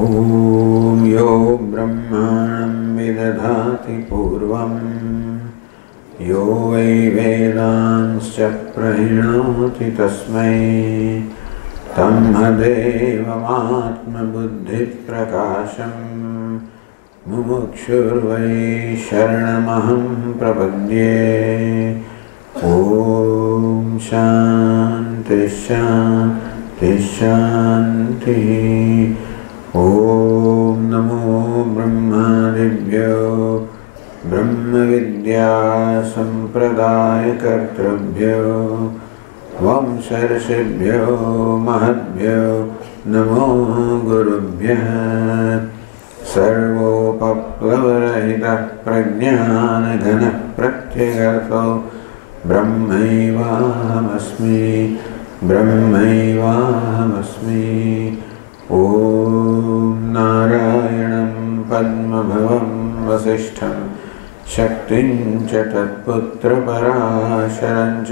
ॐ यो ब्रह्माणं विदधाति पूर्वं यो वै वेदांश्च प्रणीणोति तस्मै तन्मदेवमात्मबुद्धिप्रकाशं मुमुक्षुर्वै शरणमहं प्रपद्ये। ॐ शान्ति शान्ति शान्तिः। ॐ नमो ब्रह्मादिभ्यो ब्रह्मविद्यासम्प्रदायकर्तृभ्यो वंशर्षिभ्यो महद्भ्यो नमो गुरुभ्यः। सर्वोपप्लवरहितः प्रज्ञानघनः प्रत्यगर्थो ब्रह्मैवाहमस्मि ब्रह्मैवाहमस्मि। ॐ नारायणं पद्मभवं वसिष्ठं शक्तिं च तत्पुत्रपराशरं च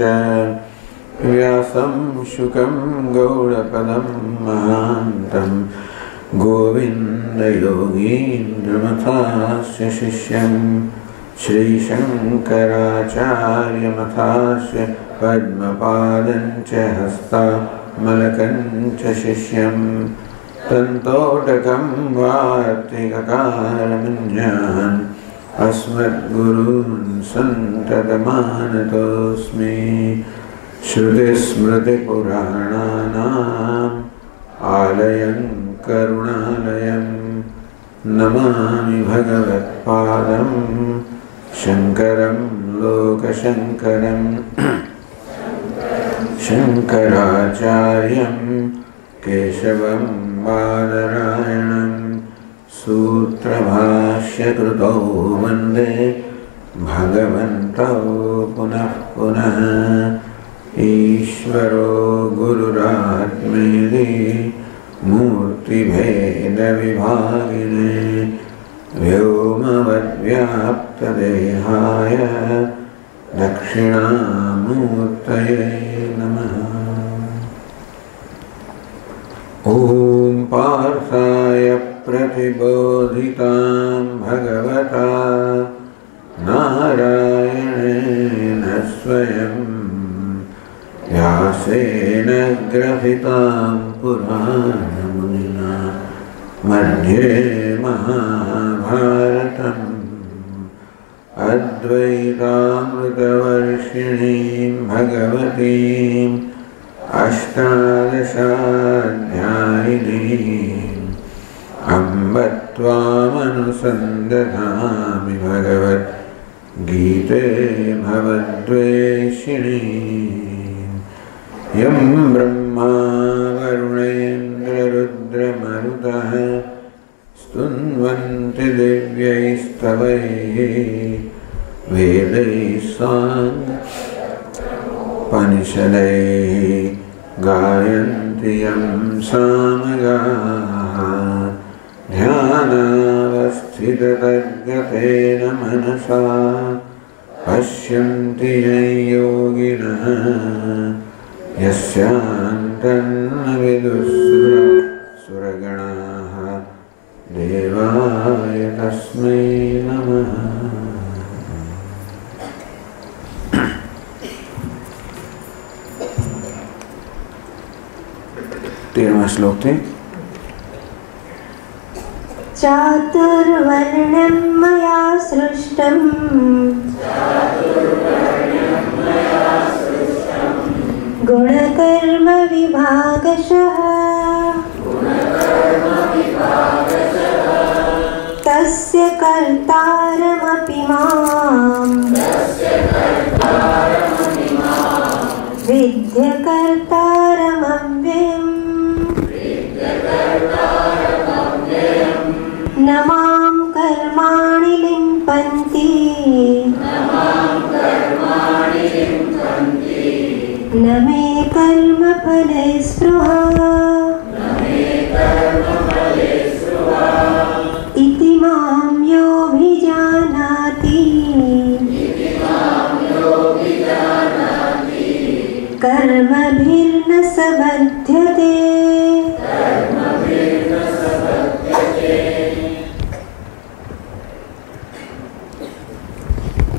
व्यासं शुकं गौडपदं महान्तं गोविन्दयोगीन्द्रमथास्य शिष्यं श्रीशङ्कराचार्यमथास्य पद्मपादं च हस्तामलकं च शिष्यं तन्तोटकं वार्तिककारमञ्जान् अस्मद्गुरून् सन्ततमानतोऽस्मि। श्रुतिस्मृतिपुराणानाम् आलयं करुणालयं नमामि भगवत्पादं शङ्करं लोकशङ्करं शङ्कराचार्यं केशवं बादरायणं सूत्रभाष्यकृतौ वन्दे भगवन्तौ पुनः पुनः। ईश्वरो गुरुरात्मेति मूर्तिभेदविभागिने व्योमवद्व्याप्तदेहाय दक्षिणामूर्तये नमः। ॐ पार्थाय प्रतिबोधितां भगवता नारायणेन स्वयं व्यासेन ग्रथितां पुराणमुनिना मध्ये महाभारतम् अद्वैतामृतवर्षिणीं भगवतीम् अष्टादशाध्यायिनीम् अम्ब त्वामनुसन्दधामि भगवद्गीते भवद्वेषिणीम्। यं ब्रह्मा वरुणेन्द्ररुद्रमरुतः स्तुन्वन्ति दिव्यैस्तवैः वेदैः साङ्गोपनिषदैः गायन्ति यं सामगाः ध्यानावस्थिततद्गतेन मनसा पश्यन्ति यं योगिनः यस्यान्तन्न विदुःसुरगणाः देवाय तस्मै नमः। 13वां श्लोक थे। चातुर्वर्ण्यं मया सृष्टं गुणकर्म विभागशः तस्य कर्तारमपि मां विद्य कर्तारमव्ययम्। न मां कर्माणि लिम्पन्ति न मे कर्मफले स्पृहा इति मां योऽभिजानाति कर्मभिर्न स बध्यते।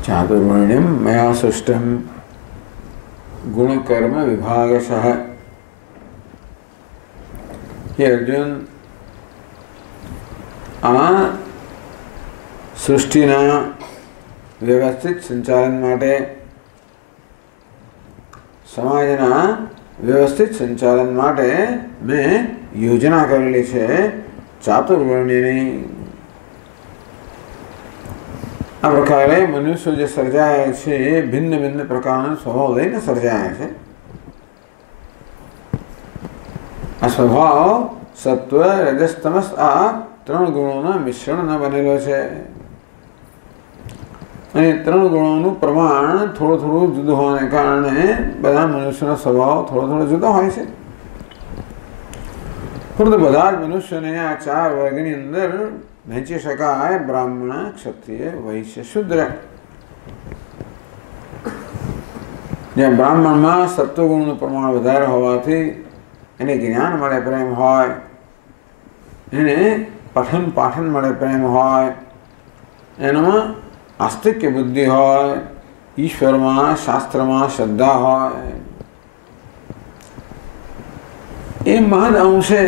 चातुर्वर्ण्यम मया सृष्टम गुण कर्म विभागशः। हे अर्जुन, आ સૃષ્ટિના વ્યવસ્થિત સંચાલન માટે, સમાજના વ્યવસ્થિત સંચાલન માટે મેં યોજના કરેલી છે ચાતુર્વર્ણ્યની. આ પ્રકારે મનુષ્ય જે સર્જાયા છે એ ભિન્ન ભિન્ન પ્રકારનો સ્વભાવ લઈને સર્જાયા છે. આ સ્વભાવ સત્વ, રજસ, તમસ આ 3 ગુણોના મિશ્રણનો બનેલો છે. અને 3 ગુણોનું પ્રમાણ થોડું જુદું હોવાને કારણે બધા મનુષ્યનો સ્વભાવ થોડો જુદો હોય છે. પરંતુ બધા જ મનુષ્યને આ 4 વર્ગની અંદર વહેંચી શકાય: બ્રાહ્મણ, ક્ષત્રિય, વૈશ્ય, શુદ્ર. જ્યાં બ્રાહ્મણમાં સત્વગુણનું પ્રમાણ વધારે હોવાથી એને જ્ઞાન મળે, પ્રેમ હોય, એને પઠન પાઠન મળે, પ્રેમ હોય, એનામાં આસ્તિક્ય બુદ્ધિ હોય, ઈશ્વરમાં, શાસ્ત્રમાં શ્રદ્ધા હોય, એ મહદ અંશે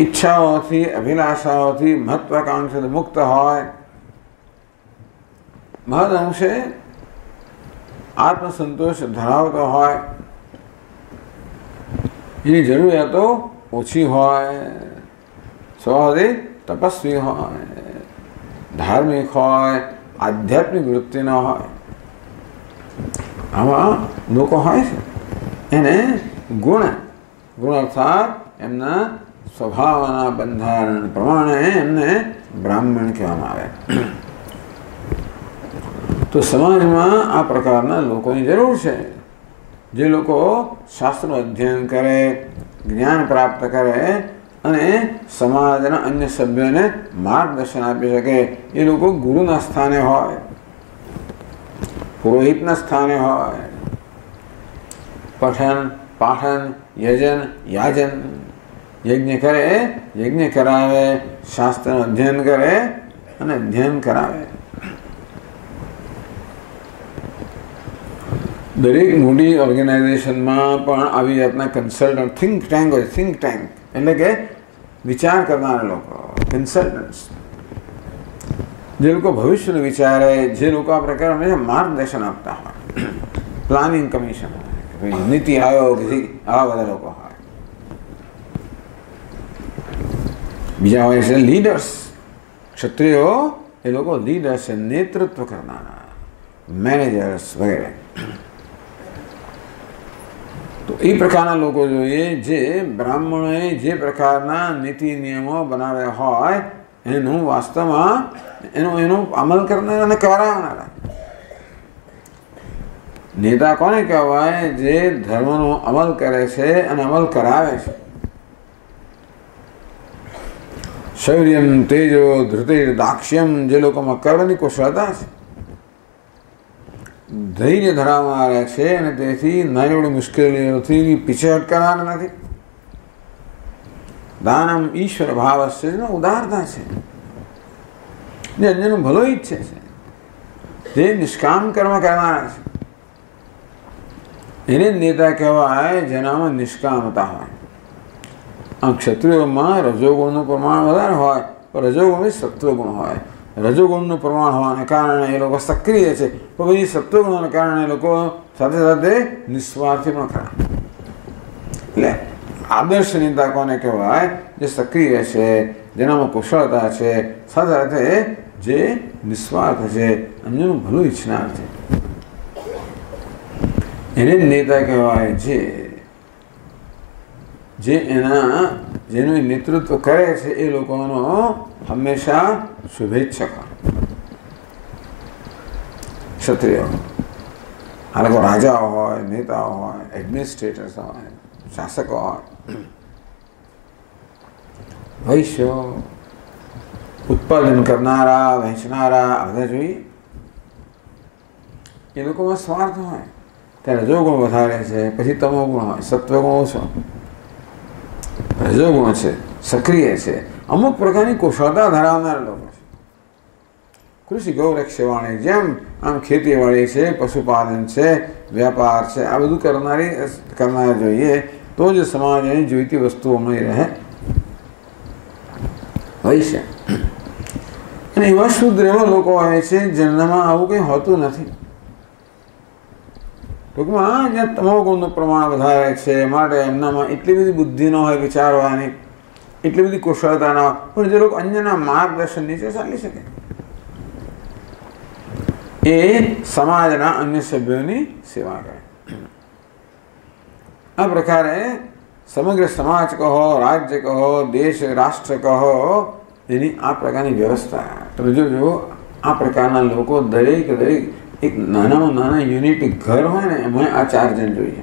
ઈચ્છાઓથી, અભિલાષાઓથી, મહત્વાકાંક્ષાથી મુક્ત હોય, મહદ અંશે આત્મસંતોષ ધરાવતો હોય, એની જરૂરિયાતો ઓછી હોય, સ્વભાવથી તપસ્વી હોય, ધાર્મિક હોય, આધ્યાત્મિક વૃત્તિના હોય, આવા લોકો હોય છે. એને ગુણ અર્થાત એમના સ્વભાવના બંધારણ પ્રમાણે એમને બ્રાહ્મણ કહેવામાં આવે. તો સમાજમાં આ પ્રકારના લોકોની જરૂર છે, જે લોકો શાસ્ત્રનું અધ્યયન કરે, જ્ઞાન પ્રાપ્ત કરે અને સમાજના અન્ય સભ્યોને માર્ગદર્શન આપી શકે. એ લોકો ગુરુના સ્થાને હોય, પુરોહિતના સ્થાને હોય, પઠન પાઠન, યજન યાજન, યજ્ઞ કરે, યજ્ઞ કરાવે, શાસ્ત્રનું અધ્યયન કરે અને અધ્યયન કરાવે. દરેક મોટી ઓર્ગેનાઇઝેશનમાં પણ આવી જાતના કન્સલ્ટન્ટ, થિંક ટેન્ક હોય. થિંક ટેન્ક એટલે કે વિચાર કરનારા લોકો, કન્સલ્ટન્ટ્સ, જે લોકો ભવિષ્યનું વિચારે, જે લોકો આ પ્રકારે માર્ગદર્શન આપતા હોય. પ્લાનિંગ કમિશન હોય, નીતિ આયોગ, આવા બધા લોકો હોય. બીજા હોય છે લીડર્સ. ક્ષત્રિયો એ લોકો લીડર્સ છે, નેતૃત્વ કરનારા, મેનેજર્સ વગેરે. તો એ પ્રકારના લોકો જોઈએ, જે બ્રાહ્મણોએ જે પ્રકારના નીતિ નિયમો બનાવ્યા હોય એનું વાસ્તવમાં એનો અમલ કરનારા અને કરાવનારા. નેતા કોને કહેવાય? જે ધર્મનો અમલ કરે છે અને અમલ કરાવે છે. શૌર્યમ, તેજો, ધૃતિર, દાક્ષ્યમ, જે લોકોમાં કર્મની કુશળતા છે, ધૈર્ય ધરાવનારા છે અને તેથી નાની મોટી મુશ્કેલીઓથી પીછેહટ કરનારા નથી. દાનમ ઈશ્વર ભાવ છે, ઉદારતા છે, જે અન્યનું ભલો ઈચ્છે છે, જે નિષ્કામ કર્મ કરનારા છે, એને નેતા કહેવાય જેનામાં નિષ્કામતા હોય. આમ ક્ષત્રિયોમાં રજોગુણનું પ્રમાણ વધારે હોય, પણ રજોગુણ સત્વગુણ હોય. રજોગુણનું પ્રમાણ હોવાને કારણે એ લોકો સક્રિય છે, પણ પછી સત્વગુણોને કારણે એ લોકો સાથે સાથે નિસ્વાર્થી પણ ખરા. એટલે આદર્શ નેતા કોને કહેવાય? જે સક્રિય છે, જેનામાં કુશળતા છે, સાથે સાથે જે નિસ્વાર્થ છે, અન્યનું ભલું ઈચ્છનાર છે, એને નેતા કહેવાય. જેનું નેતૃત્વ કરે છે એ લોકોનો હંમેશા શુભેચ્છક. ક્ષત્રિય આ લોકો રાજાઓ હોય, નેતાઓ હોય, એડમિનિસ્ટ્રેટર્સ હોય, શાસકો હોય. વૈશ્યો ઉત્પાદન કરનારા, વહેંચનારા, આ બધા જોઈએ. એ લોકોમાં સ્વાર્થ હોય. ત્યારે રજોગુણ વધારે છે, પછી તમોગુણ હોય, સત્વગુણ ઓછો. રજોગુણ છે, સક્રિય છે, અમુક પ્રકારની કુશળતા ધરાવનારા લોકો છે. કૃષિ ગૌરક્ષ વાણી, જેમ આમ ખેતીવાડી છે, પશુપાલન છે, વ્યાપાર છે, આ બધું કરનાર જોઈએ તો જ સમાજની જોઈતી વસ્તુઓ મળી રહે હોય છે. અને એવા શુદ્ર એવા લોકો હોય છે જેમનામાં આવું કંઈ હોતું નથી. ટૂંકમાં જ્યાં તમોગુણનું પ્રમાણ વધારે છે માટે એમનામાં એટલી બધી બુદ્ધિ ન હોય વિચારવાની, એટલી બધી કુશળતા ન હોય, પણ જે લોકો અન્યના માર્ગદર્શન નીચે ચાલી શકે એ સમાજના અન્ય સભ્યોની સેવા કરે. આ પ્રકારે સમગ્ર સમાજ કહો, રાજ્ય કહો, દેશ રાષ્ટ્ર કહો, એની આ પ્રકારની વ્યવસ્થા. તમે જોજો આ પ્રકારના લોકો દરેક એક નાનામાં નાના યુનિટ ઘર હોય ને એમાં આ 4 જણ જોઈએ.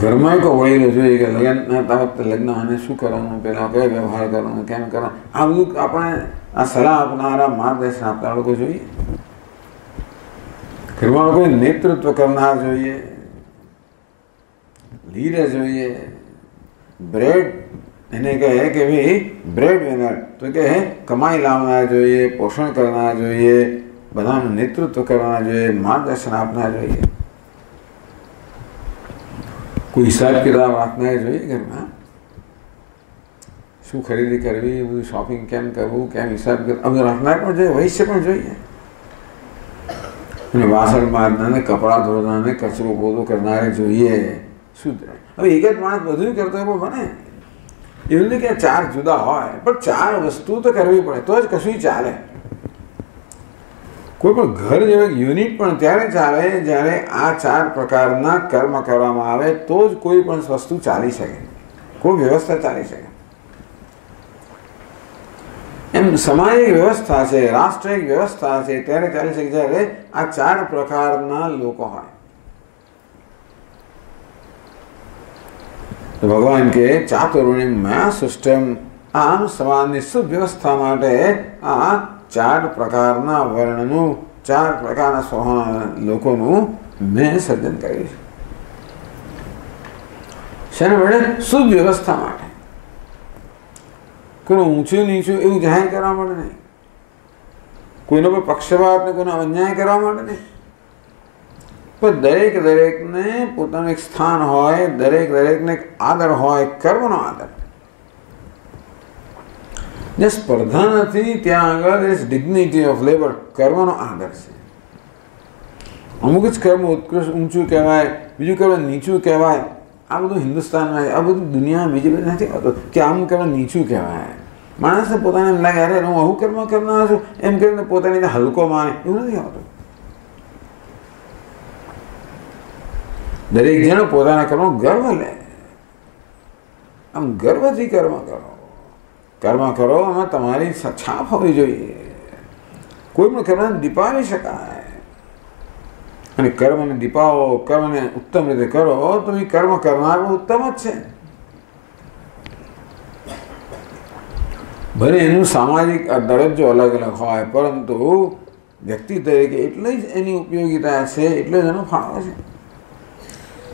ઘરમાં કોઈ વડીલો જોઈએ કે લગ્ન અને શું કરવાનું, પેલા કયો વ્યવહાર કરવાનો, કેમ કરવાનો, આ બધું આપણે આ સલાહ આપનારા, માર્ગદર્શન આપનારા લોકો જોઈએ. ઘરમાં કોઈ નેતૃત્વ કરનાર જોઈએ, લીડર જોઈએ. બ્રેડ એને કહે કે ભાઈ બ્રેડ વિનર, તો કે કમાઈ લાવનાર જોઈએ, પોષણ કરનાર જોઈએ, બધાનું નેતૃત્વ કરનાર જોઈએ, માર્ગદર્શન આપનાર જોઈએ. કોઈ હિસાબ કિતાબ રાખનાર જોઈએ ઘરમાં, શું ખરીદી કરવી, બધું શોપિંગ કેમ કરવું, કેમ હિસાબ કિતાબ રાખનાર પણ જોઈએ, વૈશ્ય પણ જોઈએ. અને વાસણ મારનારને, કપડાં ધોનારને, કચરો પોતો કરનારે જોઈએ. શું હવે એક જ માણસ બધું કરતો હોય પણ બને એવું નહીં કે 4 જુદા હોય, પણ 4 વસ્તુ તો કરવી પડે તો જ કશું ચાલે. કોઈ પણ ઘર જેવો યુનિટ પણ ત્યારે ચાલે જ્યારે આ 4 પ્રકારના કર્મ કરવામાં આવે તો જ કોઈ પણ વસ્તુ ચાલી શકે, કોઈ વ્યવસ્થા ચાલી શકે. એમ સમાજ એક વ્યવસ્થા છે, રાષ્ટ્ર એક વ્યવસ્થા છે, ત્યારે ચાલી શકે જ્યારે આ 4 પ્રકારના લોકો હોય. તો ભગવાન કે ચાતુર્વર્ણ્યમ મયા સૃષ્ટમ, આમ સમાજની સુવ્યવસ્થા માટે આ 4 પ્રકારના વર્ણનું, 4 પ્રકારના સ્વભાવના લોકોનું મેં સર્જન કર્યું છે. શેના માટે? સુવ્યવસ્થા માટે. કોઈનું ઊંચું નીચું એવું જાહેર કરવા માટે નહીં, કોઈનો કોઈ પક્ષપાત ને કોઈનો અન્યાય કરવા માટે નહીં, પણ દરેકને પોતાનું એક સ્થાન હોય, દરેકને એક આદર હોય, કર્મનો આદર. જે સ્પર્ધા નથી ત્યાં આગળ ઇઝ ડિગ્નિટી ઓફ લેબર, કર્મનો આદર છે. અમુક જ કર્મ ઉત્કૃષ્ટ ઊંચું કહેવાય, બીજું કર્મ નીચું કહેવાય. આ બધું હિન્દુસ્તાનમાં, આ બધું દુનિયા બીજી બધી નથી હોતું કે આમ કર્મ નીચું કહેવાય. માણસને પોતાને એમ લાગે અરે હું આવું કર્મ કરનાર છું એમ કરીને પોતાની હલકો માને, એવું નથી હોતું. દરેક જણ પોતાના કર્મ ગર્વ લે, આમ ગર્વથી કર્મ કરો, એમાં તમારી છાપ હોવી જોઈએ. કોઈ પણ કર્મને દીપાવી શકાય, અને કર્મને દીપાવો, કર્મને ઉત્તમ રીતે કરો તો એ કર્મ કરનાર ઉત્તમ જ છે. ભલે એનું સામાજિક દરજ્જો અલગ અલગ હોય, પરંતુ વ્યક્તિ તરીકે એટલી જ એની ઉપયોગિતા છે, એટલો જ એનો ફાળો છે,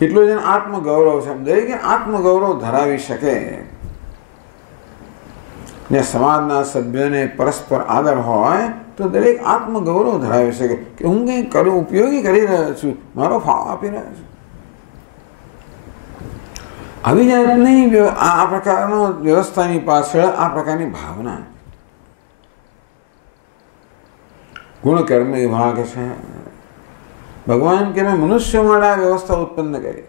એટલો જ એનો આત્મગૌરવ છે. દરેકે આત્મગૌરવ ધરાવી શકે ને સમાજના સભ્યોને પરસ્પર આદર હોય તો દરેક આત્મગૌરવ ધરાવી શકે કે હું કંઈક ઉપયોગી કરી રહ્યો છું, મારો ફાળો આપી રહ્યો છું. આવી જાતની આ પ્રકારનો વ્યવસ્થાની પાછળ આ પ્રકારની ભાવના ગુણકર્મ વિભાગ છે. ભગવાન કે મેં મનુષ્ય માટે આ વ્યવસ્થા ઉત્પન્ન કરી.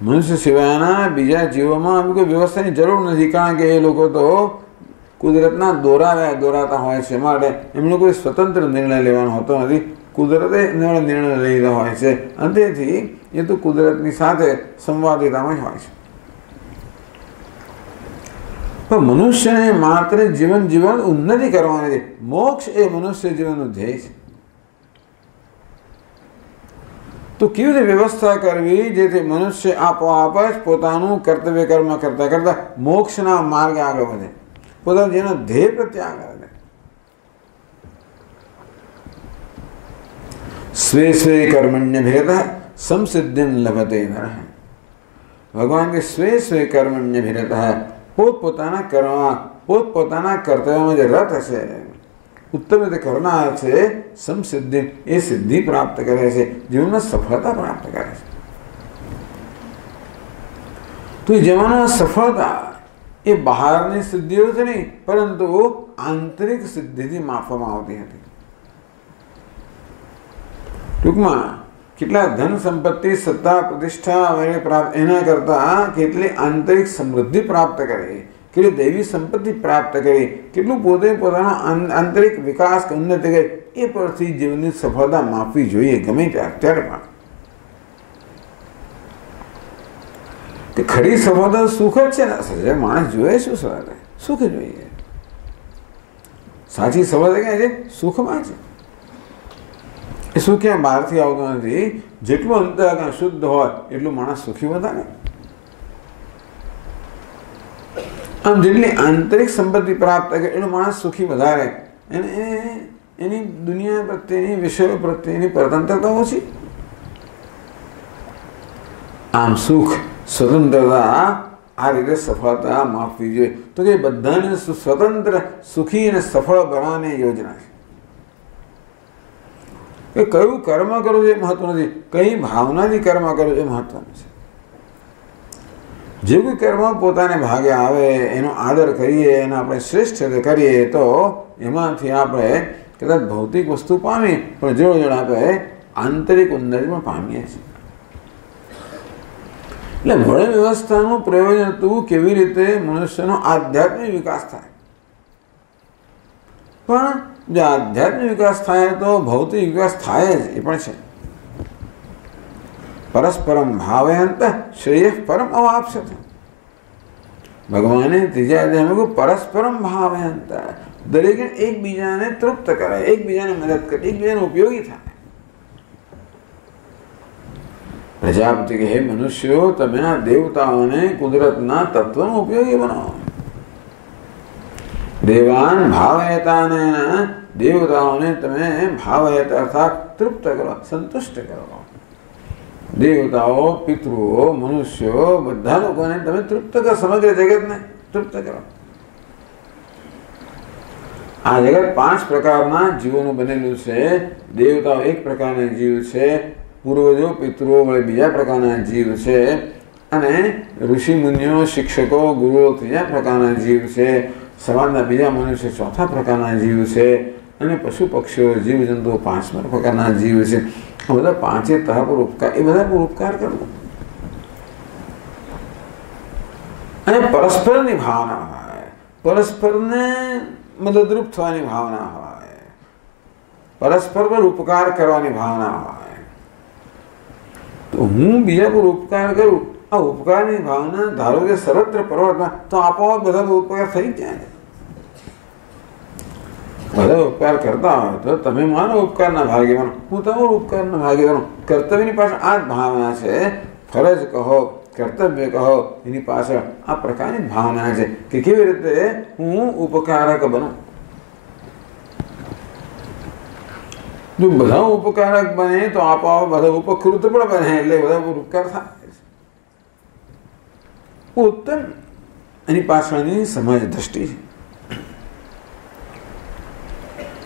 મનુષ્ય સિવાયના બીજા જીવોમાં આવી કોઈ વ્યવસ્થાની જરૂર નથી, કારણ કે એ લોકો તો કુદરતના દોરાતા હોય છે, માટે એમનો કોઈ સ્વતંત્ર નિર્ણય લેવાનો હોતો નથી. કુદરતે નિર્ણય લઈ લીધા હોય છે, અને તેથી એ તો કુદરતની સાથે સંવાદિતામાં જ હોય છે. પણ મનુષ્યને માત્ર જીવન ઉન્નતિ કરવાની છે. મોક્ષ એ મનુષ્ય જીવનનું ધ્યેય છે. તો કેવી રીતે વ્યવસ્થા કરવી જેથી મનુષ્ય આપોઆપ જ પોતાનું કર્તવ્ય કર્મ કરતા કરતા મોક્ષના માર્ગે આગળ વધે, પોતાના જેનો ધ્યેય પ્રત્યે આગળ વધે. સ્વે સ્વે કર્મણ્ય ભેદ સંસિદ્ધિ લભતે નરઃ. ભગવાન કે સ્વે સ્વે કર્મણ્ય ભેદ પોતપોતાના કર્મ પોતપોતાના કર્તવ્યમાં જે રત હશે, ઉત્તમ રીતે કરનાર છે, સમસિદ્ધિ એ સિદ્ધિ પ્રાપ્ત કરે છે, જીવનમાં સફળતા પ્રાપ્ત કરે છે. તો જીવનમાં સફળતા એ બહારની સિદ્ધિઓ છે નહીં, પરંતુ આંતરિક સિદ્ધિથી માપવામાં આવતી હતી. ટૂંકમાં કેટલા ધન સંપત્તિ, સત્તા, પ્રતિષ્ઠા વગેરે પ્રાપ્ત એના કરતા કેટલી આંતરિક સમૃદ્ધિ પ્રાપ્ત કરી, કેટલી દૈવી સંપત્તિ પ્રાપ્ત કરી, કેટલું પોતે પોતાનો આંતરિક વિકાસ ઉન્નતિ કરી, એ પરથી જીવનની સફળતા માપવી જોઈએ ગમે ત્યારે પણ. કે ખરી સફળતા સુખ જ છે ને. માણસ જોઈએ શું સફળતા? સુખ જોઈએ. સાચી સફળતા ક્યાં છે? સુખમાં છે. એ સુખ ક્યાં બહારથી આવતું નથી. જેટલું અંતઃકરણ શુદ્ધ હોય એટલું માણસ સુખી વધારે. આમ જેટલી આંતરિક સંપત્તિ પ્રાપ્ત કરે એટલું માણસ સુખી વધારે. એની દુનિયા પ્રત્યેની, વિષયો પ્રત્યેની સ્વતંત્રતા ઓછી. આમ સુખ, સ્વતંત્રતા આ રીતે સફળતા માપવી જોઈએ. તો કે બધાને સ્વતંત્ર, સુખી અને સફળ બનાવવાની યોજના છે. કે કયું કર્મ કરવું એ મહત્વ નથી, કઈ ભાવનાથી કર્મ કરવું એ મહત્વનું છે. જે કોઈ કર્મ પોતાને ભાગે આવે એનો આદર કરીએ, એને આપણે શ્રેષ્ઠ કરીએ તો એમાંથી આપણે કદાચ ભૌતિક વસ્તુ પામીએ, પણ જોડે આપણે આંતરિક ઉન્નતિ પણ પામીએ છીએ. એટલે વર્ણ વ્યવસ્થાનું પ્રયોજન હતું કેવી રીતે મનુષ્યનો આધ્યાત્મિક વિકાસ થાય. પણ જો આધ્યાત્મિક વિકાસ થાય તો ભૌતિક વિકાસ થાય જ, એ પણ છે. પરસ્પરમ ભાવયંત શ્રેય પરમ અવાપ્સ્યત. ભગવાને ત્રીજા અધ્યાયમાં પરસ્પરમ ભાવયંત, દરેક એકબીજાને તૃપ્ત કરે, એકબીજાને મદદ કરે, એકબીજાને ઉપયોગી થાય. પ્રજાપતિ કે હે મનુષ્યો, તમે આ દેવતાઓને કુદરતના તત્વનો ઉપયોગી બનાવો. દેવાન ભાવયતાને, દેવતાઓને તમે ભાવયત અર્થાત તૃપ્ત કરો, સંતુષ્ટ કરો. દેવતાઓ, પિતૃઓ, મનુષ્યો બધા લોકોને તમે તૃપ્ત કરો, સમગ્ર જગતને તૃપ્ત કરો. આ જગત 5 પ્રકારના જીવોનું બનેલું છે. દેવતાઓ એક પ્રકારના જીવ છે, પૂર્વજો પિતૃઓ વડે બીજા પ્રકારના જીવ છે, અને ઋષિ મુનિઓ, શિક્ષકો, ગુરુઓ ત્રીજા પ્રકારના જીવ છે, સમાજના બીજા મનુષ્ય ચોથા પ્રકારના જીવ છે, અને પશુ પક્ષીઓ, જીવજંતુઓ 5મા પ્રકારના જીવ છે. આ બધા 5 તહ પર ઉપકાર, એ બધા પર ઉપકાર કરવો અને પરસ્પરની ભાવના હોય, પરસ્પરને મદદરૂપ થવાની ભાવના હોય, પરસ્પર પર ઉપકાર કરવાની ભાવના હોય. તો હું બીજા પર ઉપકાર કરું, આ ઉપકારની ભાવના ધારો કે સર્વત્ર પર્વતમાં, તો આપોઆપ બધા ઉપકાર થઈ જાય. બધા ઉપકાર કરતા હોય તો તમે મારો ઉપકારના ભાગીદાર, હું તમારો ઉપકારના ભાગીદાર. કર્તવ્યની પાછળ આ જ ભાવના છે. ફરજ કહો, કર્તવ્ય કહો, એની પાછળ આ પ્રકારની ભાવના છે કે કેવી રીતે હું ઉપકારક બનું. જો બધા ઉપકારક બને તો આપોઆપ બધા ઉપકૃત પણ બને, એટલે બધા ઉપકાર થાય. ઉત્તમ એની પાછળની સમાજ દ્રષ્ટિ છે.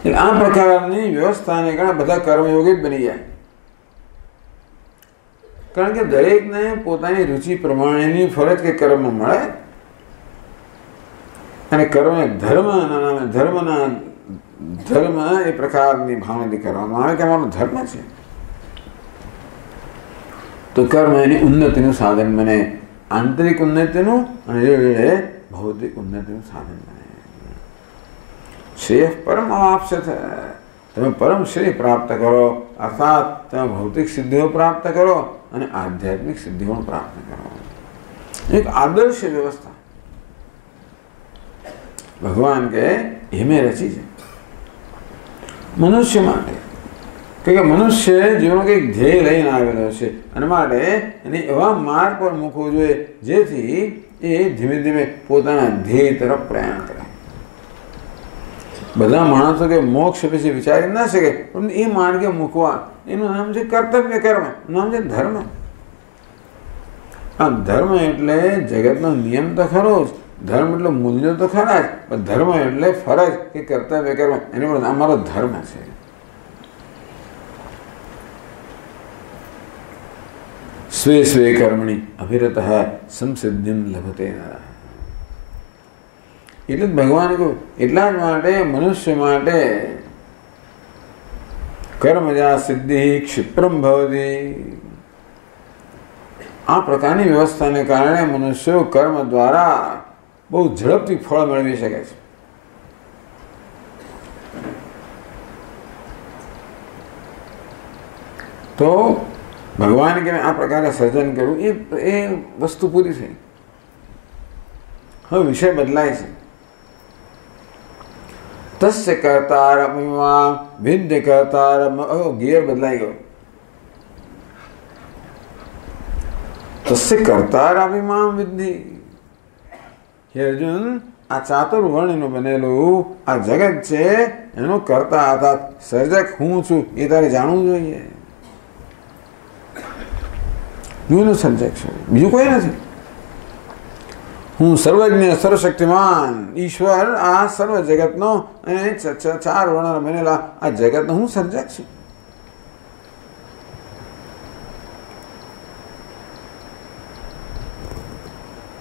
એટલે આ પ્રકારની વ્યવસ્થાને કારણે બધા કર્મયોગી જ બની જાય. કારણ કે દરેકને પોતાની રુચિ પ્રમાણેની ફરજ કે કર્મ મળે, અને કર્મ ધર્મ એ પ્રકારની ભાવનાથી કરવામાં આવે કે અમારો ધર્મ છે. તો કર્મ એની ઉન્નતિનું સાધન બને, આંતરિક ઉન્નતિનું અને જોડે ભૌતિક ઉન્નતિનું સાધન બને. શ્રેય પરમ અવાપ્સ્યત, તમે પરમ શ્રેય પ્રાપ્ત કરો, અર્થાત તમે ભૌતિક સિદ્ધિઓ પ્રાપ્ત કરો અને આધ્યાત્મિક સિદ્ધિઓ પ્રાપ્ત કરો. એક આદર્શ વ્યવસ્થા ભગવાન કે એમે રચી છે મનુષ્ય માટે. કે મનુષ્ય જીવનમાં કંઈક ધ્યેય લઈને આવેલો છે, અને માટે એને એવા માર્ગ પર મૂકવો જોઈએ જેથી એ ધીમે ધીમે પોતાના ધ્યેય તરફ પ્રયાણ કરે. બધા માણસો કે મોક્ષ વિશે વિચારી ના શકે, પણ એ માર્ગે મૂકવા, એનું નામ છે કર્તવ્ય કર્મ, નામ છે ધર્મ. આ ધર્મ એટલે જગતનો નિયમ તો ખરો જ, ધર્મ એટલે મૂલ્યો તો ખરા જ, પણ ધર્મ એટલે ફરજ કે કર્તવ્ય કર્મ, એને પણ અમારો ધર્મ છે. સ્વે સ્વે કર્મણી અભિરત સંસિદ્ધિમ લભતે નરઃ. એટલે જ ભગવાને કહ્યું, એટલા જ માટે મનુષ્ય માટે કર્મજા સિદ્ધિ ક્ષિપ્રમ ભવતી. આ પ્રકારની વ્યવસ્થાને કારણે મનુષ્યો કર્મ દ્વારા બહુ ઝડપથી ફળ મેળવી શકે છે. તો ભગવાન કે આ પ્રકારે સર્જન કર્યું એ વસ્તુ પૂરી થઈ. હવે વિષય બદલાય છે. તસ્ય કર્તારમિમા વિદ્ય કર્તારમ. ગિયર બદલાઈ ગયો. તસ્ય કર્તારમિમા વિદ્ધિ. હે અર્જુન, આ ચાતુર્વર્ણનું બનેલું આ જગત છે, એનો કર્તા હતા સર્જક હું છું એ તારે જાણવું જોઈએ. હું એનો સર્જક છું, બીજું કોઈ નથી. હું સર્વજ્ઞ સર્વશક્તિમાન ઈશ્વર આ સર્વ જગતનો અને ચાર વર્ણ બનેલા આ જગતનો હું સર્જક છું.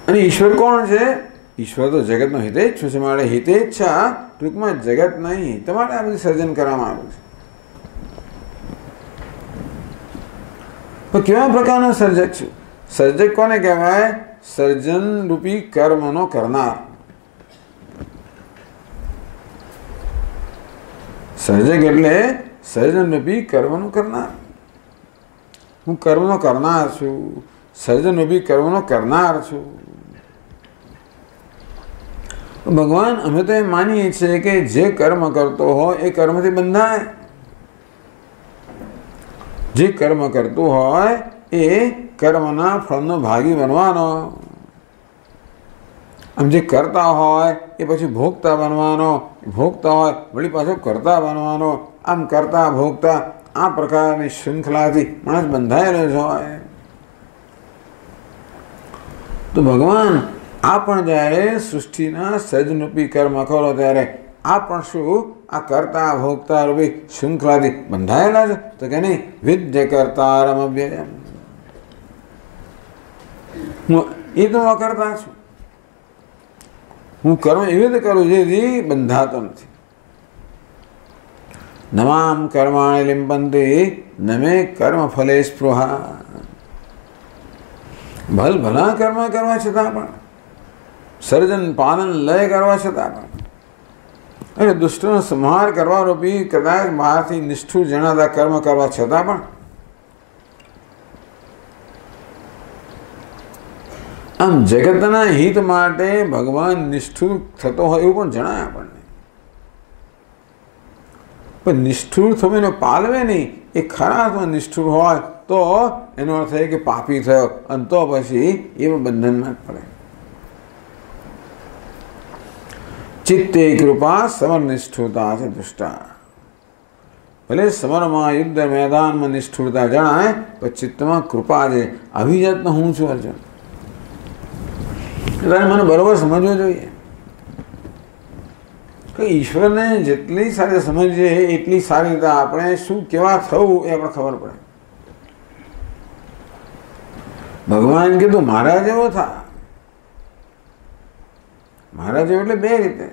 અને ઈશ્વર કોણ છે? ઈશ્વર તો જગતનો હિતેચ્છુ છે. મારે હિતેચ્છા ટૂંકમાં જગત નહીં, તમારે આ બધું સર્જન કરવામાં આવ્યું છે. તો કેવા પ્રકારનો સર્જક છું? સર્જક કોને કહેવાય? સર્જન રૂપી કર્મનો કરનાર. સર્જક એટલે સર્જન રૂપી કર્મનો કરનાર. હું કર્મનો કરનાર છું, સર્જન રૂપી કર્મનો કરનાર છું. ભગવાન અમે તો એમ માનીએ છીએ કે જે કર્મ કરતો હોય એ કર્મથી બંધાય. જે કર્મ કરતું હોય એ કર્મના ફળનો ભાગી બનવાનો. આમ જે કરતા હોય એ પછી ભોગતા બનવાનો, ભોગતા હોય વળી પાછો કરતા બનવાનો. આમ કરતા ભોગતા આ પ્રકારની શૃંખલાથી માણસ બંધાયેલો જ હોય. તો ભગવાન આ પણ જ્યારે સૃષ્ટિના સર્જનરૂપી કર્મ કરો ત્યારે આ પણ શું આ કરતા ભોગતા રૂપી શૃંખલાથી બંધાયેલા છે? તો કે નહીં, વિદ્ય કર્તારમ અવ્યયમ. એ તો હું અકર્તા છું. હું કર્મ એવી રીતે કરું જેથી બંધાતો નથી. નમામ કર્માણિ લિંપન્તિ ન મે કર્મ ફલે સ્પૃહા. ભલા કર્મ કરવા છતાં પણ, સર્જન પાલન લય કરવા છતાં પણ, અને દુષ્ટનો સંહાર કરવા રૂપી કદાચ બહારથી નિષ્ઠુર જણાતા કર્મ કરવા છતાં પણ આમ જગતના હિત માટે ભગવાન નિષ્ઠુર થતો હોય એવું પણ જણાય આપણને. પણ નિષ્ઠુર થવું એને પાલવે નહીં. એ ખરા અર્થમાં નિષ્ઠુર હોય તો એનો અર્થ એ કે પાપી થયો, અને તો પછી એ બંધનમાં જ પડે. ચિત્તે કૃપા સમર નિષ્ઠુરતા છે દુષ્ટા. ભલે સમરમાં યુદ્ધ મેદાનમાં નિષ્ઠુરતા જણાય પણ ચિત્તમાં કૃપા છે. અભિજાતનો હું છું અર્જુન. એટલે મને બરોબર સમજવો જોઈએ કે ઈશ્વરને જેટલી સારી સમજીએ એટલી સારી રીતે આપણે શું કેવા થવું એ આપણે ખબર પડે. ભગવાન કીધું મારા જેવો થા. મારા જેવો એટલે બે રીતે.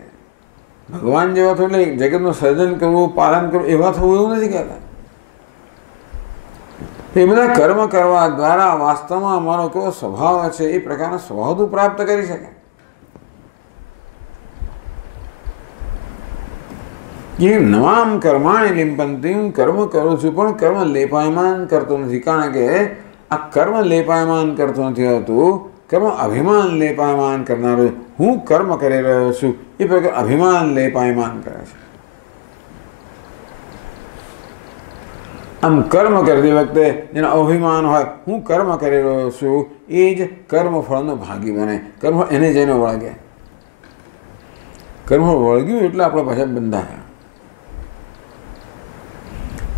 ભગવાન જેવા થવું એટલે જગતનું સર્જન કરવું, પાલન કરવું એવા થવું એવું નથી કહેતા. એ બધા કર્મ કરવા દ્વારા વાસ્તવમાં અમારો કેવો સ્વભાવ છે એ પ્રકારનો સ્વભાવ તું પ્રાપ્ત કરી શકે. એ નવામ કર્માણી લિંપંતિ. હું કર્મ કરું છું પણ કર્મ લેપાયમાન કરતો નથી. કારણ કે આ કર્મ લેપાયમાન કરતો નથી હોતું, કર્મ અભિમાન લેપાયમાન કરનારું. હું કર્મ કરી રહ્યો છું એ પ્રકાર અભિમાન લેપાયમાન કરે છે. આમ કર્મ કરતી વખતે જેનો અભિમાન હોય હું કર્મ કરી રહ્યો છું એ જ કર્મફળનો ભાગી બને. કર્મ એને જઈને વળગે. કર્મ વળગ્યું એટલે આપણે પાછા બંધાયા.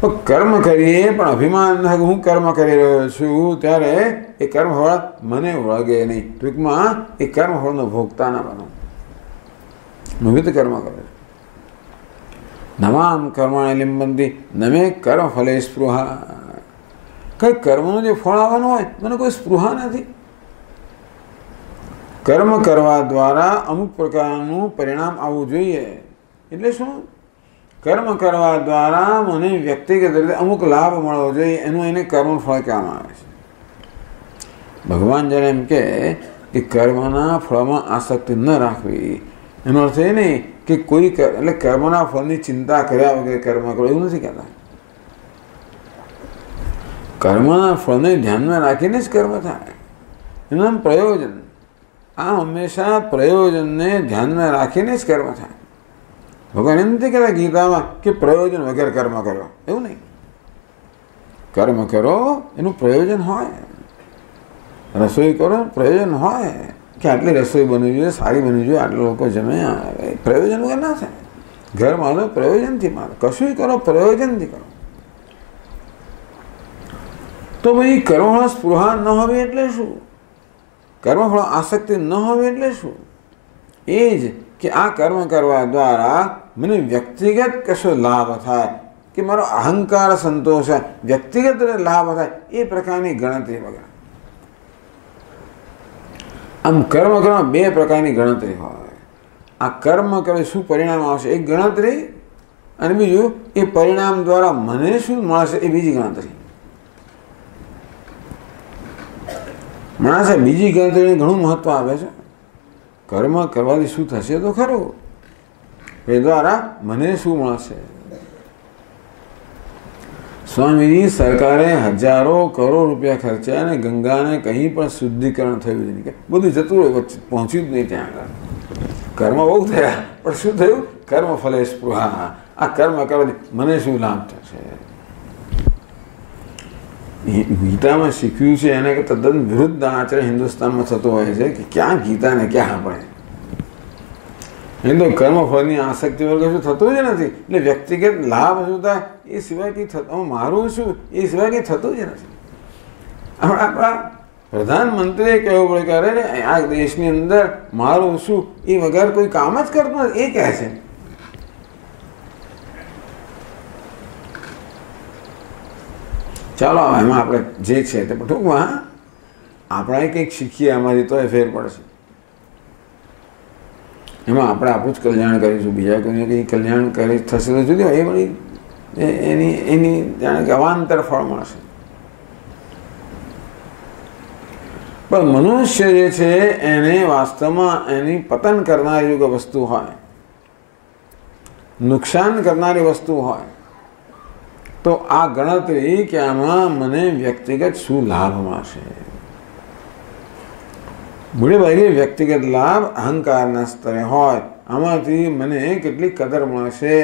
પણ કર્મ કરીએ પણ અભિમાન ન હું કર્મ કરી રહ્યો છું ત્યારે એ કર્મફળ મને વળગે નહીં. ટૂંકમાં એ કર્મફળનો ભોગતા ના બનો. વિવિધ કર્મ કરે છે. નમામ કર્માણિ લિંબંતિ નમે કર્મ ફલે સ્પૃહા. કઈ કર્મનું જે ફળ આવવાનું હોય મને કોઈ સ્પૃહા નથી. કર્મ કરવા દ્વારા અમુક પ્રકારનું પરિણામ આવવું જોઈએ. એટલે શું? કર્મ કરવા દ્વારા મને વ્યક્તિગત રીતે અમુક લાભ મળવો જોઈએ, એનું એને કર્મ ફળ કહેવામાં આવે છે. ભગવાન જ્યારે એમ કે કર્મના ફળમાં આસક્તિ ન રાખવી, એનો અર્થ એ નહીં કે કોઈ એટલે કર્મના ફળની ચિંતા કર્યા વગર કર્મ કરો એવું નથી કહેતા. કર્મના ફળને ધ્યાનમાં રાખીને જ કર્મ થાય. એનું નામ પ્રયોજન. આ હંમેશા પ્રયોજનને ધ્યાનમાં રાખીને જ કર્મ થાય. ભગવાન એમ નથી કહેતા ગીતામાં કે પ્રયોજન વગર કર્મ કરો, એવું નહીં. કર્મ કરો એનું પ્રયોજન હોય. રસોઈ કરો પ્રયોજન હોય કે આટલી રસોઈ બનવી જોઈએ, સારી બનવી જોઈએ, આટલા લોકો જમે, પ્રયોજન વગર ના થાય. ઘર માનો પ્રયોજનથી માનો, કશું કરો પ્રયોજનથી કરો. તો ભાઈ કર્મફળ સ્પૃહા ન હોવી એટલે શું? કર્મફળ આસક્તિ ન હોવી એટલે શું? એ જ કે આ કર્મ કરવા દ્વારા મને વ્યક્તિગત કશો લાભ થાય કે મારો અહંકાર સંતોષ થાય, વ્યક્તિગત લાભ થાય એ પ્રકારની ગણતરી વગર. આમ કર્મ કરવામાં બે પ્રકારની ગણતરી હોય. આ કર્મ કરે શું પરિણામ આવશે એક ગણતરી, અને બીજું એ પરિણામ દ્વારા મને શું મળશે એ બીજી ગણતરી. માણસે બીજી ગણતરીને ઘણું મહત્વ આપે છે. કર્મ કરવાથી શું થશે તો ખરું, એ દ્વારા મને શું મળશે. સ્વામીજી સરકારે હજારો કરોડ રૂપિયા ખર્ચ્યા અને ગંગાને કંઈ પણ શુદ્ધિકરણ થયું જ નહીં, કે બધું જતું રહ્યું, પહોંચ્યું જ નહીં ત્યાં આગળ. કર્મ બહુ થયા પણ શું થયું? કર્મ ફલે સ્પૃહા. આ કર્મ કરવાથી મને શું લાભ થશે? ગીતામાં શીખ્યું છે એને કે તદ્દન વિરુદ્ધ આચરણ હિન્દુસ્તાનમાં થતો હોય છે કે ક્યાં ગીતા ને ક્યાં આપણે. એ તો કર્મફળની આસક્તિ વગર શું થતું જ નથી. એટલે વ્યક્તિગત લાભ શું થાય એ સિવાય કંઈ થતું, મારું શું એ સિવાય કંઈ થતું જ નથી. આપણા પ્રધાનમંત્રીએ કહેવું પડે કે અરે આ દેશની અંદર મારું શું એ વગર કોઈ કામ જ કરતું નથી, એ કહે છે. ચાલો એમાં આપણે જે છે તે ટૂંકમાં આપણે કંઈક શીખીએ આમાંથી તો એ ફેર પડશે. એમાં આપણે આપણું જ કલ્યાણ કરીશું, બીજા કોઈને કંઈ કલ્યાણ કરી થશે તો જુદી એ વળી એની જાણે કે અવાંતર ફળ મળશે. પણ મનુષ્ય જે છે એને વાસ્તવમાં એની પતન કરનારી જો વસ્તુ હોય, નુકસાન કરનારી વસ્તુ હોય, તો આ ગણતરી કે આમાં મને વ્યક્તિગત શું લાભ મળશે. મોટે ભાગે વ્યક્તિગત લાભ અહંકારના સ્તરે હોય. આમાંથી મને કેટલી કદર મળશે,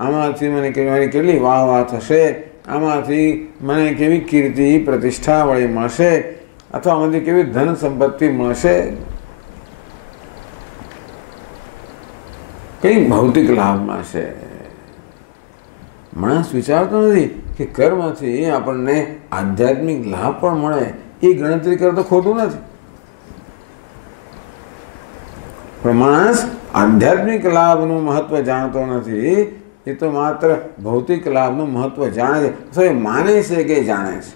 આમાંથી મને મારી કેટલી વાહ વાહ થશે, આમાંથી મને કેવી કીર્તિ પ્રતિષ્ઠા વળી મળશે, અથવા આમાંથી કેવી ધન સંપત્તિ મળશે, કઈ ભૌતિક લાભ મળશે. માણસ વિચારતો નથી કે કર્મથી આપણને આધ્યાત્મિક લાભ પણ મળે. એ ગણતરી કરતો ખોટું નથી, પણ માણસ આધ્યાત્મિક લાભનું મહત્વ જાણતો નથી. એ તો માત્ર ભૌતિક લાભનું મહત્વ જાણે છે, અથવા એ માને છે કે જાણે છે.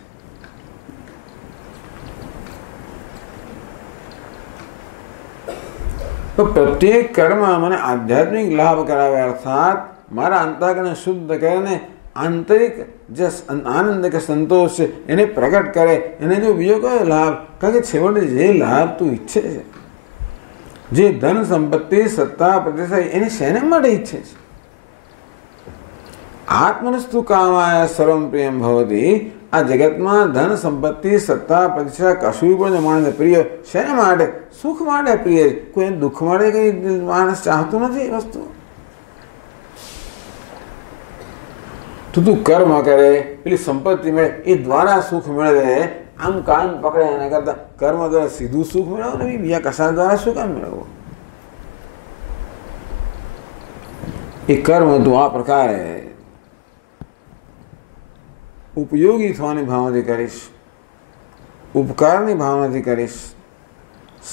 તો પ્રત્યેક કર્મ મને આધ્યાત્મિક લાભ કરાવે, અર્થાત મારા અંતઃકરણને શુદ્ધ કરીને આંતરિક જે આનંદ કે સંતોષ છે એને પ્રગટ કરે. એને જો બીજો કયો લાભ, કારણ કે છેવટે જે લાભ તું ઈચ્છે છે, જે ધન સંપત્તિ સત્તા પ્રતિષ્ઠા, એને શેને માટે ઈચ્છે છે? આત્મનસ્તુ કામાય સર્વમ પ્રિયમ ભવતી. આ જગતમાં ધન સંપત્તિ સત્તા પ્રતિષ્ઠા કશું પણ માણસને પ્રિય શેના માટે? સુખ માટે પ્રિય. કોઈ દુઃખ માટે કઈ માણસ ચાહતું નથી એ વસ્તુ. તો તું કર્મ કરે, પેલી સંપત્તિ મળે, એ દ્વારા સુખ મેળવે, આમ કાન પકડે એના કરતા કર્મ દ્વારા સીધું સુખ મેળવો ને બીજા કશા દ્વારા શું કામ મેળવવું? એ કર્મ તું આ પ્રકારે ઉપયોગી થવાની ભાવનાથી કરીશ, ઉપકારની ભાવનાથી કરીશ,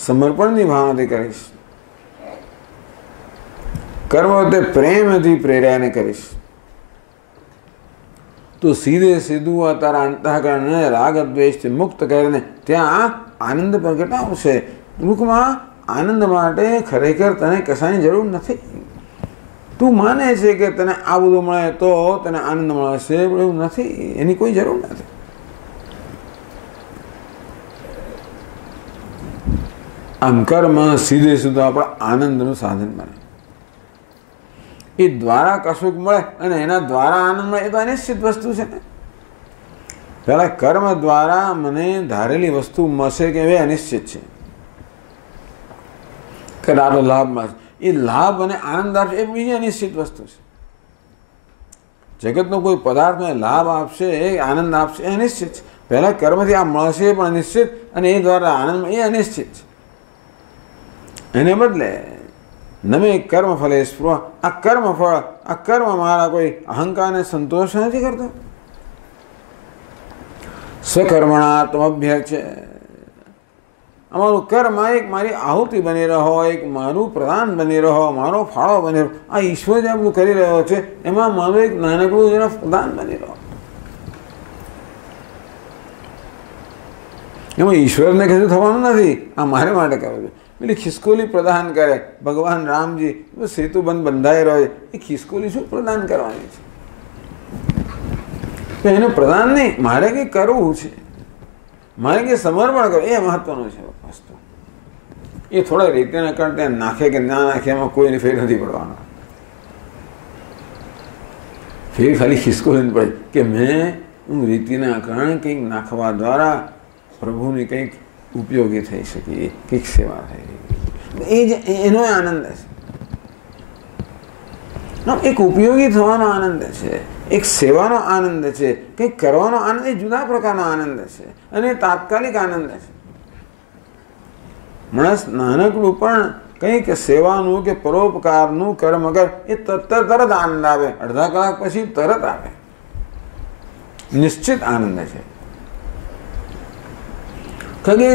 સમર્પણની ભાવનાથી કરીશ, કર્મ વખતે પ્રેમથી પ્રેરાઈને કરીશ, તો સીધે સીધું આ તારા અંતઃકરણને રાગ દ્વેષથી મુક્ત કરીને ત્યાં આનંદ પ્રગટ આવશે. ટૂંકમાં આનંદ માટે ખરેખર તને કશાની જરૂર નથી. તું માને છે કે તને આ બધું મળે તો તને આનંદ મળશે, પણ એવું નથી. એની કોઈ જરૂર નથી. આમ કર્મ સીધે સીધું આપણા આનંદનું સાધન બને. એ દ્વારા કશુંક મળે અને એના દ્વારા આનંદ મળે, એ તો અનિશ્ચિત વસ્તુ છે ને. પહેલા કર્મ દ્વારા મને ધારેલી વસ્તુ મળશે કે એ અનિશ્ચિત છે, કે આટલો લાભ મળશે. એ લાભ અને આનંદ આપશે એ બીજી અનિશ્ચિત વસ્તુ છે. જગતનો કોઈ પદાર્થ મને લાભ આપશે, એ આનંદ આપશે, એ અનિશ્ચિત છે. પહેલા કર્મથી આ મળશે પણ અનિશ્ચિત, અને એ દ્વારા આનંદ એ અનિશ્ચિત છે. એને બદલે નમે કર્મ ફલે સ્પૃહ, આ કર્મ ફળ, આ કર્મ મારા કોઈ અહંકારને સંતોષ નથી કરતો. સ્વકર્મણાત્મભ્ય છે. અમારું કર્મ એક મારી આહુતિ બની રહ્યો, એક મારું પ્રદાન બની રહ્યો, મારો ફાળો બની રહ્યો. આ ઈશ્વર જે બધું કરી રહ્યો છે એમાં મારું એક નાનકડું જેનો પ્રદાન બની રહ્યો. એમાં ઈશ્વરને કશું થવાનું નથી, આ મારે માટે કરવું છે. પેલી ખિસકોલી પ્રદાન કરે, ભગવાન રામજી સેતુબંધ બંધાઈ રહ્યો છે, એ ખિસકોલી શું પ્રદાન કરવાની છે? એનું પ્રદાન નહીં, મારે કંઈ કરવું છે, મારે કંઈ સમર્પણ કરવું, એ મહત્વનું છે વસ્તુ. એ થોડા રીતેના કરતા નાખે કે ના નાખે એમાં કોઈને ફેર નથી પડવાનો. ફેર ખાલી ખિસકોલીને પડે કે હું રીતિના કારણે કંઈક નાખવા દ્વારા પ્રભુની કંઈક ઉપયોગી થઈ શકી, કંઈક સેવા થઈ, એ જ એનો આનંદ છે. એક ઉપયોગી થવાનો આનંદ છે, એક સેવાનો આનંદ છે, કંઈક કરવાનો આનંદ, એ જુદા પ્રકારનો આનંદ છે, અને તાત્કાલિક આનંદ છે. માણસ નાનકડું પણ કંઈક સેવાનું કે પરોપકારનું કર્મ કર, એ તરત આનંદ આવે, અડધા કલાક પછી તરત આવે, નિશ્ચિત આનંદ છે. કારણ કે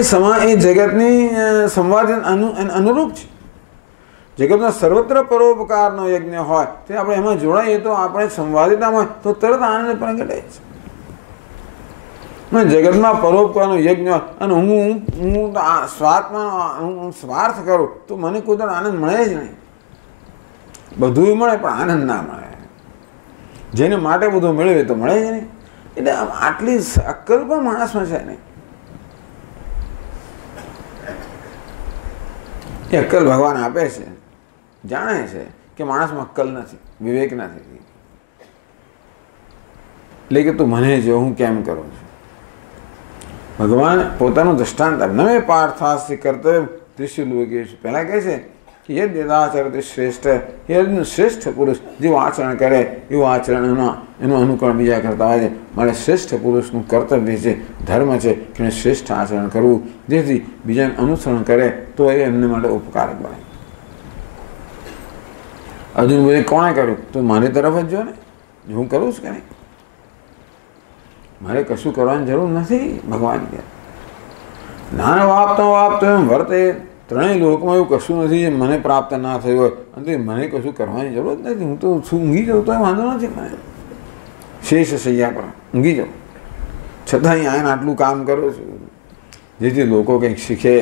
એ જગતની સંવાદ અનુરૂપ છે. જગતનો સર્વત્ર પરોપકારનો યજ્ઞ હોય તે આપણે એમાં જોડાઈએ તો આપણે સંવાદિતામાં તો તરત આનંદ પ્રગટે છે. જગતમાં પરોપકારનો યજ્ઞ અને હું સ્વાર્થ કરું તો મને કોઈ તો આનંદ મળે જ નહીં. બધું મળે પણ આનંદ ના મળે. જેને માટે બધું મેળવે તો મળે જ નહીં. એટલે આટલી અક્કલ પણ માણસમાં છે નહીં. એ અક્કલ ભગવાન આપે છે, જાણે છે કે માણસમાં અક્કલ નથી, વિવેક નથી. એટલે કે તું મને જો હું કેમ કરું છું. ભગવાન પોતાનું દ્રષ્ટાંત આપે. નમે પાર્થાસ્ય કર્તવ્ય દૃશ્ય લોકે. પહેલા કહે છે કે એ દેદાચરતી શ્રેષ્ઠ, એ શ્રેષ્ઠ પુરુષ જેવું આચરણ કરે એવું આચરણ એનું અનુકરણ બીજા કરતા હોય છે. મારે શ્રેષ્ઠ પુરુષનું કર્તવ્ય છે, ધર્મ છે કે શ્રેષ્ઠ આચરણ કરવું, જેથી બીજાને અનુસરણ કરે તો એ એમને માટે ઉપકારક બને. અર્જુન બોલે કોણે કર્યું? તો મારી તરફ જ જો ને, હું કરું છું કે નહીં. મારે કશું કરવાની જરૂર નથી. ભગવાન કહે જ્ઞાન વાપતો એમ વર્તે. ત્રણેય લોકમાં એવું કશું નથી જે મને પ્રાપ્ત ના થયું હોય અને મને કશું કરવાની જરૂર જ નથી. હું તો ઊંઘી જાઉં તો વાંધો નથી મને. શેષ સૈયા પર ઊંઘી જાઉં છતાં અહીંયા આટલું કામ કરું છું જેથી લોકો કંઈક શીખે.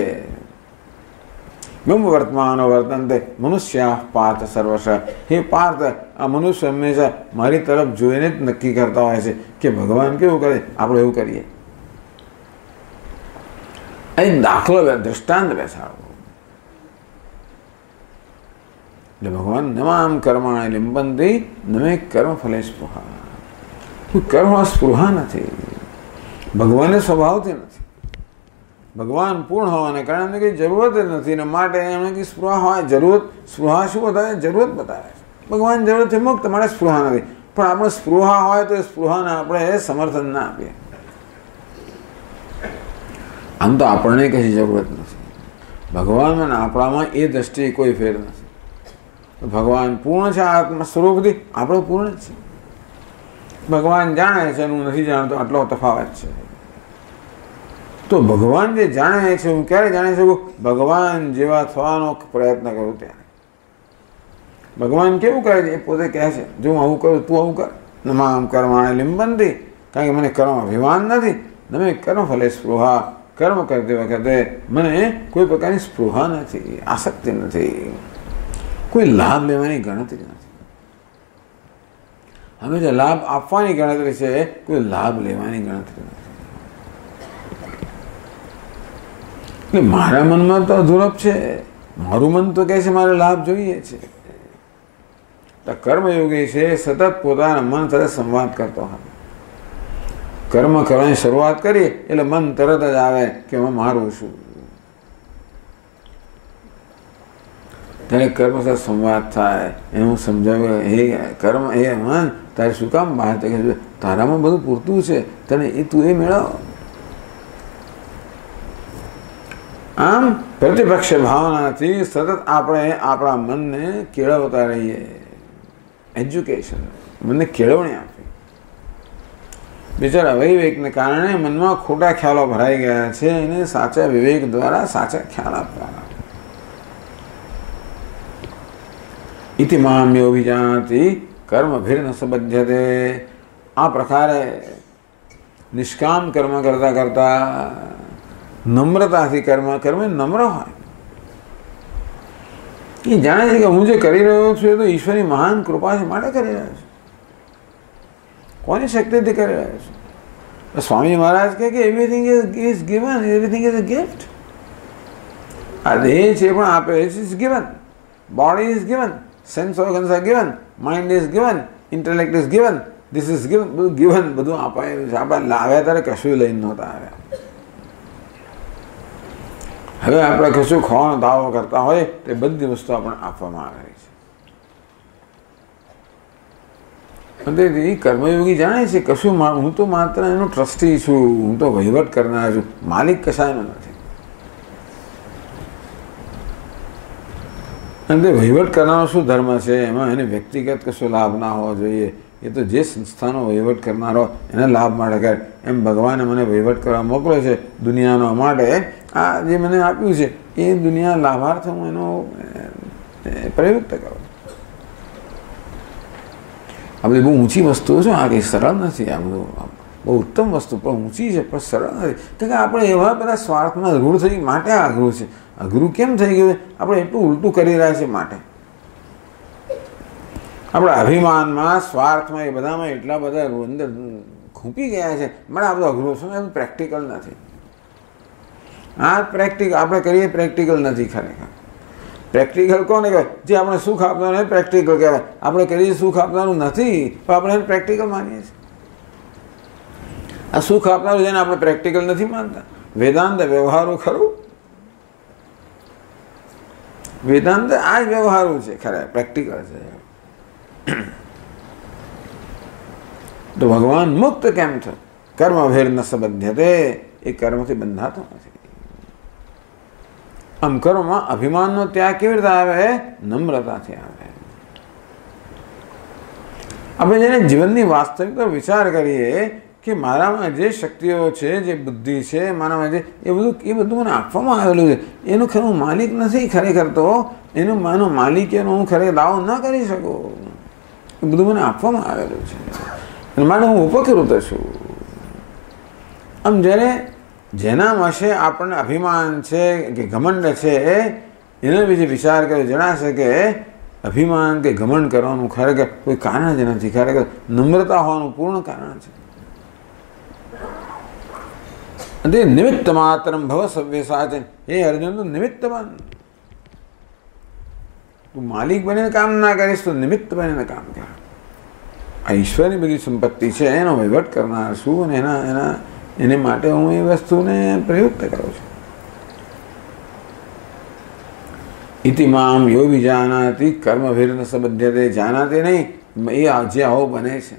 બ્રહ્મ વર્તમાન વર્તનતે મનુષ્ય પાર્થ સર્વશ. હે પાર્થ, આ મનુષ્ય હંમેશા મારી તરફ જોઈને જ નક્કી કરતા હોય છે કે ભગવાન કેવું કરે, આપણે એવું કરીએ. અહીં દાખલો દ્રષ્ટાંત બેસાડો. એટલે ભગવાન નમામ કર્માણિ લિંબન્તિ નમે કર્મ ફલે સ્પૃહા. કર્મ સ્પૃહા નથી, ભગવાનને સ્વભાવથી નથી. ભગવાન પૂર્ણ હોવાને કારણે એમને કંઈ જરૂરત જ નથી ને માટે એમને કંઈ સ્પૃહા હોય. જરૂરત સ્પૃહા શું બતાવે? જરૂરત બતાવે છે. ભગવાન જરૂરતથી મુક્ત, મારે સ્પૃહા નથી. પણ આપણે સ્પૃહા હોય તો એ સ્પૃહાને આપણે સમર્થન ના આપીએ. આમ તો આપણને કશી જરૂરત નથી. ભગવાન અને આપણામાં એ દ્રષ્ટિએ કોઈ ફેર નથી. ભગવાન પૂર્ણ છે આત્મા સ્વરૂપથી, આપણે પૂર્ણ જ છે. ભગવાન જાણે છે એનું નથી જાણતો, આટલો તફાવત છે. તો ભગવાન જે જાણે છે હું ક્યારે જાણી શકું? ભગવાન જેવા થવાનો પ્રયત્ન કરું ત્યારે. ભગવાન કેવું કરે છે એ પોતે કહે છે, જો હું આવું કરું તું આવું કર. નમામ કર્માણિ લિંબંતિ, કારણ કે મને કર્મ અભિમાન નથી. નમે કર્મ ફલે સ્પૃહા, કર્મ કરતી વખતે મને કોઈ પ્રકારની સ્પૃહા નથી, આસક્તિ નથી, કોઈ લાભ લેવાની ગણતરી નથી. હવે જે લાભ આપવાની ગણતરી છે, કોઈ લાભ લેવાની ગણતરી નથી. એટલે મારા મનમાં તો અધૂરપ છે. મારું મન તો કહે છે મારે લાભ જોઈએ છે. કર્મયોગી છે સતત પોતાના મન સાથે સંવાદ કરતો હોય. કર્મ કરવાની શરૂઆત કરીએ એટલે મન તરત જ આવે કે હું મારું છું. ત્યારે કર્મ સાથે સંવાદ થાય. હું સમજાવ્યું, હે કર્મ, હે મન, તારે શું કામ બહાર? તારામાં બધું પૂરતું છે, તને એ તું એ મેળવ. આમ પ્રતિપક્ષ ભાવનાથી સતત આપણે આપણા મનને કેળવતા રહીએ. એજ્યુકેશન, મનને કેળવણી આપી. બિચારા અવિવેકને કારણે મનમાં ખોટા ખ્યાલો ભરાઈ ગયા છે, એને સાચા વિવેક દ્વારા સાચા ખ્યાલ આપવા. ઇતિ મામ યો વિજાનાતિ કર્મભિર્ન સંબધ્યતે. આ પ્રકારે નિષ્કામ કર્મ કરતા કરતા નમ્રતાથી કર્મ નમ્ર હોય. એ જાણે છે કે હું જે કરી રહ્યો છું એ તો ઈશ્વરની મહાન કૃપા છે માટે કરી રહ્યો છું. કોની શક્તિથી કરી રહ્યો છું? સ્વામી મહારાજ કહે કે everything is given, everything is a gift. આ દેહ છે પણ આપે, is given. Body is given, sense organs R given, mind is given, intellect is given, this is given. બધું ગિવન, બધું અપાયેલું છે. આપણે લાવ્યા ત્યારે કશું લઈને નહોતા આવ્યા. હવે આપણે કશું ખોવાનો દાવો કરતા હોય તે બધી વસ્તુ આપણને આપવામાં આવેલી છે. અને કર્મયોગી જાણે છે કશું હું તો માત્ર એનો ટ્રસ્ટી છું, હું તો વહીવટ કરનાર છું, માલિક કશાયનો નથી. અને તે વહીવટ કરનારો શું ધર્મ છે? એમાં એને વ્યક્તિગત કશો લાભ ના હોવો જોઈએ. એ તો જે સંસ્થાનો વહીવટ કરનારો એને લાભ માટે કરે. એમ ભગવાને મને વહીવટ કરવા મોકલ્યો છે દુનિયાનો માટે. આ જે મને આપ્યું છે એ દુનિયા લાભાર્થ હું એનો પ્રયુક્ત કરું. આ બધી બહુ ઊંચી વસ્તુઓ છે. આ કંઈ સરળ નથી. આ બધું બહુ ઉત્તમ વસ્તુ પણ ઊંચી છે પણ સરળ નથી. કારણ કે આપણે એવા બધા સ્વાર્થમાં રૂઢ થઈ માટે આ અઘરું છે. અઘરું કેમ થઈ ગયું? આપણે એટલું ઉલટું કરી રહ્યા છીએ માટે. આપણા અભિમાનમાં, સ્વાર્થમાં, એ બધામાં એટલા બધા અંદર ખૂંપી ગયા છે. મને આ બધું અઘરું છે, એમ પ્રેક્ટિકલ નથી. આ પ્રેક્ટિકલ આપણે કરીએ પ્રેક્ટિકલ નથી ખરેખર. પ્રેક્ટિકલ કોને કહેવાય? જે આપણે સુખ આપવાનું એ પ્રેક્ટિકલ કહેવાય. આપણે કરીએ સુખ આપનારું નથી પણ આપણે એને પ્રેક્ટિકલ માનીએ છીએ. આ સુખ આપનારું જેને આપણે પ્રેક્ટિકલ નથી માનતા. વેદાંત વ્યવહારું ખરું? વેદાંત આ જ વ્યવહારું છે ખરા, પ્રેક્ટિકલ છે. તો ભગવાન મુક્ત કેમ છે? કર્મભિર્ન સંબધ્યતે. એ કર્મથી બંધાતો નથી. આમ કર્મમાં અભિમાનનો ત્યાગ કેવી રીતે આવે? નમ્રતાથી આવે. આપણે જેને જીવનની વાસ્તવિકતા વિચાર કરીએ કે મારામાં જે શક્તિઓ છે, જે બુદ્ધિ છે, મારામાં જે એ બધું મને આપવામાં આવેલું છે, એનું હું માલિક નથી ખરેખર. તો એનો માલિક એનો હું ખરેખર દાવો ન કરી શકું. એ બધું મને આપવામાં આવેલું છે અને માટે હું ઉપકૃત છું. આમ જ્યારે જેના વિશે આપણને અભિમાન છે કે ઘમંડ છે એના વિશે વિચાર કર્યો જણાશે કે અભિમાન કે ઘમંડ કરવાનું ખરેખર કોઈ કારણ જ નથી. ખરેખર નમ્રતા હોવાનું પૂર્ણ કારણ છે. અને નિમિત્ત માત્ર ભવ સવ્યસાચન. એ અર્જુન તો નિમિત્ત બન. તું માલિક બનીને કામ ના કરીશ તો નિમિત્ત બનીને કામ કર. આ ઈશ્વરની બધી સંપત્તિ છે, એનો વહીવટ કરનાર છું અને એને માટે હું એ વસ્તુને પ્રયુક્ત કરું છું. ઇતિ મામ યો વિજાનાતિ કર્મભિર્ન સંબધ્યતે. જાનાતે નહીં, એ જે આવો બને છે,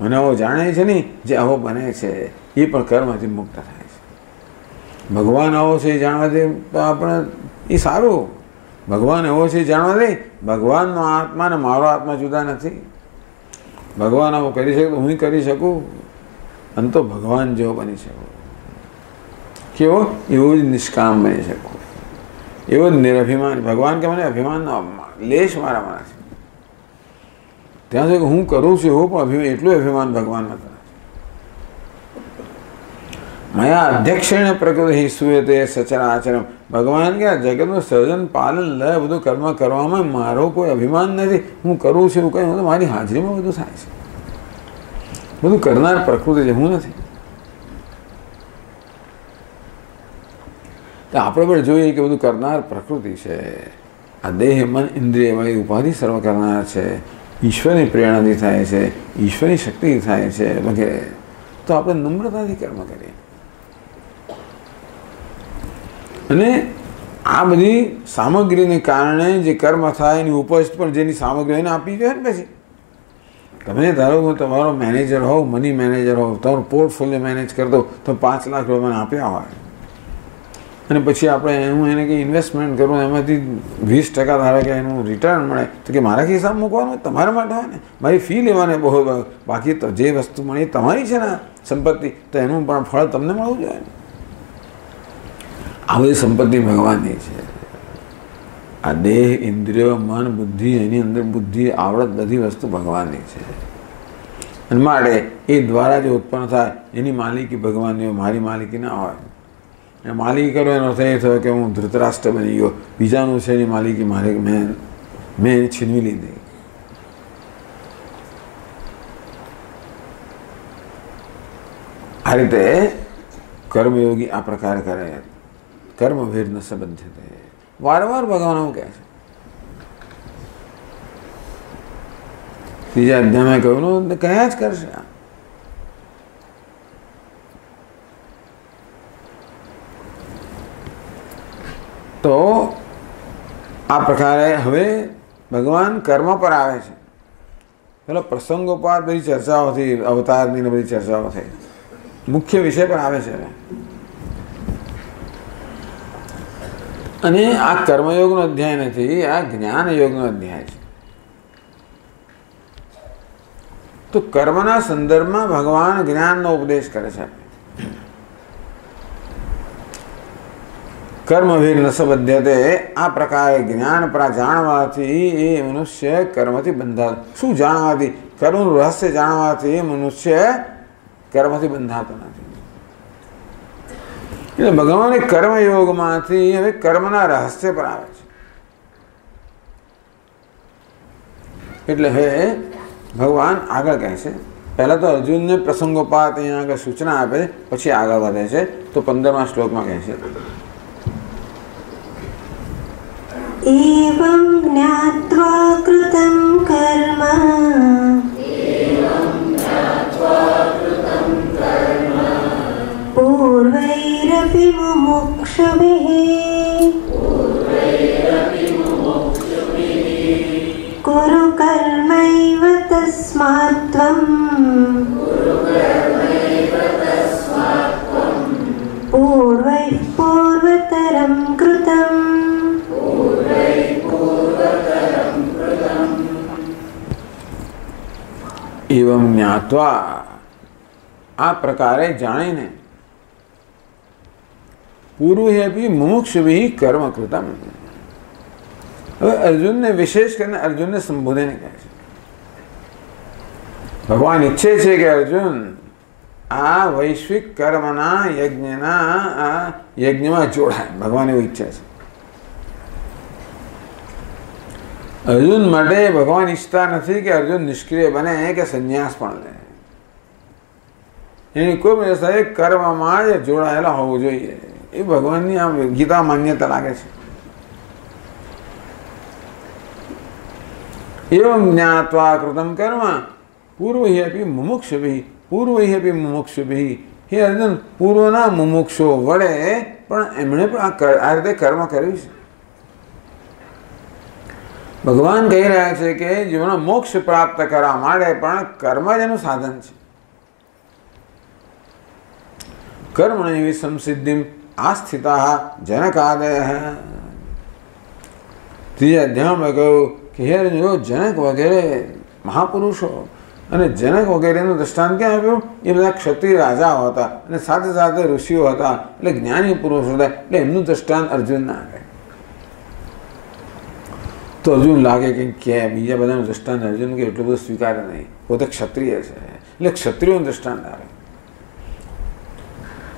મને આવો જાણે છે નહીં, જે આવો બને છે એ પણ કર્મથી મુક્ત થાય છે. ભગવાન આવો છે એ જાણવાથી તો આપણે એ સારું. ભગવાન એવો છે એ જાણવાથી ભગવાનનો આત્મા ને મારો આત્મા જુદા નથી. ભગવાન આવું કરી શકે તો હું કરી શકું, અને તો ભગવાન જેવો બની શકું. કેવો? એવું જ નિષ્કામ બની શકું, એવો જ નિરભિમાન. ભગવાન કે મને અભિમાનનો લેશ મારામાં નથી. ત્યાં સુધી હું કરું છું એવું પણ અભિમાન, એટલું અભિમાન ભગવાનમાં નથી. મયા અધ્યક્ષેણ પ્રકૃતિ સુયતે સચરાચરમ. ભગવાન કે આ જગતનું સર્જન પાલન લય બધું કર્મ કરવામાં મારો કોઈ અભિમાન નથી. હું કરું છું એવું કંઈ, હું તો મારી હાજરીમાં બધું થાય છે. બધું કરનાર પ્રકૃતિ છે, હું નથી. તો આપણે પણ જોઈએ કે બધું કરનાર પ્રકૃતિ છે. આ દેહ મન ઇન્દ્રિય ઉપાધિ સર્વ કરનાર છે. ઈશ્વરની પ્રેરણાથી થાય છે, ઈશ્વરની શક્તિથી થાય છે વગેરે. તો આપણે નમ્રતાથી કર્મ કરીએ. અને આ બધી સામગ્રીને કારણે જે કર્મ થાય એની ઉપજ પણ જેની સામગ્રી એને આપી જોઈએ ને. પછી તમે ધારો હું તમારો મેનેજર હોવ, મની મેનેજર હોવ, તમારો પોર્ટફોલિયો મેનેજ કરતો તો 5 લાખ રૂપિયા મને આપ્યા હોય, અને પછી આપણે હું એને કંઈ ઇન્વેસ્ટમેન્ટ કરું, એમાંથી 20% ધારો કે એનું રિટર્ન મળે, તો કે મારા હિસાબ મૂકવાનો તમારા માટે હોય ને, મારી ફી લેવાને બહુ. બાકી તો જે વસ્તુ મળી તમારી છે ને સંપત્તિ, તો એનું પણ ફળ તમને મળવું જોઈએ. આ બધી સંપત્તિ ભગવાનની છે. આ દેહ ઇન્દ્રિયો મન બુદ્ધિ, એની અંદર બુદ્ધિ આવડત બધી વસ્તુ ભગવાનની છે. અને માટે એ દ્વારા જે ઉત્પન્ન થાય એની માલિકી ભગવાનની, મારી માલિકી ના હોય. માલિકી કરો એનો અર્થ એ થયો કે હું ધૃતરાષ્ટ્ર બની ગયો, બીજાનું છે એની માલિકી મારે મેં એને છીનવી લીધી. આ રીતે કર્મયોગી આ પ્રકાર કરે. કર્મ ભેદ ન સંબંધિત. વારંવાર ભગવાન એવું કહે છે. ત્રીજા અધ્યાયમાં કહ્યું કયા જ કરશે. તો આ પ્રકારે હવે ભગવાન કર્મ પર આવે છે. પેલા પ્રસંગોપાત બધી ચર્ચાઓ થઈ, અવતારની બધી ચર્ચાઓ થઈ, મુખ્ય વિષય પર આવે છે. અને આ કર્મયોગનો અધ્યાય નથી, આ જ્ઞાન યોગનો અધ્યાય છે. તો કર્મના સંદર્ભમાં ભગવાન જ્ઞાનનો ઉપદેશ કરે છે. કર્મભેદ ન સંબધ્યતે. આ પ્રકારે જ્ઞાન પર જાણવાથી એ મનુષ્ય કર્મથી બંધાતો. શું જાણવાથી? કર્મનું રહસ્ય જાણવાથી એ મનુષ્ય કર્મથી બંધાતો નથી. એટલે ભગવાન કર્મયોગમાંથી હવે કર્મના રહસ્ય પર આવે છે. એટલે હવે ભગવાન આગળ કહે છે. પહેલા તો અર્જુનને પ્રસંગોપાત અહીંયા આગળ સૂચના આપે, પછી આગળ વધે છે. તો 15મા શ્લોકમાં કહે છે, एवं ज्ञात्वा कृतं कर्म पूर्वैरपि मुमुक्षुभिः कुरु कर्मैव तस्मात् त्वं पूर्वैः पूर्वतरं कृतम्. એવં જ્ઞાત્વા. આ પ્રકારે જાણીને પૂર્વે મુમુક્ષુભિ કર્મ કૃતમ. હવે અર્જુનને વિશેષ કરીને અર્જુનને સંબોધીને કહે છે. ભગવાન ઈચ્છે છે કે અર્જુન આ વૈશ્વિક કર્મના યજ્ઞમાં જોડાય. ભગવાન એવું ઈચ્છે છે. અર્જુન માટે ભગવાન ઈચ્છતા નથી કે અર્જુન નિષ્ક્રિય બને કે સંન્યાસ પણ લે. એની કોઈ વ્યવસ્થા કર્મમાં જ જોડાયેલા હોવું જોઈએ. એ ભગવાનની આમ ગીતા માન્યતા લાગે છે. એવં જ્ઞાત્વા કૃતમ કર્મ પૂર્વૈ અપી મુમુક્ષુભિ. પૂર્વૈ અપી મુમુક્ષુભિ. હે અર્જુન, પૂર્વના મુમુક્ષો વડે પણ એમણે પણ આ રીતે કર્મ કર્યું છે. ભગવાન કહી રહ્યા છે કે જીવનમાં મોક્ષ પ્રાપ્ત કરવા માટે પણ કર્મ જ એનું સાધન છે. કર્મણ એવી સંસિદ્ધિ આસ્થિતા જનકાદય. ત્રીજા અધ્યાયમાં કહ્યું કે હે જનક વગેરે મહાપુરુષો અને જનક વગેરેનું દ્રષ્ટાંત ક્યાં આપ્યું? એ બધા ક્ષત્રિય રાજાઓ હતા અને સાથે સાથે ઋષિઓ હતા, એટલે જ્ઞાની પુરુષ હતા, એટલે એમનું દ્રષ્ટાંત અર્જુન ના આપે. તો અર્જુન લાગે કે બીજા બધાનું દ્રષ્ટાંત અર્જુન કે એટલું બધું સ્વીકારે નહીં, પોતે ક્ષત્રિય છે એટલે ક્ષત્રિયોનું દ્રષ્ટાંત આવે.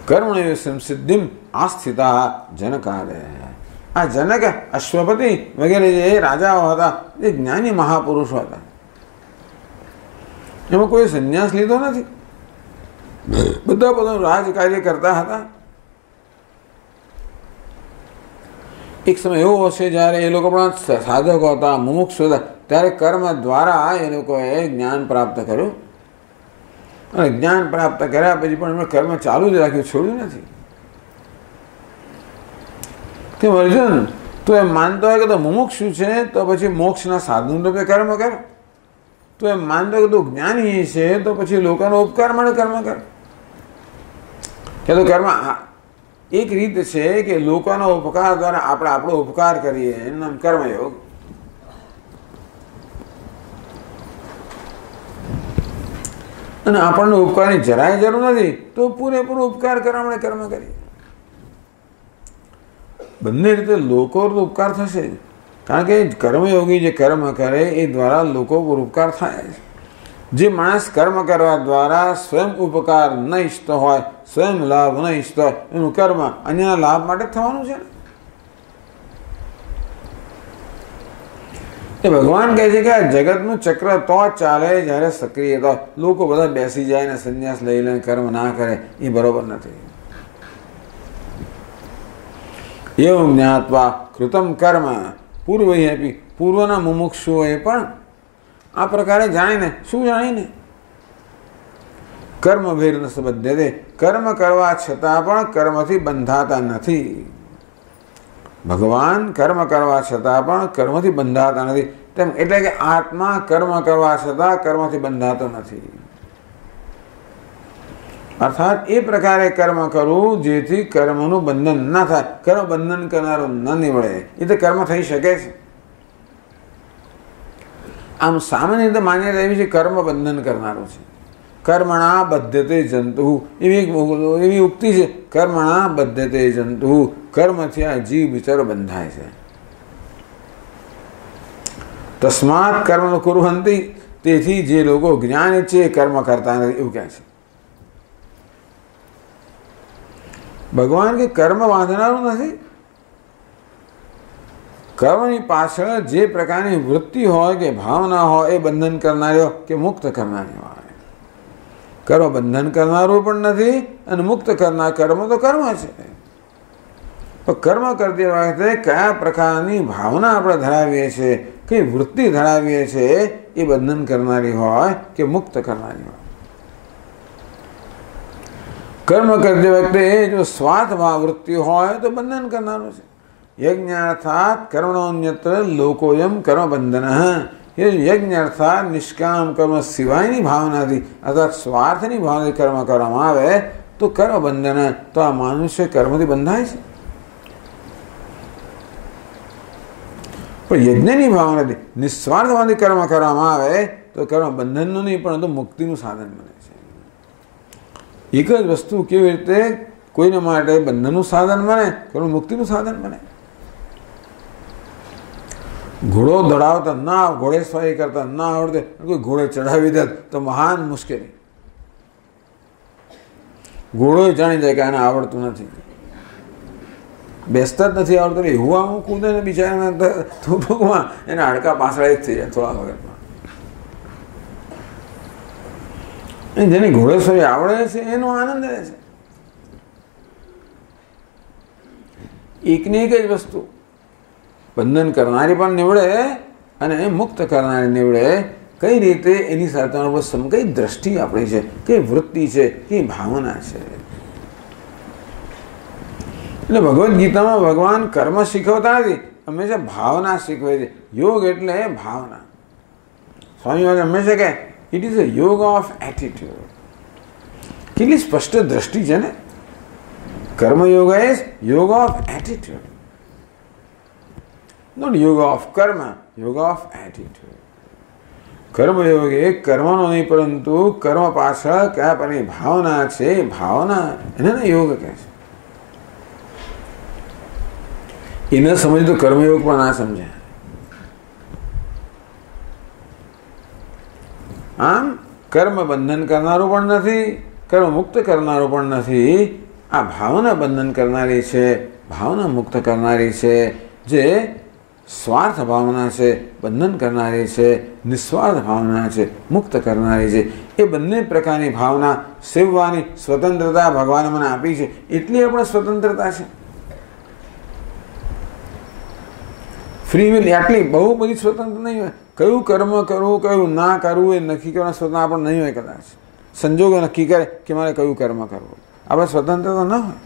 કર્મણ્ય સંસિદ્ધિમ આસ્થિતા જનકાદય. આ જનક, અશ્વપતિ વગેરે જે રાજાઓ હતા એ જ્ઞાની મહાપુરુષો હતા. એમાં કોઈ સંન્યાસ લીધો નથી, બધા પોતાનું રાજકાર્ય કરતા હતા. એક સમય એવો હશે જ્યારે એ લોકો પણ સાધકો હતા, મુમુક્ષુ હતા, ત્યારે કર્મ દ્વારા એ લોકોએ જ્ઞાન પ્રાપ્ત કર્યું અને જ્ઞાન પ્રાપ્ત કર્યા પછી પણ એમણે કર્મ ચાલુ જ રાખ્યું, છોડ્યું નથી. કે અર્જુન તો એમ માનતો હોય કે તો મુમુક્ષુ છે તો પછી મોક્ષના સાધન રૂપે કર્મ કર, તો એમ માનતો હોય કે તું જ્ઞાની છે તો પછી લોકોનો ઉપકાર માટે કર્મ કર. કે તો કર્મ એક રીત છે કે લોકોનો ઉપકાર દ્વારા આપણે આપણો ઉપકાર કરીએ, એનું નામ કર્મયોગ. અને આપણને ઉપકારની જરાય જરૂર નથી તો પૂરેપૂરો ઉપકાર કરવા માટે કર્મ કરીએ. બંને રીતે લોકો ઉપકાર થશે, કારણ કે કર્મયોગી જે કર્મ કરે એ દ્વારા લોકો પર ઉપકાર થાય છે. જે માણસ કર્મ કરવા દ્વારા સ્વયં ઉપકાર ન ઈચ્છતો હોય, સ્વયં લાભ ન ઈચ્છતો હોય, એનું કર્મ અન્યના લાભ માટે થવાનું છે. એ ભગવાન કહે છે કે આ જગતનું ચક્ર તો ચાલે જ્યારે સક્રિય તો લોકો બધા બેસી જાય ને સંન્યાસ લઈ લે, કર્મ ના કરે, એ બરોબર નથી. એવું જ્ઞાત્વા કૃતમ કર્મ પૂર્વૈ, પૂર્વના મુમુક્ષુઓએ પણ આ પ્રકારે જાણીને, શું જાણીને? કર્મ ભેર ન સંબધ્યતે, કર્મ કરવા છતાં પણ કર્મથી બંધાતા નથી. ભગવાન કર્મ કરવા છતાં પણ કર્મથી બંધાતા નથી, તેમ એટલે કે આત્મા કર્મ કરવા છતાં કર્મથી બંધાતો નથી. અર્થાત એ પ્રકારે કર્મ કરવું જેથી કર્મનું બંધન ના થાય, કર્મ બંધન કરનારો ન નીવડે. એ તો કર્મ થઈ શકે છે. આમ સામાન્ય રીતે માન્યતા એવી છે કર્મ બંધન કરનારું છે. કર્મણા બધ્યતે જંતુ, એવી ઉક્તિ છે, કર્મણા બધ્યતે જંતુ, કર્મથી આ જીવ બિચારો બંધાય છે. તસ્માત કર્મ કુર્વંતિ, તેથી જે લોકો જ્ઞાન ઈચ્છે કર્મ કરતા નથી, એવું કહે છે. ભગવાન કે કર્મ બાંધનારું નથી. કર્મની પાછળ જે પ્રકારની વૃત્તિ હોય કે ભાવના હોય એ બંધન કરનારી હોય કે મુક્ત કરનારી હોય. કર્મ બંધન કરનારું પણ નથી અને મુક્ત કરનાર કર્મ તો કર્મ છે. તો કર્મ કરતી વખતે કયા પ્રકારની ભાવના આપણે ધરાવીએ છીએ, કઈ વૃત્તિ ધરાવીએ છીએ, એ બંધન કરનારી હોય કે મુક્ત કરનારી હોય. કર્મ કરતી વખતે જો સ્વાર્થમાં વૃત્તિ હોય તો બંધન કરનારું છે. યજ્ઞાર્થાત કર્મણોન્યત્ર લોકોયમ કર્મ બંધન. યજ્ઞ અર્થાત નિષ્કામ કર્મ સિવાયની ભાવનાથી અર્થાત સ્વાર્થની ભાવનાથી કર્મ કરવામાં આવે તો કર્મ બંધન, તો આ મનુષ્ય કર્મથી બંધાય છે. પણ યજ્ઞની ભાવનાથી નિસ્વાર્થમાંથી કર્મ કરવામાં આવે તો કર્મ બંધનનું નહીં પરંતુ મુક્તિનું સાધન બને છે. એક જ વસ્તુ કેવી રીતે કોઈને માટે બંધનનું સાધન બને, કોઈ મુક્તિનું સાધન બને. ઘોડો દોડાવતા ના, ઘોડેસવારી કરતા ના આવડે, કોઈ ઘોડે ચડાવી દે તો મહાન મુશ્કેલી. ઘોડો જાણી જાય કે આને આવડતું નથી, બેસતા જ નથી આવડતું, એવું આવું કૂદે ને બિચારાને ટૂંકમાં એના હાડકા પાછળ જ થઈ જાય થોડા વખતમાં. જેને ઘોડેસવારી આવડે છે એનો આનંદ રહે છે. એકની એક જ વસ્તુ બંધન કરનારી પણ નીવડે અને મુક્ત કરનારી નીવડે. કઈ રીતે એની સાથે કઈ દ્રષ્ટિ આપણી છે, કઈ વૃત્તિ છે, કઈ ભાવના છે. એટલે ભગવદ્ ગીતામાં ભગવાન કર્મ શીખવતા નથી, હંમેશા ભાવના શીખવે છે. યોગ એટલે ભાવના. સ્વામી હંમેશા કહે ઇટ ઇઝ અ યોગ ઓફ એટીટ્યુડ. કેટલી સ્પષ્ટ દ્રષ્ટિ છે ને. કર્મયોગ ઇઝ યોગ of attitude, not yoga of karma, yoga of attitude. કર્મયોગ એ કર્મનો નહીં પરંતુ કર્મ પાછળ કયા પ્રકારની ભાવના છે, ભાવના એને યોગ કહે છે. એ ન સમજ તો કર્મયોગ પણ ના સમજે. આમ કર્મ બંધન કરનારું પણ નથી, કર્મ મુક્ત કરનારું પણ નથી. આ ભાવના બંધન કરનારી છે, ભાવના મુક્ત કરનારી છે. જે સ્વાર્થ ભાવના છે બંધન કરનારી છે, નિસ્વાર્થ ભાવના છે મુક્ત કરનારી છે. એ બંને પ્રકારની ભાવના સેવવાની સ્વતંત્રતા ભગવાને મને આપી છે. એટલી આપણે સ્વતંત્રતા છે. ફ્રી વિલ આટલી બહુ બધી સ્વતંત્ર નહીં હોય. કયું કર્મ કરવું કયું ના કરવું એ નક્કી કરવાના સ્વતંત્ર આપણે નહીં હોય. કદાચ સંજોગો નક્કી કરે કે મારે કયું કર્મ કરવું, આપણે સ્વતંત્રતા ન હોય.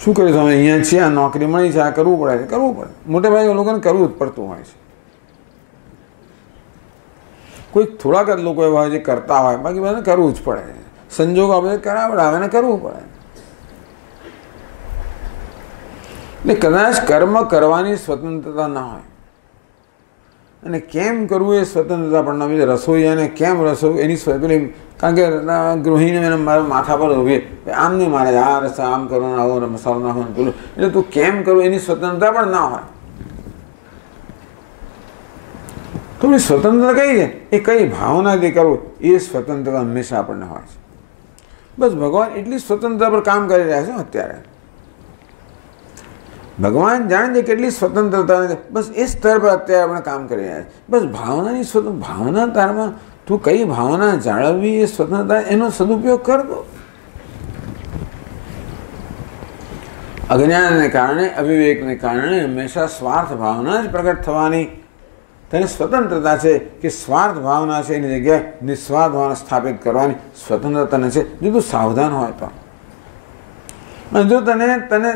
શું કર્યું તમે અહીંયા છીએ, આ નોકરી મળી છે, આ કરવું પડે છે, કરવું પડે. મોટે ભાગે લોકોને કરવું જ પડતું હોય છે. કોઈ થોડાક જ લોકો એવા હોય જે કરતા હોય, બાકી બધાને કરવું જ પડે. સંજોગો આપણે કરાવડાવે ને કરવું પડે. એટલે કદાચ કર્મ કરવાની સ્વતંત્રતા ના હોય અને કેમ કરવું એ સ્વતંત્રતા પણ ના હોય. રસોઈયાને કેમ રસોઈ એની પેલી, કારણ કે ગૃહિણી એને મારા માથા પર ઉભી આમ નહીં મારે આ રસ્તા આમ કરવાનું, આવો મસાલો નાખવાનું પેલું, એટલે તું કેમ કરવું એની સ્વતંત્રતા પણ ના હોય. તો સ્વતંત્રતા કઈ છે? એ કઈ ભાવનાથી કરવું એ સ્વતંત્રતા હંમેશા આપણને હોય છે. બસ ભગવાન એટલી સ્વતંત્રતા પર કામ કરી રહ્યા છે અત્યારે. ભગવાન જાણે છે કેટલી સ્વતંત્રતા છે, બસ એ સ્તર પર અત્યારે આપણે કામ કરી રહ્યા છીએ. બસ ભાવનાની ભાવના તારમાં તું કઈ ભાવના જાળવવી એ સ્વતંત્રતા એનો સદુપયોગ કરતો. અજ્ઞાનને કારણે, અવિવેકને કારણે હંમેશા સ્વાર્થ ભાવના જ પ્રગટ થવાની તેની સ્વતંત્રતા છે કે સ્વાર્થ ભાવના છે એની જગ્યાએ નિસ્વાર્થ ભાવના સ્થાપિત કરવાની સ્વતંત્રતા છે. જો તું સાવધાન હોય તો, અને જો તને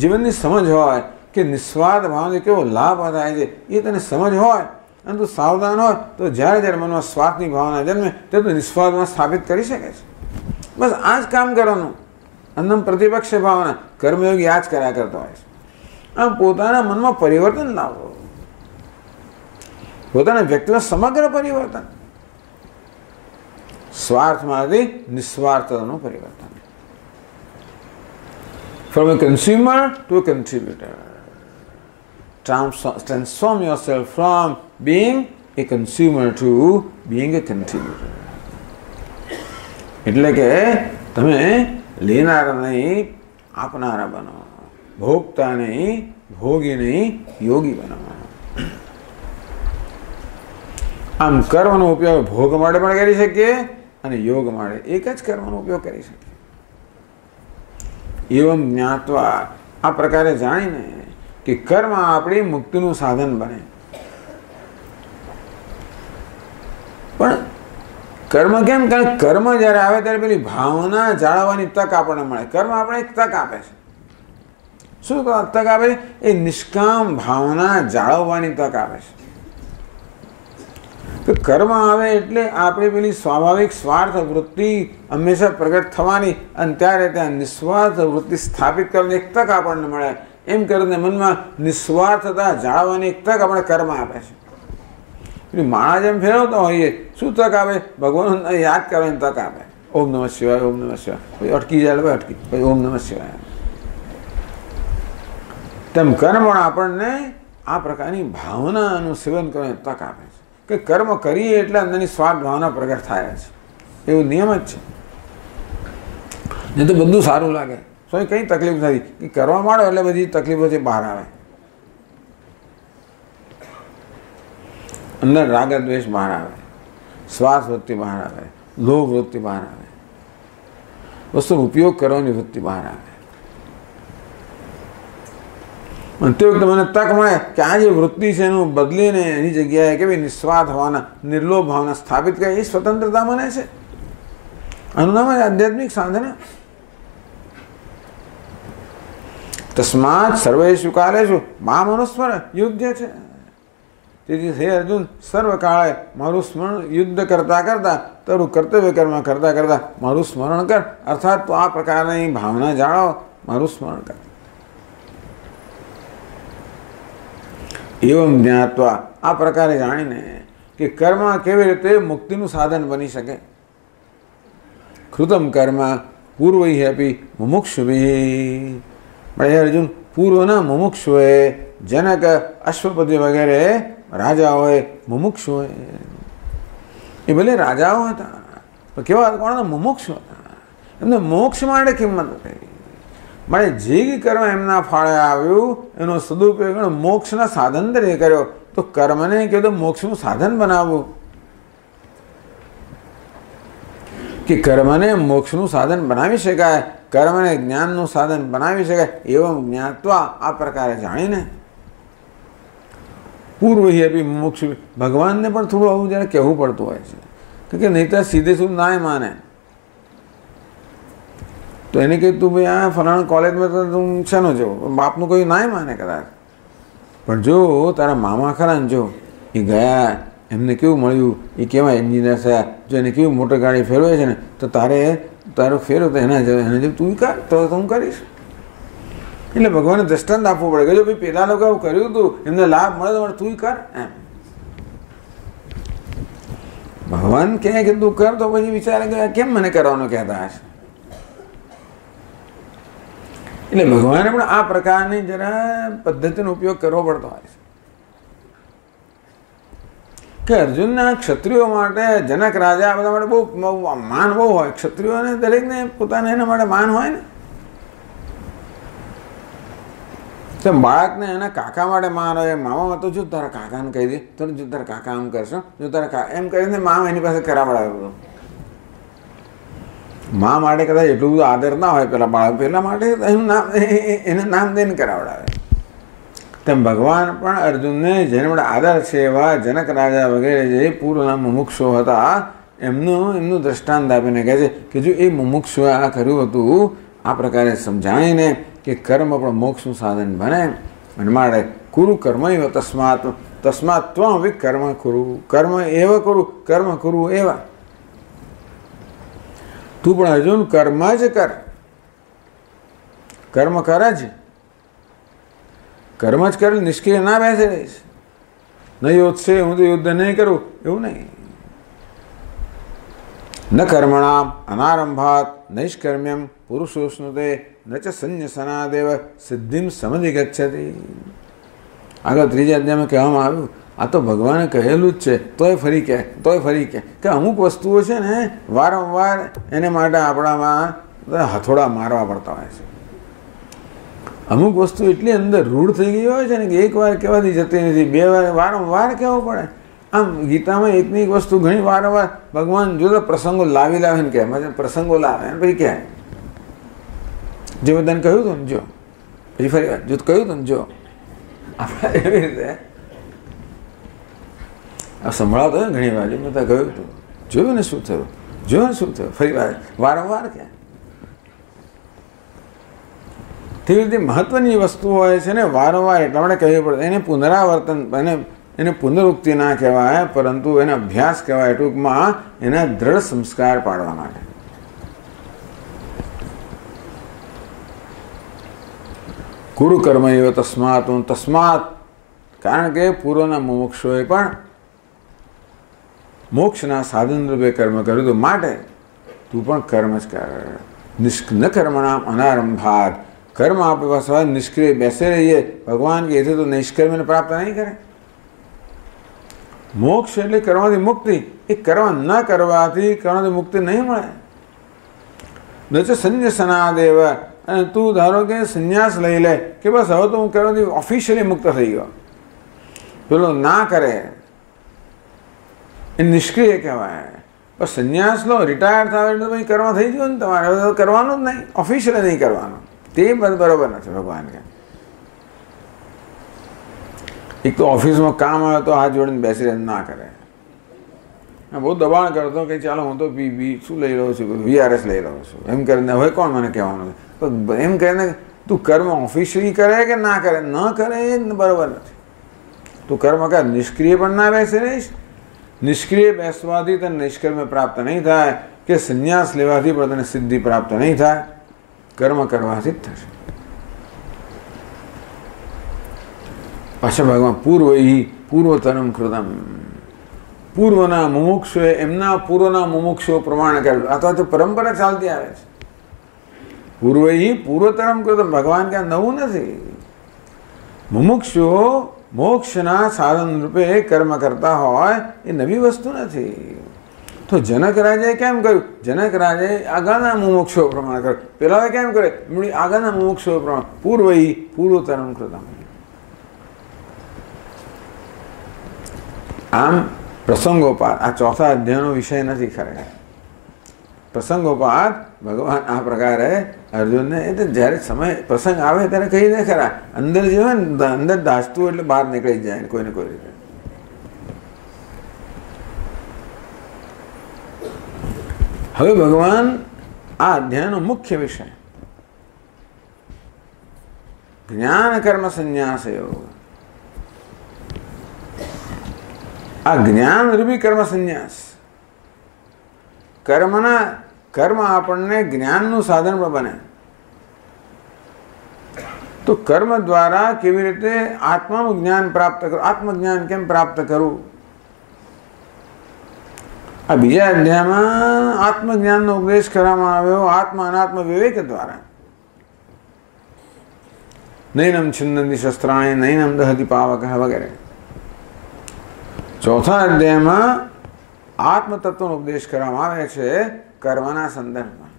જીવનની સમજ હોય કે નિસ્વાર્થ ભાવને કેવો લાભ થાય છે એ તને સમજ હોય અને તું સાવધાન હોય તો જ્યારે જ્યારે મનમાં સ્વાર્થની ભાવના જન્મે તે તું નિસ્વાર્થમાં સ્થાપિત કરી શકે છે. બસ આ જ કામ કરવાનું. અન્નમ પ્રતિપક્ષ ભાવના કર્મયોગી આ જ કર્યા કરતો હોય છે. આમ પોતાના મનમાં પરિવર્તન લાવવું, પોતાના વ્યક્તિમાં સમગ્ર પરિવર્તન, સ્વાર્થમાંથી નિસ્વાર્થતાનું પરિવર્તન. From a consumer to a contributor. Transform yourself from being a consumer to being a contributor. એટલે કે તમે લેનારા નહીં આપનારા બનો, ભોગતા નહીં ભોગી નહીં યોગી બનો. આમ કર્મનો ઉપયોગ ભોગ માટે પણ કરી શકીએ અને યોગ માટે એક જ કર્મનો ઉપયોગ કરી શકીએ. એવમ જ્ઞાત્વા, આ પ્રકારે જાણીને કે કર્મ આપણી મુક્તિનું સાધન બને. પણ કર્મ કેમ? કારણ કર્મ જ્યારે આવે ત્યારે પેલી ભાવના જાળવવાની તક આપણને મળે. કર્મ આપણે એક તક આપે છે. શું તક આપે છે? એ નિષ્કામ ભાવના જાળવવાની તક આપે છે. તો કર્મ આવે એટલે આપણે પેલી સ્વાભાવિક સ્વાર્થ વૃત્તિ હંમેશા પ્રગટ થવાની અને ત્યારે ત્યાં નિસ્વાર્થ વૃત્તિ સ્થાપિત કરવાની એક તક આપણને મળે. એમ કરીને મનમાં નિસ્વાર્થતા જાળવવાની એક તક આપણે કર્મ આપે છે. એટલે માણસ જેમ ફેરવતો હોઈએ શું તક આપે? ભગવાન યાદ કરવાની તક આપે. ઓમ નમઃ શિવાય, ઓમ નમઃ શિવાય. પછી અટકી જાય ભાઈ અટકી, પછી ઓમ નમઃ શિવાય. તેમ કર્મ પણ આપણને આ પ્રકારની ભાવનાનું સેવન કરવાની તક આપે છે કે કર્મ કરીએ એટલે અંદરની સ્વાર્થ ભાવના પ્રગટ થાય છે. એવું નિયમ જ છે. નહીં તો બધું સારું લાગે, કોઈ કંઈ તકલીફ નથી. કે કરવા માંડો એટલે બધી તકલીફો છે બહાર આવે. અંદર રાગ દ્વેષ બહાર આવે, સ્વાર્થ વૃત્તિ બહાર આવે, લોભ વૃત્તિ બહાર આવે, વસ્તુનો ઉપયોગ કરવાની વૃત્તિ બહાર આવે. અને તે વખતે મને તક મળે કે આ જે વૃત્તિ છે એનું બદલીને એની જગ્યાએ કેવી નિસ્વાર્થ ભાવના, નિર્લોભ ભાવના સ્થાપિત કરે, એ સ્વતંત્રતા મને છે. આનું નામ જ આધ્યાત્મિક સાધના. તસ્માત સર્વેષુ કાલેષુ મામ અનુસ્મર યુદ્ધ છે. તેથી હે અર્જુન, સર્વકાળે મારું સ્મરણ યુદ્ધ કરતા કરતા, તારું કર્તવ્ય કર્મ કરતા કરતા મારું સ્મરણ કર. અર્થાત તો આ પ્રકારની ભાવના જાળવો, મારું સ્મરણ કર. એવમ જ્ઞાત્વા આ પ્રકારે જાણીને કે કર્મ કેવી રીતે મુક્તિનું સાધન બની શકે. કૃતમ કર્મ પૂર્વૈ અપી મુમુક્ષુભિ. હે અર્જુન, પૂર્વના મુમુક્ષુએ જનક, અશ્વપતિ વગેરે રાજાઓએ મુમુક્ષુએ, એ ભલે રાજાઓ હતા પણ કેવા હતા? કોણ? મુમુક્ષુ હતા. એમને મોક્ષ માટે કિંમત હતી. માટે જે કર્મ એમના ફાળે આવ્યું એનો સદુપયોગ મોક્ષના સાધન તરીકે કર્યો. તો કર્મને કીધું મોક્ષનું સાધન બનાવવું, કે કર્મને મોક્ષનું સાધન બનાવી શકાય, કર્મને જ્ઞાનનું સાધન બનાવી શકાય. એવમ જ્ઞાત્વા આ પ્રકારે જાણીને પૂર્વ અપી મુમુક્ષુ. ભગવાનને પણ થોડું આવું જ્યારે કહેવું પડતું હોય છે કે નહીં તો સીધે સીધું ના માને. તો એને કહ્યું તું ભાઈ આ ફલાણા કોલેજમાં તો તું શેનો જવો, બાપનું કોઈ ના માને કદાચ. પણ જો તારા મામા ખરા ને, જો એ ગયા, એમને કેવું મળ્યું, એ કેવા એન્જિનિયર થયા, જો એને કેવી મોટર ગાડી ફેરવે છે ને, તો તારો ફેરવ તો એને જેવું તું કર તો હું કરીશ. એટલે ભગવાને દ્રષ્ટાંત આપવું પડે કે જો ભાઈ પેલા લોકો એવું કર્યું હતું, એમને લાભ મળે તો તું કર એમ. ભગવાન કહે કે તું કર તો પછી વિચારે કે કેમ મને કરવાનું કહેતા હશે. એટલે ભગવાને પણ આ પ્રકારની જરા પદ્ધતિનો ઉપયોગ કરવો પડતો હોય છે કે અર્જુનના ક્ષત્રિયો માટે, જનક રાજા આ બધા માટે બહુ માન બહુ હોય. ક્ષત્રિયોને દરેકને પોતાને એના માટે માન હોય ને. તો બાળકને એના કાકા માટે માન હોય. મામામાં તો જો તારા કાકાને કહી દે, તો જો તારા કાકા આમ કરશો, જો તારા કાકા એમ કરીને મામા એની પાસે કરાવડાવ્યો. મા માટે કદાચ એટલું બધું આદર ના હોય પેલા બાળક, પેલા માટે એનું નામ, એને નામ દઈને કરાવડાવે. તેમ ભગવાન પણ અર્જુનને જેને માટે આદર છે એવા જનક રાજા વગેરે જે પૂર્વના મુમુક્ષો હતા એમનું દ્રષ્ટાંત આપીને કહે છે કે જો એ મુમુક્ષોએ આ કર્યું હતું, આ પ્રકારે સમજાવીને કે કર્મ પણ મોક્ષનું સાધન બને. અને માટે કુરુ કર્મ એવ તસ્માત ત્વં વિ કર્મ કુરુ. કર્મ એવ કરું, કર્મ કરું એવા. તું પણ અર્જુન કર્મ જ કર, કર્મ કર જ, કર્મ જ કરે. નિષ્ક્રિય ના બેસી રહીશ. ન યોત્સે, હું તો યુદ્ધ નહીં કરું એવું નહીં. ન કર્મણામ અનારંભાત નૈષ્કર્મ્યમ પુરુષોષ્ણુતે ન ચ સંન્યસનાદેવ સિદ્ધિમ સમધિગચ્છતિ. આગળ ત્રીજા અધ્યાયમાં કહેવામાં આવ્યું, આ તો ભગવાને કહેલું જ છે, તોય ફરી કહે કે અમુક વસ્તુઓ છે ને વારંવાર એને માટે આપણામાં હથોડા મારવા પડતા હોય છે. અમુક વસ્તુ એટલી અંદર રૂઢ થઈ ગઈ હોય છે ને કે એક વાર કહેવાથી જતી નથી, બે વાર વારંવાર કહેવું પડે. આમ ગીતામાં એકની એક વસ્તુ ઘણી વારંવાર ભગવાન જો પ્રસંગો લાવીને કહે, પ્રસંગો લાવે પછી કહે. જે બધાને કહ્યું હતું ને જો, પછી ફરી વાર જો કહ્યું હતું ને જો, આપણે એવી રીતે સંભળાતો હોય ને ઘણી વાર બધા કહ્યું હતું, જોયું ને શું થયું, જોયું ને શું થયું, ફરી વાર વારંવાર કે. તેવી રીતે મહત્વની વસ્તુ હોય છે ને વારંવાર એટલા માટે કહેવી પડે. એને પુનરાવર્તન, એને પુનરુક્તિ ના કહેવાય પરંતુ એને અભ્યાસ કહેવાય. ટૂંકમાં એના દ્રઢ સંસ્કાર પાડવા માટે. કુરુ કર્મ એવ તસ્માત, કારણ કે પૂર્વના મુમુક્ષોએ પણ મોક્ષના સાધન રૂપે કર્મ કર્યું હતું, માટે તું પણ કર્મ જ કર. ન કર્મણામ અનારંભાત. કર્મ આપણી પાસે નિષ્ક્રિય બેસે રહીએ, ભગવાન કે એથી તો નિષ્કર્મને પ્રાપ્ત નહીં કરે. મોક્ષ એટલે કરવાથી મુક્તિ. એ કર્મ ન કરવાથી કરવાથી મુક્તિ નહીં મળે. ન તો સંન્યસનાદેવ. અને તું ધારો કે સંન્યાસ લઈ લે કે બસ હવે તો હું કરવાથી ઓફિશિયલી મુક્ત થઈ ગયો, પેલો ના કરે એ નિષ્ક્રિય કહેવાય. પણ સંન્યાસ લો, રિટાયર થાય એટલે પછી કર્મ થઈ ગયો ને તમારે, હવે કરવાનું જ નહીં, ઓફિશિયલી નહીં કરવાનું. તે બરાબર નથી. ભગવાન કે એક તો ઓફિસમાં કામ આવે તો હાથ જોડીને બેસી રહે, ના કરે. બહુ દબાણ કરતો કે ચાલો હું તો શું લઈ રહ્યો છું, VRS લઈ રહ્યો છું એમ કરીને. હવે કોણ મને કહેવાનું? એમ કહીને તું કર્મ ઓફિશિયલી કરે કે ના કરે, ન કરે એ બરાબર નથી. તું કર્મ કર, નિષ્ક્રિય પણ ના બેસી રહીશ. નિષ્ક્રિય બેસવાથી તને નિષ્કર્મ પ્રાપ્ત નહીં થાય, કે સંન્યાસ લેવાથી પણ તને સિદ્ધિ પ્રાપ્ત નહીં થાય. કર્મ કરવાથી જ થશે. પાછા ભાગમાં પૂર્વૈ પૂર્વતરમ કૃતમ, પૂર્વના મુમુક્ષુએ એમના પૂર્વના મુમુક્ષુઓ પ્રમાણે કરેલું. આ તો પરંપરા ચાલતી આવે છે. પૂર્વૈ પૂર્વતરમ કૃતમ, ભગવાન ક્યાં નવું નથી. મુમુક્ષુઓ મોક્ષના સાધન રૂપે કર્મ કરતા હોય એ નવી વસ્તુ નથી. તો જનક રાજાએ કેમ કર્યું? જનક રાજાએ આગળના મુમુક્ષુઓ પ્રમાણે કર્યું. પેલા કેમ કરે? આગળના મુમુક્ષુઓ પ્રમાણે. પૂર્વૈ પૂર્વતરમ કૃતમ. આમ પ્રસંગોપાત આ ચોથા અધ્યાયનો વિષય નથી ખરેખર. પ્રસંગોપાત ભગવાન આ પ્રકારે અર્જુનને એટલે જ્યારે સમય પ્રસંગ આવે ત્યારે કહી દે ખરા. અંદર જે હોય ને અંદર દાસતું એટલે બહાર નીકળી જાય કોઈને કોઈ રીતે. હવે ભગવાન આ અધ્યાયનો મુખ્ય વિષય જ્ઞાન કર્મ સંન્યાસ યોગ. આ જ્ઞાન રૂપી કર્મ સંન્યાસ, કર્મ આપણને જ્ઞાનનું સાધન પણ બને. તો કર્મ દ્વારા કેવી રીતે આત્માનું જ્ઞાન પ્રાપ્ત કરવું, આત્મજ્ઞાન કેમ પ્રાપ્ત કરવું? આ બીજા અધ્યાયમાં આત્મજ્ઞાનનો ઉપદેશ કરવામાં આવ્યો આત્મા અનાત્મ વિવેક દ્વારા. નૈનમ છિન્નંતિ શસ્ત્રાણી નૈનમ દહતિ પાવક વગેરે. ચોથા અધ્યાયમાં આત્મતત્વનો ઉપદેશ કરવામાં આવે છે કર્મના સંદર્ભમાં.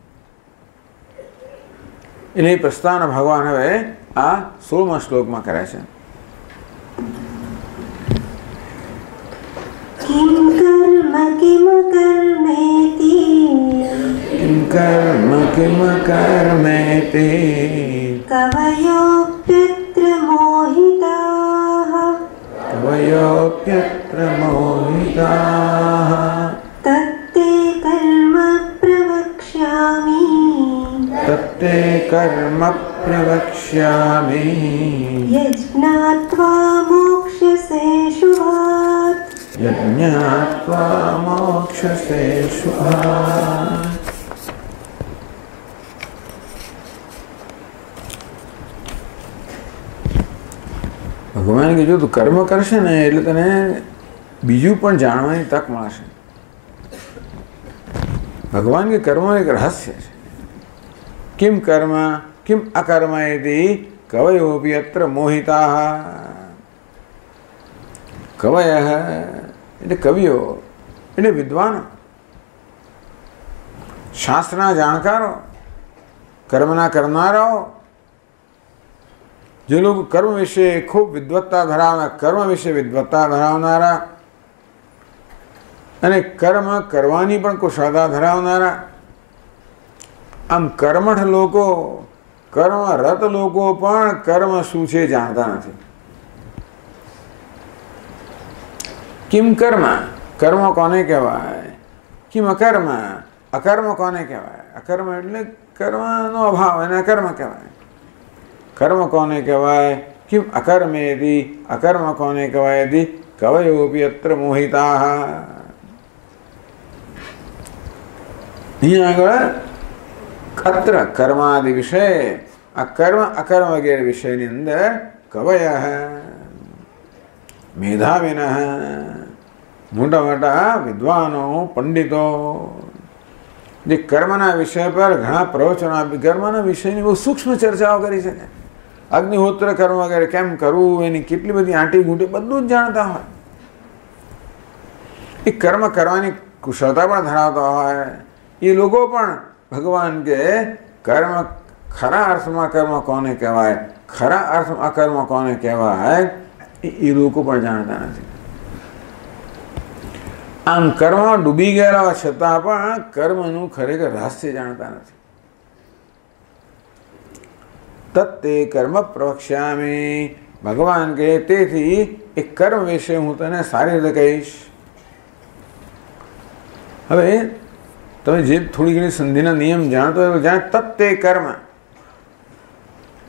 એટલે પ્રસ્તાવના ભગવાન હવે આ 16મા શ્લોકમાં કરે છે. કિમ કર્મ કિમ કર્મેતિ, કિમ કર્મ કિમ કર્મેતિ, કવયોપ્યત્ર મોહિતાઃ, કવયોપ્યત્ર મોહિતાઃ, તત્તે કર્મ પ્રવક્ષ્યામિ, તત્તે કર્મ પ્રવક્ષ્યામિ, યજ્ઞાત્વા મોક્ષ્યસે શુભાત, યજ્ઞાત્વા મોક્ષ્યસે શુભાત. ભગવાન કીધું તું કર્મ કરશે ને એટલે તને બીજું પણ જાણવાની તક મળશે. ભગવાન કે કર્મ એક રહસ્ય છે. કિમ કર્મ કિમ અકર્મ ઇતિ કવયોપી અત્ર મોહિતાઃ. કવય એટલે કવિઓ એટલે વિદ્વાનો, શાસ્ત્રના જાણકારો, કર્મના કરનારાઓ, જે લોકો કર્મ વિશે ખૂબ વિદ્વત્તા ધરાવનારા, કર્મ વિશે વિદ્વત્તા ધરાવનારા અને કર્મ કરવાની પણ કુશળતા ધરાવનારા. આમ કર્મઠ લોકો, કર્મરત લોકો પણ કર્મ શું છે જાણતા નથી. કિમ કર્મ, કર્મ કોને કહેવાય? કિમ અકર્મ, અકર્મ કોને કહેવાય? અકર્મ એટલે કર્મનો અભાવ, એને અકર્મ કહેવાય. કર્મ કોને કહેવાય? કિમ અકર્મેતિ, અકર્મ કોને કહેવાય? કવયોપી અત્ર મોહિતાઃ. અહીંયા આગળ અત્ર કર્માદિ વિષય, આ કર્મ અકર્મ વગેરે વિષયની અંદર કવય મેધાવિન, મોટા મોટા વિદ્વાનો, પંડિતો જે કર્મના વિષય પર ઘણા પ્રવચનો આપી, કર્મના વિષયની બહુ સૂક્ષ્મ ચર્ચાઓ કરી છે. અગ્નિહોત્ર કર્મ વગેરે કેમ કરવું એની કેટલી બધી આંટી ઘૂંટી બધું જ જાણતા હોય. એ કર્મ કરવાની કુશળતા પણ ધરાવતા હોય. એ લોકો પણ ભગવાન કે કર્મ ખરા અર્થમાં કર્મ કોને કહેવાય, ખરા અર્થમાં અકર્મ કોને કહેવાય એ લોકો પણ જાણતા નથી. આમ કર્મમાં ડૂબી ગયેલા છતાં પણ કર્મનું ખરેખર રહસ્ય જાણતા નથી. તત્તે કર્મ પ્રવક્ષ્યામિ. ભગવાન કહે તેથી એ કર્મ વિશે હું તને સારી રીતે કહીશ. હવે તમે જે થોડી ઘણી સંધિના નિયમ જાણતો હોય જાણે તત્તે કર્મ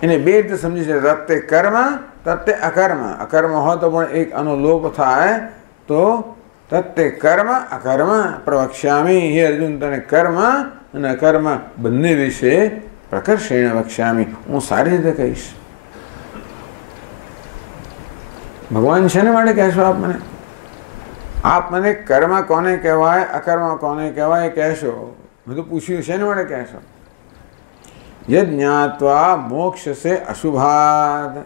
એને બે રીતે સમજી છે. તત્તે કર્મ, તત્તે અકર્મ. અકર્મ હોય તો પણ એક આનો લોપ થાય તો તત્તે કર્મ અકર્મ પ્રવક્ષ્યામિ. હે અર્જુન, તને કર્મ અને અકર્મ બંને વિશે પ્રકર્ષેણ વક્ષ્યામિ, હું સારી રીતે કહીશ. ભગવાન શેને માટે કહેશો આપ મને કર્મ કોને કહેવાય અકર્મ કોને કહેવાય કહેશો? મેં તો પૂછ્યું શેને માટે કહેશો? યદ જ્ઞાત્વા મોક્ષસે અશુભાદ.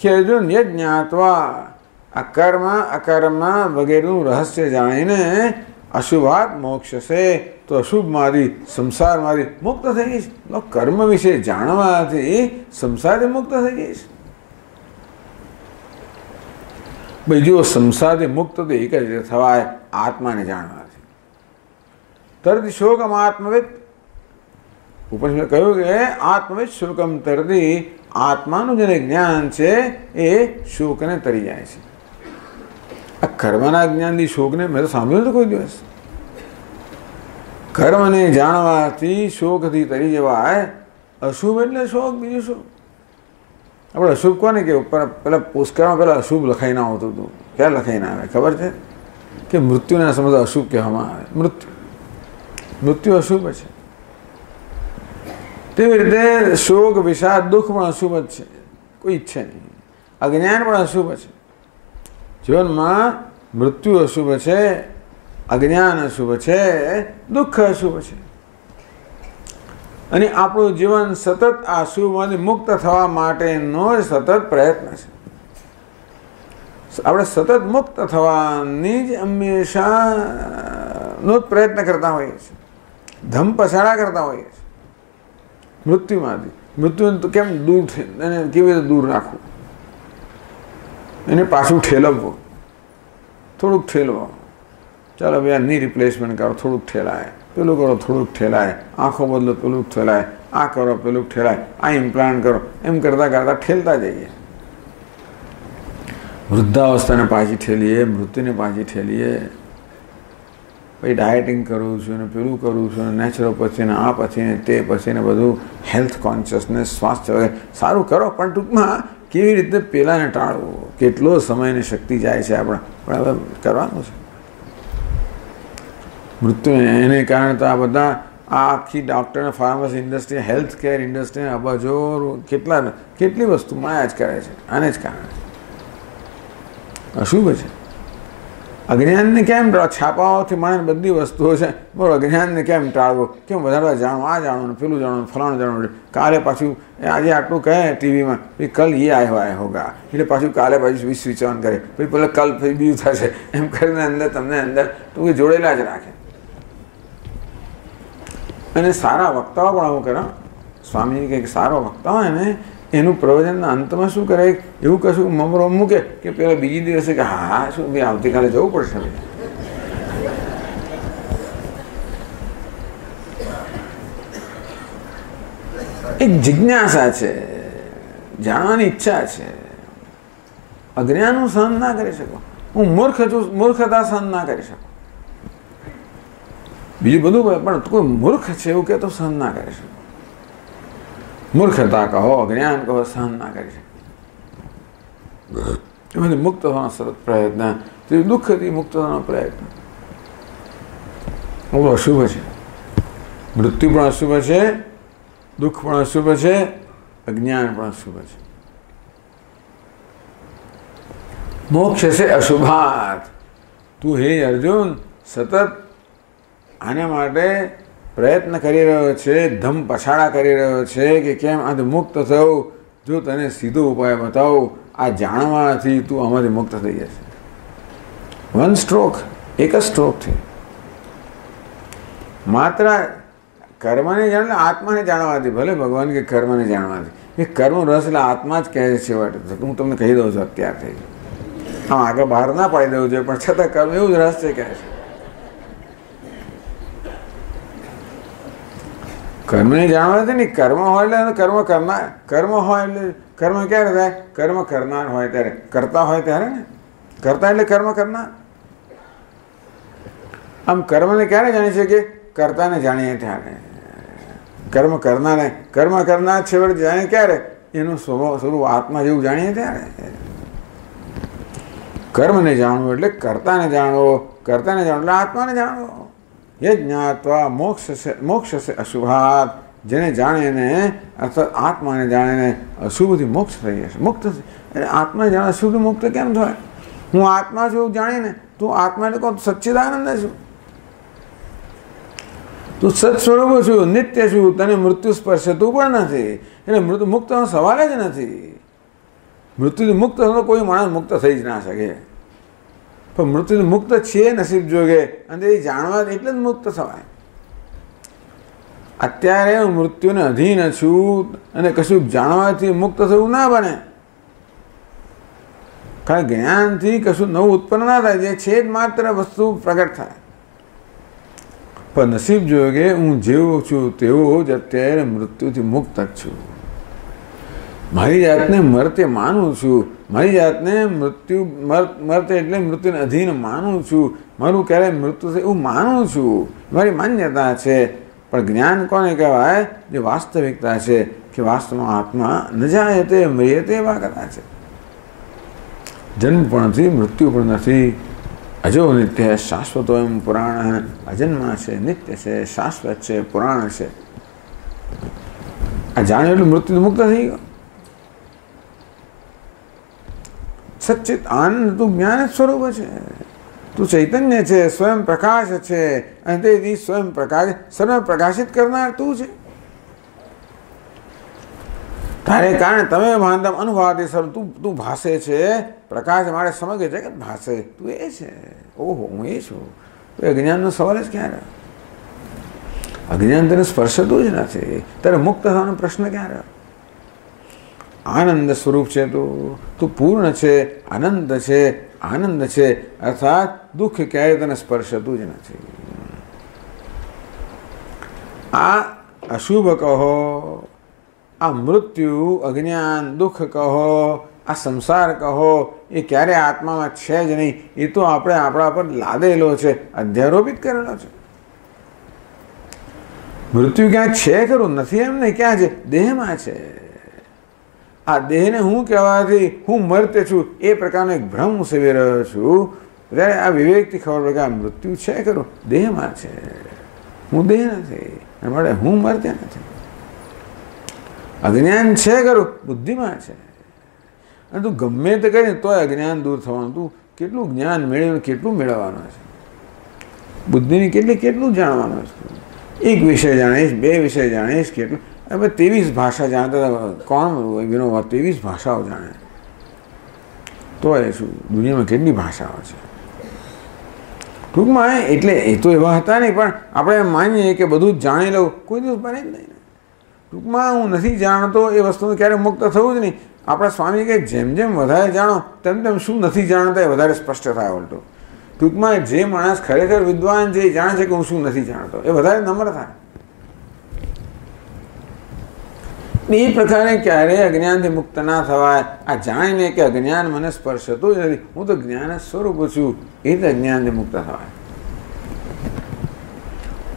હે અર્જુન, યદ જ્ઞાત્વા આ કર્મ અકર્મ વગેરેનું રહસ્ય જાણીને અશુભાત મોક્ષસે તો અશુભમાંથી સંસારમાંથી મુક્ત થઈ જઈશ. કર્મ વિશે જાણવાથી સંસારથી મુક્ત થઈ જઈશ. બીજો સંસારથી મુક્ત તો એક જ રીતે થવાય, આત્માને જાણવાથી. તરતી શોકમ આત્મવિદ. ઉપનિષદ કહ્યું કે આત્મવિદ શોકમ તરતી. આત્માનું જેને જ્ઞાન છે એ શોકને તરી જાય છે. આ કર્મના જ્ઞાનથી શોકને મેં તો સાંભળ્યું તો કોઈ દિવસ. કર્મને જાણવાથી શોકથી તરી જવાય. અશુભ એટલે શોક, બીજું શું? આપણે અશુભ કોને કે ઉપર પેલા પુષ્કરમાં પેલા અશુભ લખાઈને આવતું હતું. ક્યાં લખાઈને આવે ખબર છે? કે મૃત્યુના સમજ અશુભ કહેવામાં આવે. મૃત્યુ અશુભ છે. તેવી રીતે શોક વિષાદ દુઃખ પણ અશુભ જ છે, કોઈ ઈચ્છે નહીં. અજ્ઞાન પણ અશુભ છે. જીવનમાં મૃત્યુ અશુભ છે, અજ્ઞાન અશુભ છે, દુઃખ અશુભ છે. અને આપણું જીવન સતત આ અશુભમાંથી મુક્ત થવા માટેનો સતત પ્રયત્ન છે. આપણે સતત મુક્ત થવાની જ હંમેશાનો જ પ્રયત્ન કરતા હોઈએ છીએ. ધમ પછાડા કરતા હોઈએ છીએ મૃત્યુમાંથી. મૃત્યુને તો કેમ દૂર એને કેવી રીતે દૂર રાખવું, એને પાછું ઠેલવવું, થોડુંક ઠેલવો. ચાલો ભાઈ આ ની રિપ્લેસમેન્ટ કરો, થોડુંક ઠેલાય, પેલું કરો, થોડુંક ઠેલાય, આંખો બદલો, પેલું ઠેલાય, આ કરો, પેલું ઠેલાય, આ ઇમ્પ્લાન્ટ કરો. એમ કરતાં કરતાં ઠેલતા જઈએ. વૃદ્ધાવસ્થાને પાછી ઠેલીએ, મૃત્યુને પાછી ઠેલીએ. ભાઈ ડાયટિંગ કરું છું ને પેલું કરું છું ને નેચરોપેથી ને આ પછી ને તે પછી ને બધું હેલ્થ કોન્શિયસનેસ સ્વાસ્થ્ય વગેરે સારું કરો, પણ ટૂંકમાં કેવી રીતે પેલાને ટાળવું? કેટલો સમય ને શક્તિ જાય છે આપણા, પણ હવે કરવાનું છે. મૃત્યુ એને કારણે તો આ બધા આ આખી doctor pharmacy industry, health care industry અબજો કેટલી વસ્તુ માયા જ કરે છે. આને જ કારણે અશુભ છે. અજ્ઞાનને કેમ છાપાઓથી મળે બધી વસ્તુઓ છે, બરાબર. અજ્ઞાનને કેમ ટાળવો, કેમ વધારે જાણવું, આ જાણવું, પેલું જાણવું, ફલાણું જાણવું. કાલે પાછું આજે આટલું કહે ટીવીમાં, પછી કલ એ આય હોગા, એટલે પાછું કાલે પાછું સ્વિચ ઓન કરે, પછી પેલા કલ પછી બીજું થશે, એમ કરીને અંદર તમને અંદર તું જોડેલા જ રાખે. અને સારા વક્તાઓ પણ આવું કરે. સ્વામીજી કંઈક સારો વક્તા હોય ને એનું પ્રવચનના અંતમાં શું કરે, એવું કશું મમરો મૂકે કે પેલા બીજી દિવસે કે હા શું ભાઈ આવતીકાલે જવું પડશે. એક જિજ્ઞાસા છે, જાણવાની ઈચ્છા છે. અજ્ઞાન હું સહન ના કરી શકું, હું મૂર્ખ છું, મૂર્ખતા સહન ના કરી શકું. બીજું બધું પણ કોઈ મૂર્ખ છે એવું કે તો સહન ના કરી શકું. મૂર્ખતા કહો, અજ્ઞાન કહો, સહન ના કરી શકે. એમાંથી મુક્ત થવાનો સતત પ્રયત્ન, તે દુઃખથી મુક્ત થવાનો પ્રયત્ન. બહુ અશુભ છે. મૃત્યુ પણ અશુભ છે, દુઃખ પણ અશુભ છે, અજ્ઞાન પણ અશુભ છે. મોક્ષ છે અશુભાત. તું હે અર્જુન સતત આને માટે પ્રયત્ન કરી રહ્યો છે, ધમ પછાડા કરી રહ્યો છે કે કેમ આથી મુક્ત થવું. જો તને સીધો ઉપાય બતાવું, આ જાણવાથી તું આમાંથી મુક્ત થઈ જશે. વન સ્ટ્રોક, એક જ સ્ટ્રોકથી. માત્ર કર્મને જાણ, આત્માને જાણવાથી, ભલે ભગવાન કે કર્મને જાણવાથી, એ કર્મ રસ એટલે આત્મા જ કહે છે છેવટે. હું તમને કહી દઉં છું અત્યારથી, આમ આગળ બહાર ના પાડી દઉં છું, પણ છતાં કર્મ એવું જ રહસ્ય કહે છે. કર્મને જાણવાથી નહીં, કર્મ હોય એટલે કર્મ કરનાર, કર્મ હોય એટલે કર્મ ક્યારે થાય? કર્મ કરનાર હોય ત્યારે, કરતા હોય ત્યારે ને. કરતા એટલે કર્મ કરનાર. આમ કર્મને ક્યારે જાણી શકીએ? કર્તાને જાણીએ ત્યારે. કર્મ કરનાર છેવટે જાણીએ ક્યારે? એનું સ્વરૂપ આત્મા જેવું જાણીએ ત્યારે. કર્મને જાણવું એટલે કર્તાને જાણવો, કર્તાને જાણવું એટલે આત્માને જાણવો. એ જ્ઞાત્વા મોક્ષ છે અશુભાત. જેને જાણે ને અર્થાત આત્માને જાણે ને અશુભથી મોક્ષ થઈ જશે. મુક્ત એટલે આત્મા જાણે અશુભ મુક્ત કેમ થાય? હું આત્મા છું એવું જાણીને તું આત્મા એટલે કહો સચ્ચિદાનંદ છું, તું સત સ્વરૂપ છું, નિત્ય છું, તને મૃત્યુ સ્પર્શતું પણ નથી. એટલે મુક્તનો સવાલ જ નથી. મૃત્યુથી મુક્ત તો કોઈ માણસ મુક્ત થઈ જ ના શકે, પણ મૃત્યુથી મુક્ત છે નસીબ જોગે અને એ જાણવા એટલે જ મુક્ત થવાય. અત્યારે હું મૃત્યુને અધીન છું અને કશું જાણવાથી મુક્ત થવું ના બને. કારણ જ્ઞાનથી કશું નવું ઉત્પન્ન ના થાય, જે છે જ માત્ર વસ્તુ પ્રગટ થાય. પણ નસીબ જોગે હું જેવો છું તેવો જ અત્યારે મૃત્યુથી મુક્ત જ છું. મારી જાતને મરતે માનું છું, મારી જાતને મૃત્યુ મરતે એટલે મૃત્યુને અધીન માનું છું, મારું ક્યારેય મૃત્યુ થાય એવું માનું છું, મારી માન્યતા છે. પણ જ્ઞાન કોને કહેવાય? જે વાસ્તવિકતા છે કે વાસ્તવમાં આત્મા ન જાય તે મર્યતે એવા કથા છે. જન્મ પણ નથી, મૃત્યુ પણ નથી. અજો નિત્ય શાશ્વતો એમ પુરાણ, અજન્મા છે, નિત્ય છે, શાશ્વત છે, પુરાણ છે. આ જાણે એટલું મૃત્યુ મુક્ત થઈ ગયો. સચ્ચિત આનંદ તું જ્ઞાન જ સ્વરૂપ છે, તું ચૈતન્ય છે, સ્વયં પ્રકાશ છે અને તેથી સ્વયં પ્રકાશ સર્વ પ્રકાશિત કરનાર તું છે. તારે કારણે તમે ભાનતમ અનુભવાતી સર્વ તું ભાસે છે. પ્રકાશ મારે સમગ્ર જગત ભાસે, તું એ છે. ઓહો હું એ છું. તો અજ્ઞાનનો સવાલ જ ક્યાં રહ્યો? અજ્ઞાન તને સ્પર્શતું જ નથી, તારે મુક્ત થવાનો પ્રશ્ન ક્યાં રહ્યો? આનંદ સ્વરૂપ છે તું પૂર્ણ છે, આનંદ છે, આનંદ છે. અર્થાત દુઃખ ક્યારેય તને સ્પર્શતું જ નથી. આ અશુભ કહો, આ મૃત્યુ, અજ્ઞાન, દુઃખ કહો, આ સંસાર કહો, એ ક્યારે આત્મામાં છે જ નહીં. એ તો આપણે આપણા પર લાદેલો છે, અધ્યારોપિત કરેલો છે. મૃત્યુ ક્યાંક છે ખરું? નથી એમ નહીં. ક્યાં છે? દેહમાં છે. આ દેહને હું કહેવાથી હું મર્ત્ય છું એ પ્રકારનો એક ભ્રમ હું સેવી રહ્યો છું. ત્યારે આ વિવેકથી ખબર પડે કે આ મૃત્યુ છે ખરું? દેહમાં છે, હું દેહ નથી, માટે હું મર્ત્ય નથી. અજ્ઞાન છે ખરું? બુદ્ધિમાં છે. અને તું ગમે તે કરીને તોય અજ્ઞાન દૂર થવાનું. તું કેટલું જ્ઞાન મેળવીને કેટલું મેળવવાનું છે? બુદ્ધિની કેટલું જાણવાનું છે? એક વિષય જાણીશ, બે વિષય જાણીશ, કેટલું? હવે 23 ભાષા જાણતા કોણ વિનોવા? 23 ભાષાઓ જાણે તો એ શું? દુનિયામાં કેટલી ભાષાઓ છે? ટૂંકમાં એટલે એ તો એવા હતા નહીં, પણ આપણે એમ માનીએ કે બધું જ જાણી લઉં, કોઈ દિવસ બને જ નહીં. ટૂંકમાં હું નથી જાણતો એ વસ્તુનું ક્યારે મુક્ત થવું જ નહીં. આપણા સ્વામી કે જેમ જેમ વધારે જાણો તેમ તેમ શું નથી જાણતા એ વધારે સ્પષ્ટ થાય. ઉલટું ટૂંકમાં જે માણસ ખરેખર વિદ્વાન છે એ જાણે છે કે હું શું નથી જાણતો, એ વધારે નમ્ર થાય. એ પ્રકારે ક્યારેય અજ્ઞાનથી મુક્ત ના થવાય. આ જાણીને કે અજ્ઞાન મને સ્પર્શતું જ નથી, હું તો જ્ઞાન સ્વરૂપ છું, એ જ અજ્ઞાનથી મુક્ત થવાય.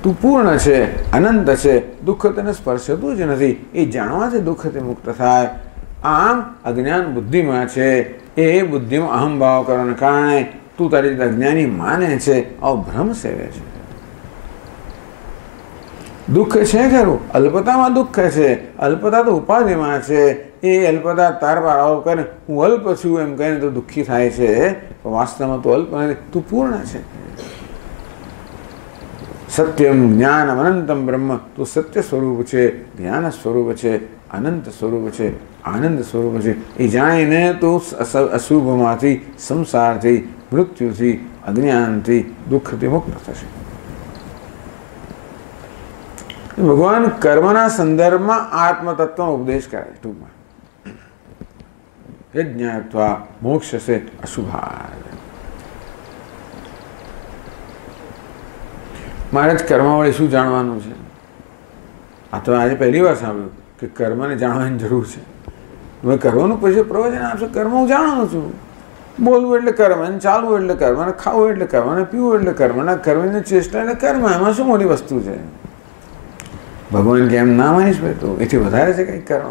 તું પૂર્ણ છે, અનંત છે, દુઃખ તને સ્પર્શતું જ નથી, એ જાણવાથી દુઃખથી મુક્ત થાય. આમ અજ્ઞાન બુદ્ધિમાં છે, એ બુદ્ધિમાં અહંભાવ કરવાને કારણે તું તારી રીતે અજ્ઞાની માને છે, આવો ભ્રમ સેવે છે. દુઃખ છે ખરું? અલ્પતામાં દુઃખ છે. અલ્પતા તો ઉપાધિમાં છે. એ અલ્પતા તાર પર આવો કરે હું અલ્પ છું એમ કહીને તો દુઃખી થાય છે. વાસ્તવમાં તો અલ્પ નથી, તું પૂર્ણ છે. સત્યમ જ્ઞાનમ અનંતમ બ્રહ્મ, તું સત્ય સ્વરૂપ છે, જ્ઞાન સ્વરૂપ છે, અનંત સ્વરૂપ છે, આનંદ સ્વરૂપ છે. એ જાણીને તું અશુભમાંથી, સંસારથી, મૃત્યુથી, અજ્ઞાનથી, દુઃખથી મુક્ત થશે. ભગવાન કર્મના સંદર્ભમાં આત્મતત્વનો ઉપદેશ કરે. ટૂંકમાં યજ્ઞાત્વા મોક્ષસે અશુભાય. મારે જ કર્મવાળી શું જાણવાનું છે? આ તો આજે પહેલી વાર સાંભળ્યું કે કર્મને જાણવાની જરૂર છે. તમે કર્મનું પછી પ્રવચન આપશો, કર્મ હું જાણવાનું છું. બોલવું એટલે કર્મ, અને ચાલવું એટલે કર્મ, અને ખાવું એટલે કર્મ, અને પીવું એટલે કર્મ, અને કર્મની ચેષ્ટા એટલે કર્મ. એમાં શું મોટી વસ્તુ છે? ભગવાન કે એમ ના માનીશ ભાઈ, તો એથી વધારે છે કંઈક કર્મ.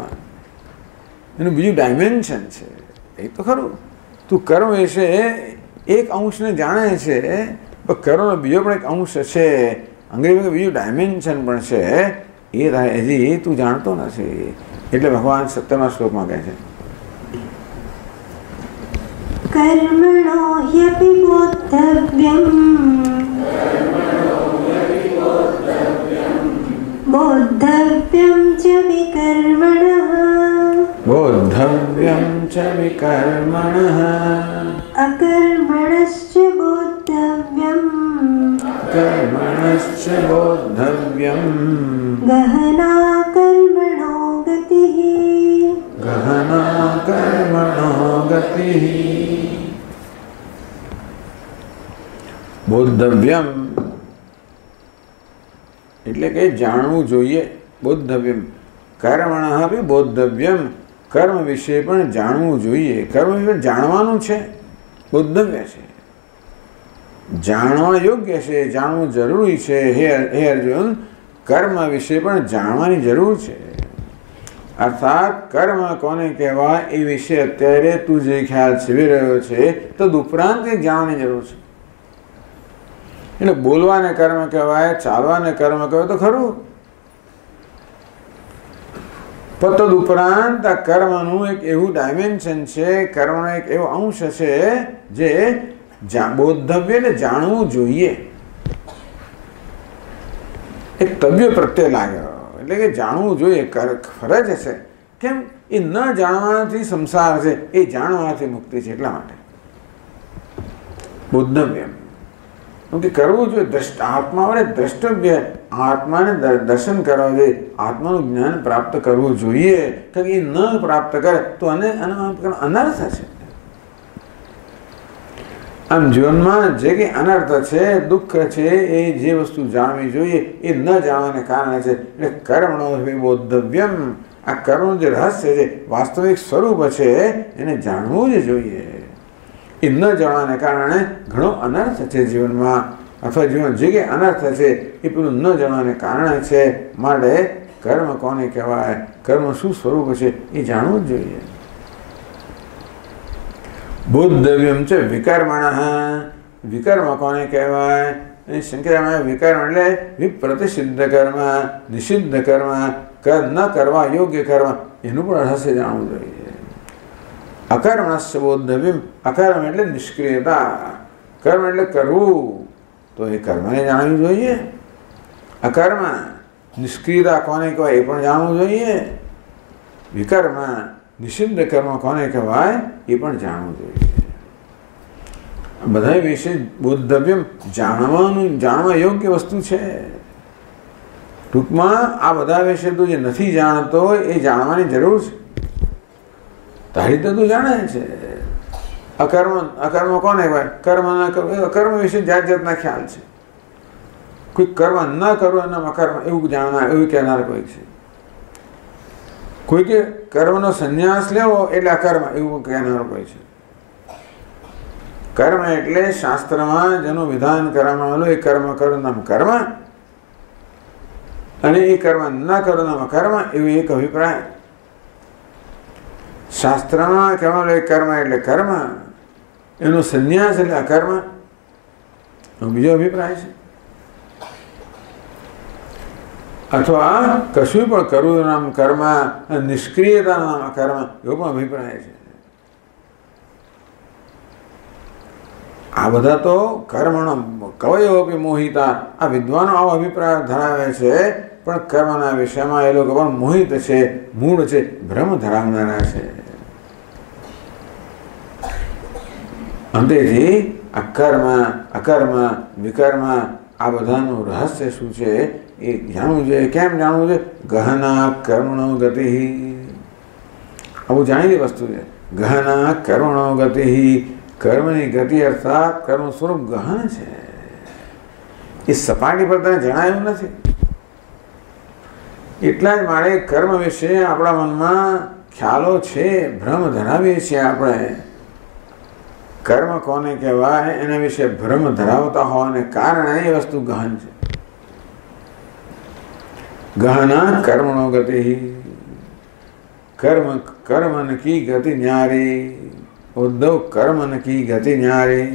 એનું બીજું ડાયમેન્શન છે. એ તો ખરું, તું કર્મ વિશે એક અંશને જાણે છે, પણ કર્મનો બીજો પણ એક અંશ છે. અંગ્રેજીમાં બીજું ડાયમેન્શન પણ છે. એ થાય હજી એ તું જાણતો નથી. એટલે ભગવાન 17મા શ્લોકમાં કહે છે कर्मणो ह्यपि बोद्धव्यम् बोद्धव्यं च विकर्मणः बोद्धव्यं च विकर्मणः अकर्मणश्च बोद्धव्यम् कर्मणश्च बोद्धव्यं गहना कर्मणो गतिः गहना कर्मणो गतिः बोद्धव्यम એટલે કે જાણવું જોઈએ. બોद्धવ્યમ કર્મણઃ ભી બોद्धव्यम કર્મ વિશે પણ જાણવું જોઈએ. કર્મ વિશે જાણવાનું છે, બોद्धव्य છે, જાણવા યોગ્ય છે, જાણવું જરૂરી છે. હે અર્જુન, કર્મ વિશે પણ જાણવાની જરૂર છે. અર્થાત કર્મ કોને કહેવાય એ વિશે અત્યારે તું જે ખ્યાલ સેવી રહ્યો છે તો ઉપરાંત જાણવાની જરૂર છે. એટલે બોલવાને કર્મ કહેવાય, ચાલવાને કર્મ કહેવાય તો ખરું, પણ તદુપરાંત આ કર્મનું એક એવું ડાયમેન્શન છે, કર્મનો એક એવો અંશ છે જે બોद्धવ્ય ને જાણવું જોઈએ. એક તવ્ય પ્રત્યે લાગ્યો એટલે કે જાણવું જોઈએ, ફરજ છે. કેમ? એ ન જાણવાથી સંસાર છે, એ જાણવાથી મુક્તિ છે. એટલા માટે બોद्धવ્ય કે કરવું જોઈએ. આત્મા વડે દ્રષ્ટવ્ય, આત્માને દર્શન કરવા જોઈએ, આત્માનું જ્ઞાન પ્રાપ્ત કરવું જોઈએ. કે એ ન પ્રાપ્ત કરે તો અનર્થ છે. આમ જીવનમાં જે કંઈ અનર્થ છે, દુઃખ છે, એ જે વસ્તુ જાણવી જોઈએ એ ન જાણવાને કારણે છે. એટલે કર્મણો બોद्धવ્યમ, આ કર્મનું જે રહસ્ય છે, વાસ્તવિક સ્વરૂપ છે, એને જાણવું જ જોઈએ. એ ન જાણવાને કારણે ઘણો અનર્થ છે જીવનમાં, અથવા જીવન જે કંઈ અનર્થ છે એ પેલું ન જાણવાને કારણે છે. માટે કર્મ કોને કહેવાય, કર્મ શું સ્વરૂપ છે એ જાણવું જ જોઈએ. બોद्धવ્યમ છે વિકર્મણ. વિકર્મ કોને કહેવાય? શંકરાચાર્ય વિકર્મ એટલે વિપ્રતિષિદ્ધ કર્મ, નિષિદ્ધ કર્મ, ન કરવા યોગ્ય કર્મ, એનું પણ રહસ્ય જાણવું જોઈએ. અકર્મણસ્ય બોद्धવ્યમ, અકર્મ એટલે નિષ્ક્રિયતા, કર્મ એટલે કરવું, તો એ કર્મને જાણવું જોઈએ. અકર્મ નિષ્ક્રિયતા કોને કહેવાય એ પણ જાણવું જોઈએ. વિકર્મ નિષિદ્ધ કર્મ કોને કહેવાય એ પણ જાણવું જોઈએ. બધા વિશે બોद्धવ્યમ જાણવા યોગ્ય વસ્તુ છે. ટૂંકમાં આ બધા વિશે તું જે નથી જાણતો એ જાણવાની જરૂર છે. તારી તો તું જાણે છે. અકર્મ કોને કહેવાય? કર્મ વિશે જાત જાતના ખ્યાલ છે. કોઈ કર્મ ન કરવું એના અકર્મ એવું જાણનાર, એવું કહેનાર કોઈ છે. કોઈ કે કર્મનો સંન્યાસ લેવો એટલે અકર્મ એવું કહેનાર કોઈ છે. કર્મ એટલે શાસ્ત્રમાં જેનું વિધાન કરવામાં આવેલું એ કર્મ કરો નામ કર્મ, અને એ કર્મ ન કરો નામ અકર્મ, એવું એક અભિપ્રાય. શાસ્ત્રમાં કહેવાનું એ કર્મ એટલે કર્મ, એનો સંન્યાસ એટલે અકર્મ, બીજો અભિપ્રાય છે. અથવા કશું પણ કરવું નામ કર્મ, નિષ્ક્રિયતા નામ કર્મ, એવો પણ અભિપ્રાય છે. આ બધા તો કર્મનો કવયો અપી મોહિતા, આ વિદ્વાનો આવો અભિપ્રાય ધરાવે છે, પણ કર્મના વિષયમાં એ લોકો પણ મોહિત છે, મૂળ છે, ભ્રમ ધરાવનારા છે. અંતેથી અકર્મ, વિકર્મ આ બધાનું રહસ્ય શું છે એ જાણવું જોઈએ. કેમ જાણવું જોઈએ? ગહના કર્મણો ગતિ, આવું જાણેલી વસ્તુ છે. ગહના કર્મણો ગતિ, કર્મની ગતિ અર્થાત કર્મ સ્વરૂપ ગહન છે. એ સપાટી પર તને જણાયું નથી. એટલા જ માટે કર્મ વિશે આપણા મનમાં ખ્યાલો છે, ભ્રમ ધરાવીએ છીએ. આપણે કર્મ કોને કહેવાય એના વિશે ભ્રમ ધરાવતા હોવાને કારણે એ વસ્તુ ગહન છે. ગહના કર્મણો ગતિ, કર્મન કી ગતિ ન્યારી. ઉદ્ધવ કર્મન કી ગતિ ન્યારી,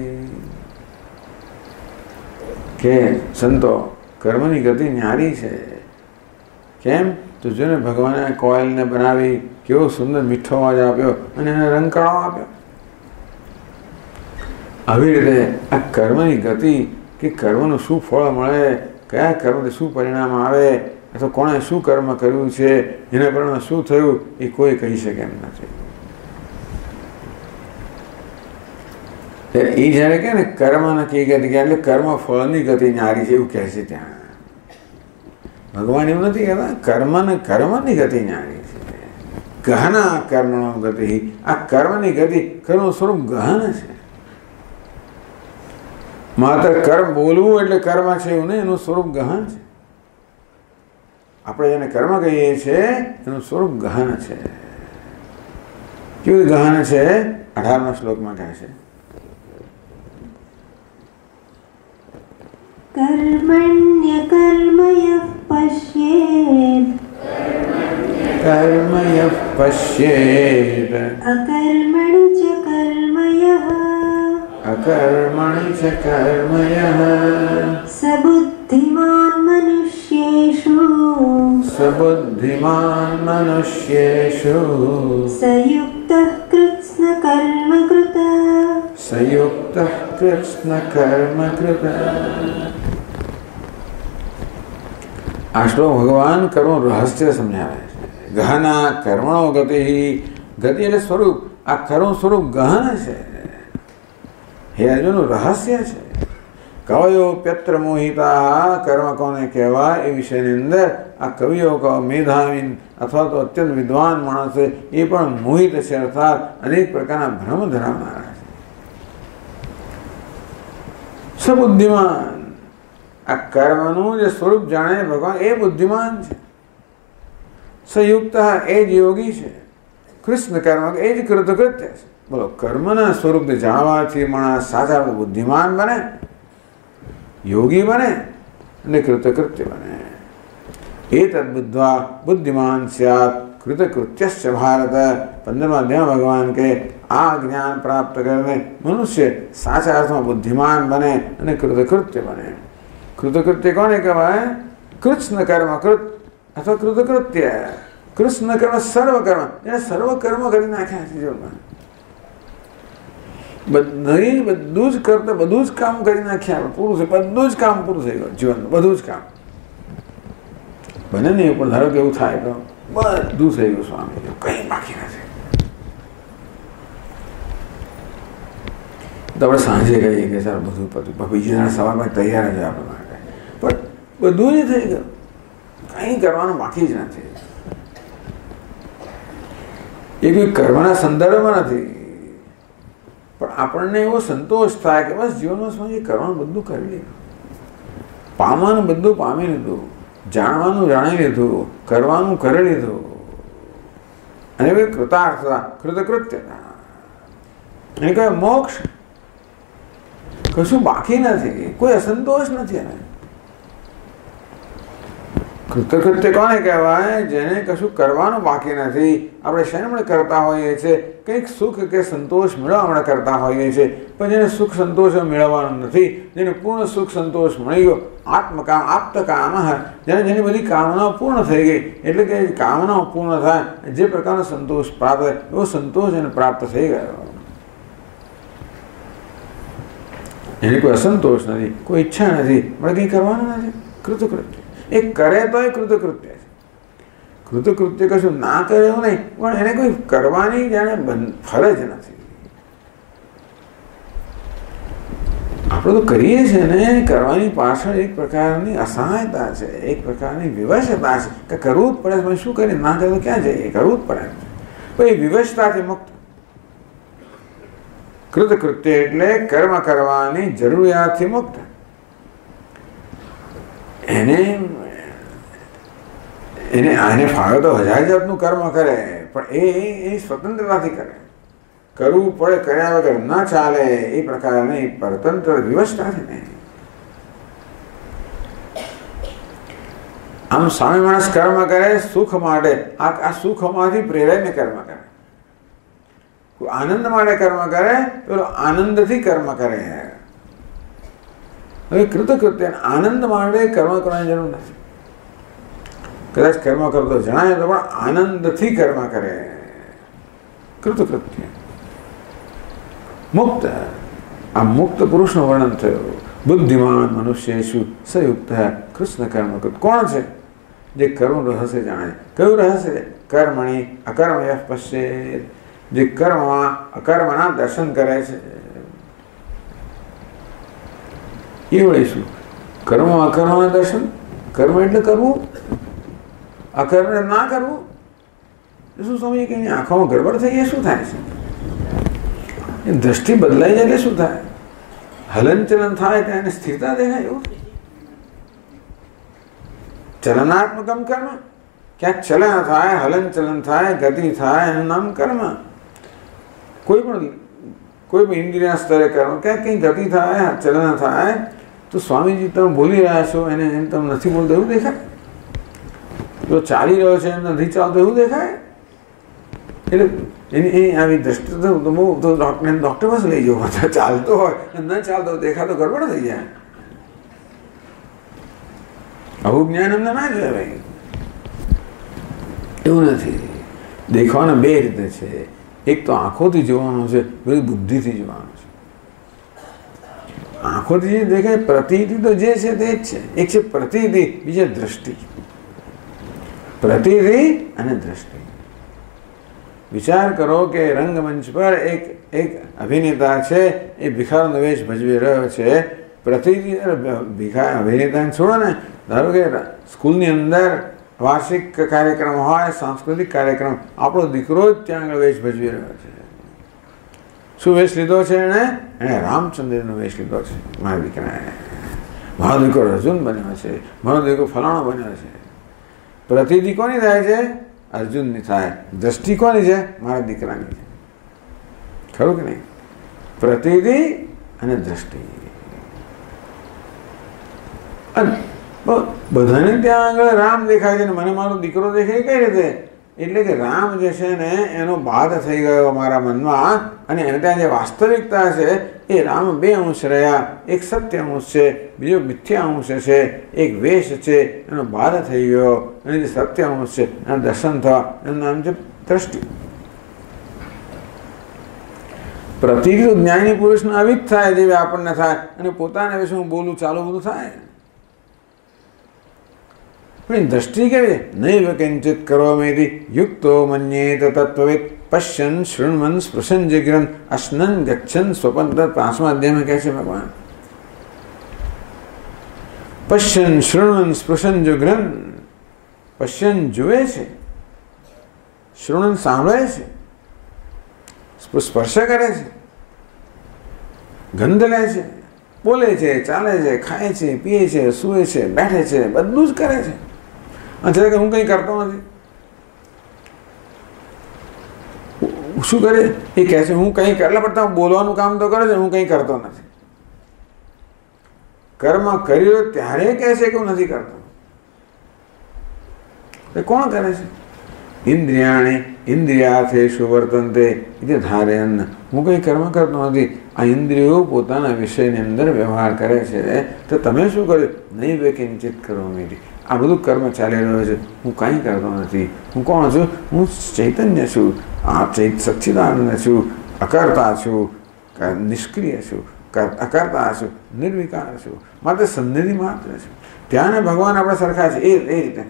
કે સંતો કર્મની ગતિ ન્યારી છે. કેમ? તો જોને ભગવાને કોયલને બનાવી, કેવો સુંદર મીઠો અવાજ આપ્યો અને એને રંગકળો આપ્યો. આવી રીતે આ કર્મની ગતિ કે કર્મનું શું ફળ મળે, કયા કર્મથી શું પરિણામ આવે, અથવા કોણે શું કર્મ કર્યું છે, એના પરિણામ શું થયું, એ કોઈ કહી શકે એમ નથી. એ જ્યારે કે ને કર્મ નક્કી ગતિ એટલે કર્મ ફળની ગતિ ન્યારી છે એવું કહે છે ત્યાં. ભગવાન એવું નથી કહેતા કર્મની ગતિ ન્યારી છે. ગહના કર્મનો ગતિ, આ કર્મની ગતિ, કર્મનું સ્વરૂપ ગહન છે. માત્ર કર્મ બોલવું એટલે કર્મ છે એવું નહીં, એનું સ્વરૂપ ગહન છે. આપણે જેને કર્મ કહીએ છીએ એનું સ્વરૂપ ગહન છે. કેવું ગહન છે? 18મા શ્લોકમાં કહે છે, કર્મણ્ય કર્મયઃ પશ્યેત કર્મયઃ પશ્યેત અકર્મણિ ચ કર્મયઃ અકર્મણિ ચ કર્મયઃ સબુદ્ધિમાન મનુષ્યેષુ સબુદ્ધિમાન મનુષ્યેષુ સંયુક્તઃ કૃત્સ્ન કર્મ કૃત સંયુક્તઃ કૃત્સ્ન કર્મ કૃત. આ શ્લોક ભગવાન કર્મનું રહસ્ય સમજાવે છે. ગહના કર્મણો ગતિ, ગતિ એટલે સ્વરૂપ. આ કર્મ સ્વરૂપ ગહન છે. હે અર્જુનનું રહસ્ય છે. કવયો પ્યત્ર મોહિતા, કર્મ કોને કહેવાય એ વિષયની અંદર આ કવિઓ મેધાવીન અથવા તો અત્યંત વિદ્વાન માણસ છે એ પણ મોહિત છે, અર્થાત અનેક પ્રકારના ભ્રમ ધરાવનારા છે. સબુદ્ધિમાન, આ કર્મનું જે સ્વરૂપ જાણે ભગવાન એ બુદ્ધિમાન છે. સંયુક્ત એ જ યોગી છે. કૃષ્ણ કર્મ એ જ કૃતકૃત્ય છે. બોલો, કર્મના સ્વરૂપને જાણવાથી માણસ સાચા બુદ્ધિમાન બને, યોગી બને અને કૃતકૃત્ય બને. એ તદ્બુદ્ધ્વા બુદ્ધિમાન સ્યાત કૃતકૃત્યશ્ચ ભારત. 15મા અધ્યાયમાં ભગવાન કે આ જ્ઞાન પ્રાપ્ત કરીને મનુષ્ય સાચા અર્થમાં બુદ્ધિમાન બને અને કૃતકૃત્ય બને. કૃતકૃત્ય કોને કહેવાય? કૃષ્ણ કર્મ કૃત અથવા કૃતકૃત્ય. કૃષ્ણ કર્મ સર્વ કર્મ, એને સર્વ કર્મ કરી નાખ્યા છે જીવનમાં. બધું જ કરતા બધું જ કામ કરી નાખ્યા, પૂરું છે. બધું જ કામ પૂરું થઈ ગયું જીવનનું, બધું જ કામ બને નહીં. પણ ધારો કે એવું થાય તો બધું થઈ ગયું સ્વામી, કંઈ બાકી નથી. તો આપણે સાંજે કહીએ કે સર બધું પતું, બીજા સવારમાં તૈયાર જ આપણા માટે, પણ બધું જ થઈ ગયું, કંઈ કરવાનું બાકી જ નથી. એ કોઈ કર્મના સંદર્ભમાં નથી, પણ આપણને એવો સંતોષ થાય કે બસ જીવનમાં સ્વામી કરવાનું બધું કરી લીધું, પામવાનું બધું પામી લીધું, જાણવાનું જાણી લીધું, કરવાનું કરી લીધું, અને એવી કૃતાર્થતા, કૃતકૃત્યતા, એને કહેવાય મોક્ષ. કશું બાકી નથી, કોઈ અસંતોષ નથી. એને કૃતકૃત્ય કોને કહેવાય? જેને કશું કરવાનું બાકી નથી. આપણે શેને કરતા હોઈએ છીએ? કંઈક સુખ કે સંતોષ મેળવવા કરતા હોઈએ છીએ, પણ જેને સુખ સંતોષ મેળવવાનું નથી, જેને પૂર્ણ સુખ સંતોષ મળી ગયો, આત્મકામ આપ્ત કામ, જેની બધી કામનાઓ પૂર્ણ થઈ ગઈ, એટલે કે કામનાઓ પૂર્ણ થાય, જે પ્રકારનો સંતોષ પ્રાપ્ત થાય એવો સંતોષ એને પ્રાપ્ત થઈ ગયો. એને કોઈ અસંતોષ નથી, કોઈ ઈચ્છા નથી, પણ કંઈ કરવાનું નથી. કૃતકૃત્ય એ કરે તો એ કૃતકૃત્ય છે. કૃતકૃત્ય કશું ના કરે એવું નહીં, પણ એને કોઈ કરવાની જાણે ફરજ નથી. આપણે તો કરીએ છીએ ને, કરવાની પાછળ એક પ્રકારની અસહાયતા છે, એક પ્રકારની વિવશતા છે કે કરવું જ પડે. શું કરી ના કરે તો ક્યાં જઈએ? કરવું જ પડે. પણ એ વિવશતાથી મુક્ત. કૃતકૃત્ય એટલે કર્મ કરવાની જરૂરિયાતથી મુક્ત. એને ફાવે તો 1000 જાતનું કર્મ કરે, પણ એ સ્વતંત્રતાથી કરે. કરવું પડે, કર્યા વગર ના ચાલે, એ પ્રકારની પરતંત્ર વિવશતાથી નહીં. આમ સામે માણસ કર્મ કરે સુખ માટે, આ સુખમાંથી પ્રેરાઈને કર્મ કરે. આનંદ માટે કર્મ કરે, પેલો આનંદથી કર્મ કરે. હવે કૃતકૃત્ય આનંદ માટે કર્મ કરવાની જરૂર નથી. કદાચ કર્મ કરતો જણાય તો પણ આનંદથી કર્મ કરે. કૃતકૃત્ય મુક્ત. આ મુક્ત પુરુષનું વર્ણન થયું. બુદ્ધિમાન મનુષ્યેષુ સયુક્ત કૃષ્ણ કર્મકૃત. કોણ છે? જે કર્મ રહસ્ય જાણે. કયું રહસ્ય? કર્મણી અકર્મય પશ્ચેત. જે કર્મમાં અકર્મના દર્શન કરે છે. એ વળી શું? કર્મ અકર્મના દર્શન. કર્મ એટલે કરવું, અકર્મ ના કરવું. શું સમજીએ કે એની આંખોમાં ગડબડ થઈ જાય? શું થાય છે? એ દ્રષ્ટિ બદલાઈ જાય એટલે શું થાય? હલનચલન થાય તો એને સ્થિરતા દેખાય. એવું ચલનાત્મકમ કર્મ. ક્યાંક ચલન થાય, હલનચલન થાય, ગતિ થાય, એનું નામ કર્મ. કોઈ પણ ઇન્દ્રિય સ્તરે કર્મ, ક્યાંક કંઈ ગતિ થાય, ચલન થાય તો સ્વામીજી તમે બોલી રહ્યા છો એને તમે નથી બોલતો એવું દેખાય? જો ચાલી રહ્યો છે એમ નથી ચાલતો એવું દેખાય? એટલે એની આવી દ્રષ્ટિ તો બહુ તો ડૉક્ટર પાસે લઈ જવો. ચાલતો હોય ન ચાલતો દેખાતો ગડબડ થઈ જાય. આવું જ્ઞાન અમને ના જોઈએ ભાઈ. એવું નથી. દેખવાના બે રીતે છે. એક તો આંખોથી જોવાનું છે, બીજું બુદ્ધિથી જોવાનું છે. આંખોથી જે દેખાય પ્રતીતિ તો જે છે તે જ છે. એક છે પ્રતીતિ, બીજે દ્રષ્ટિ. પ્રતીતિ અને દ્રષ્ટિ. વિચાર કરો કે રંગમંચ પર એક અભિનેતા છે, એ ભિખારનો વેશ ભજવી રહ્યો છે. પ્રતિથી અભિનેતાને છોડો ને, ધારો કે સ્કૂલની અંદર વાર્ષિક કાર્યક્રમ હોય, સાંસ્કૃતિક કાર્યક્રમ, આપણો દીકરો જ ત્યાં આગળ વેશ ભજવી રહ્યો છે. શું વેશ લીધો છે એણે રામચંદ્રનો વેશ લીધો છે. મારા દીકરાએ, મારો દીકરો અર્જુન બન્યો છે, મારો દીકરો ફલાણો બન્યો છે. પ્રતિથી કોની થાય છે? અર્જુનની થાય. દ્રષ્ટિ કોની છે? મારા દીકરાની છે. ખરું કે નહીં? પ્રતિથી અને દ્રષ્ટિ. બધાને ત્યાં આગળ રામ દેખાય છે ને મને મારો દીકરો દેખાય કઈ રીતે? એટલે કે રામ જે છે ને એનો બાધ થઈ ગયો મારા મનમાં, અને એને ત્યાં જે વાસ્તવિકતા છે એ રામ બે અંશ રહ્યા. એક સત્ય અંશ છે, બીજો મિથ્યા અંશ છે. એક વેશ છે એનો બાધ થઈ ગયો, અને જે સત્ય અંશ છે એના દર્શન થવા, એનું નામ છે દ્રષ્ટિ. પ્રતિક્રિયા જ્ઞાની પુરુષને આવી જ થાય જેવી આપણને થાય, અને પોતાના વિશે હું બોલું ચાલુ બધું થાય. પણ દ્રષ્ટિ કેવી? નૈવ કિંચિત કરોમીતિ યુક્તો મન્યેત તત્વવિદ પશ્યન શૃણ્વન સ્પૃશન જિગ્રન અશ્નન ગચ્છન સ્વપન. 5મા અધ્યાયમાં કહે છે ભગવાન, પશ્યન શૃણ્વન સ્પૃશન જિગ્રન. પશ્યન જુએ છે, શૃણ્વન સાંભળે છે, સ્પર્શ કરે છે, ગંધ લે છે, બોલે છે, ચાલે છે, ખાય છે, પીએ છે, સૂએ છે, બેઠે છે, બધું જ કરે છે. અને હું કંઈ કરતો નથી. શું કરે? એ કહે છે હું કંઈ એટલે પણ બોલવાનું કામ તો કરે છે, હું કંઈ કરતો નથી. કર્મ કર્યો ત્યારે કહે છે કે હું નથી કરતો. એ કોણ કરે છે? ઇન્દ્રિયાણી ઇન્દ્રિયાર્થેષુ વર્તન્તે ઇતિ ધારયન્ન. હું કંઈ કર્મ કરતો નથી. આ ઇન્દ્રિયો પોતાના વિષયની અંદર વ્યવહાર કરે છે. તો તમે શું કર્યું? નૈવ કિંચિત કરોમિતિ. આ બધું કર્મ ચાલી રહ્યો છે, હું કાંઈ કરતો નથી. હું કોણ છું? હું ચૈતન્ય છું. આ સચ્ચિદાનંદ છું, અકર્તા છું, નિષ્ક્રિય છું, અકર્તા છું, નિર્વિકાર છું, માત્ર સન્નિધિ માત્ર છું. ત્યાં ભગવાન આપણે સરખા છે. એ રીતે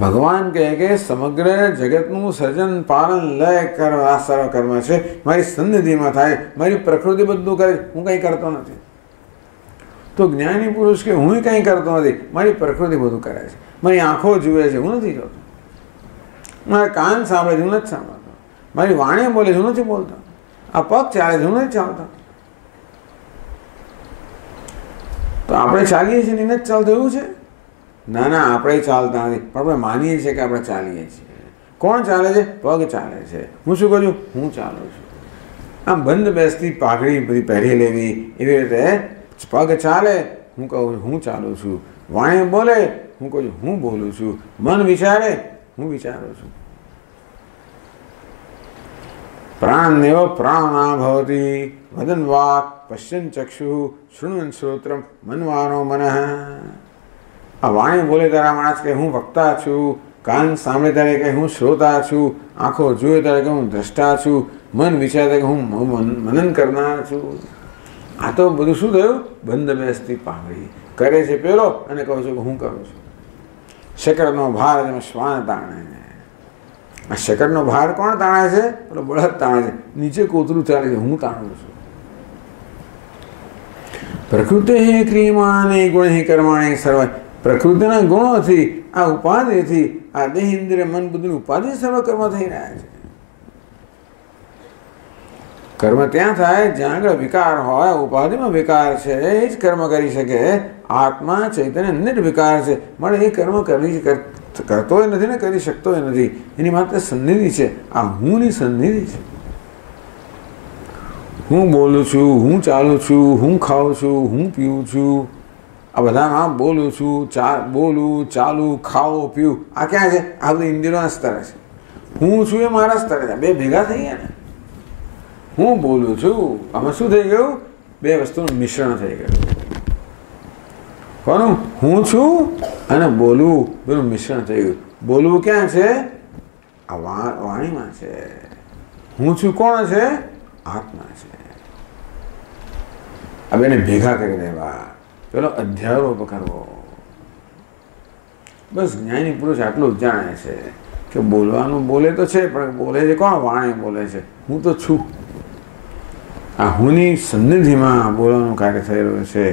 ભગવાન કહે કે સમગ્ર જગતનું સર્જન પાલન લય કરવા સર્વ કર્મ છે મારી સન્નિધિમાં થાય. મારી પ્રકૃતિ બધું કરે, હું કંઈ કરતો નથી. તો જ્ઞાની પુરુષ કે હું કંઈ કરતો નથી, મારી પ્રકૃતિ બધું કરે છે. મારી આંખો જુએ છે, હું નથી જોતો. મારા કાન સાંભળે છે, હું નથી સાંભળતો. મારી વાણી બોલે છે, હું નથી બોલતો. આ પગ ચાલે છે, હું નથી ચાલતો. તો આપણે ચાલીએ છીએ ને નથી ચાલતું એવું છે? ના ના, આપણે ચાલતા નથી, પણ આપણે માનીએ છીએ કે આપણે ચાલીએ છીએ. કોણ ચાલે છે? પગ ચાલે છે. હું શું કરું? હું ચાલું છું. આમ બંધ બેસતી પાઘડી બધી પહેરી લેવી, એવી રીતે પગ ચાલે, હું કહું હું ચાલું છું. વાણી બોલે, હું કહું છું હું બોલું છું. મન વિચારે, હું વિચારું છું. પ્રાણનેવ પ્રાણા ભવતિ વદન વાક પશ્યન ચક્ષુ શૃણ્વન શ્રોત્રમ મનવાનો મનઃ. આ વાણી બોલે ત્યારે માણસ કે હું વક્તા છું, કાન સાંભળે ત્યારે કે હું શ્રોતા છું, આંખો જોઈએ ત્યારે કે હું દ્રષ્ટા છું, મન વિચારે કે હું મનન કરનાર છું. આ તો બધું શું થયું? બંધ બેસતી પાઘડી કરે છે પેલો અને કહું છું કે હું કરું છું. શકરનો ભાર જેમાં શ્વાન તાણે. આ શકરનો ભાર કોણ તાણે છે? પેલો બળદ તાણે છે. નીચે કોતરું ચાલે છે, હું તાણું છું. પ્રકૃતિ ક્રિયમાણે ગુણ કર્માણે સર્વ. પ્રકૃતિના ગુણોથી, આ ઉપાધિથી, આ દેહ ઇન્દ્રિય મન બુદ્ધિ ઉપાધિ સર્વ કર્મ થઈ રહ્યા છે. કર્મ ત્યાં થાય જ્યાં આગળ વિકાર હોય. ઉપાધિમાં વિકાર છે એ જ કર્મ કરી શકે. આત્મા ચૈતન્ય નિર્વિકાર છે, મળે એ કર્મ કરતો નથી ને કરી શકતો નથી. એની માત્ર સન્નિધિ છે. આ હુંની સન્નિધિ છે. હું બોલું છું, હું ચાલું છું, હું ખાઉં છું, હું પીવું છું, આ બધામાં બોલું છું, બોલું, ચાલું, ખાવું, પીવું, આ ક્યાં છે? આ બધું ઇન્દ્રિયોના સ્તરે છે. હું છું એ મારા સ્તરે છે. બે ભેગા થઈ ગયા ને. હું બોલું છું, આમાં શું થઈ ગયું? બે વસ્તુનું મિશ્રણ થઈ ગયું. કોનું? હું છું અને બોલું, બેનું મિશ્રણ થઈ ગયું. બોલવું ક્યાં છે? આ વાણીમાં છે. હું છું કોણ છે? આત્મા છે. આ બેને ભેગા કરી દેવા, પેલો અધ્યારોપ કરવો. બસ જ્ઞાની પુરુષ આટલું જ જાણે છે કે બોલવાનું બોલે તો છે, પણ બોલે છે કોણ? વાણી બોલે છે. હું તો છું. આ હુંની સન્નિધિમાં બોલવાનું કાર્ય થઈ રહ્યું છે.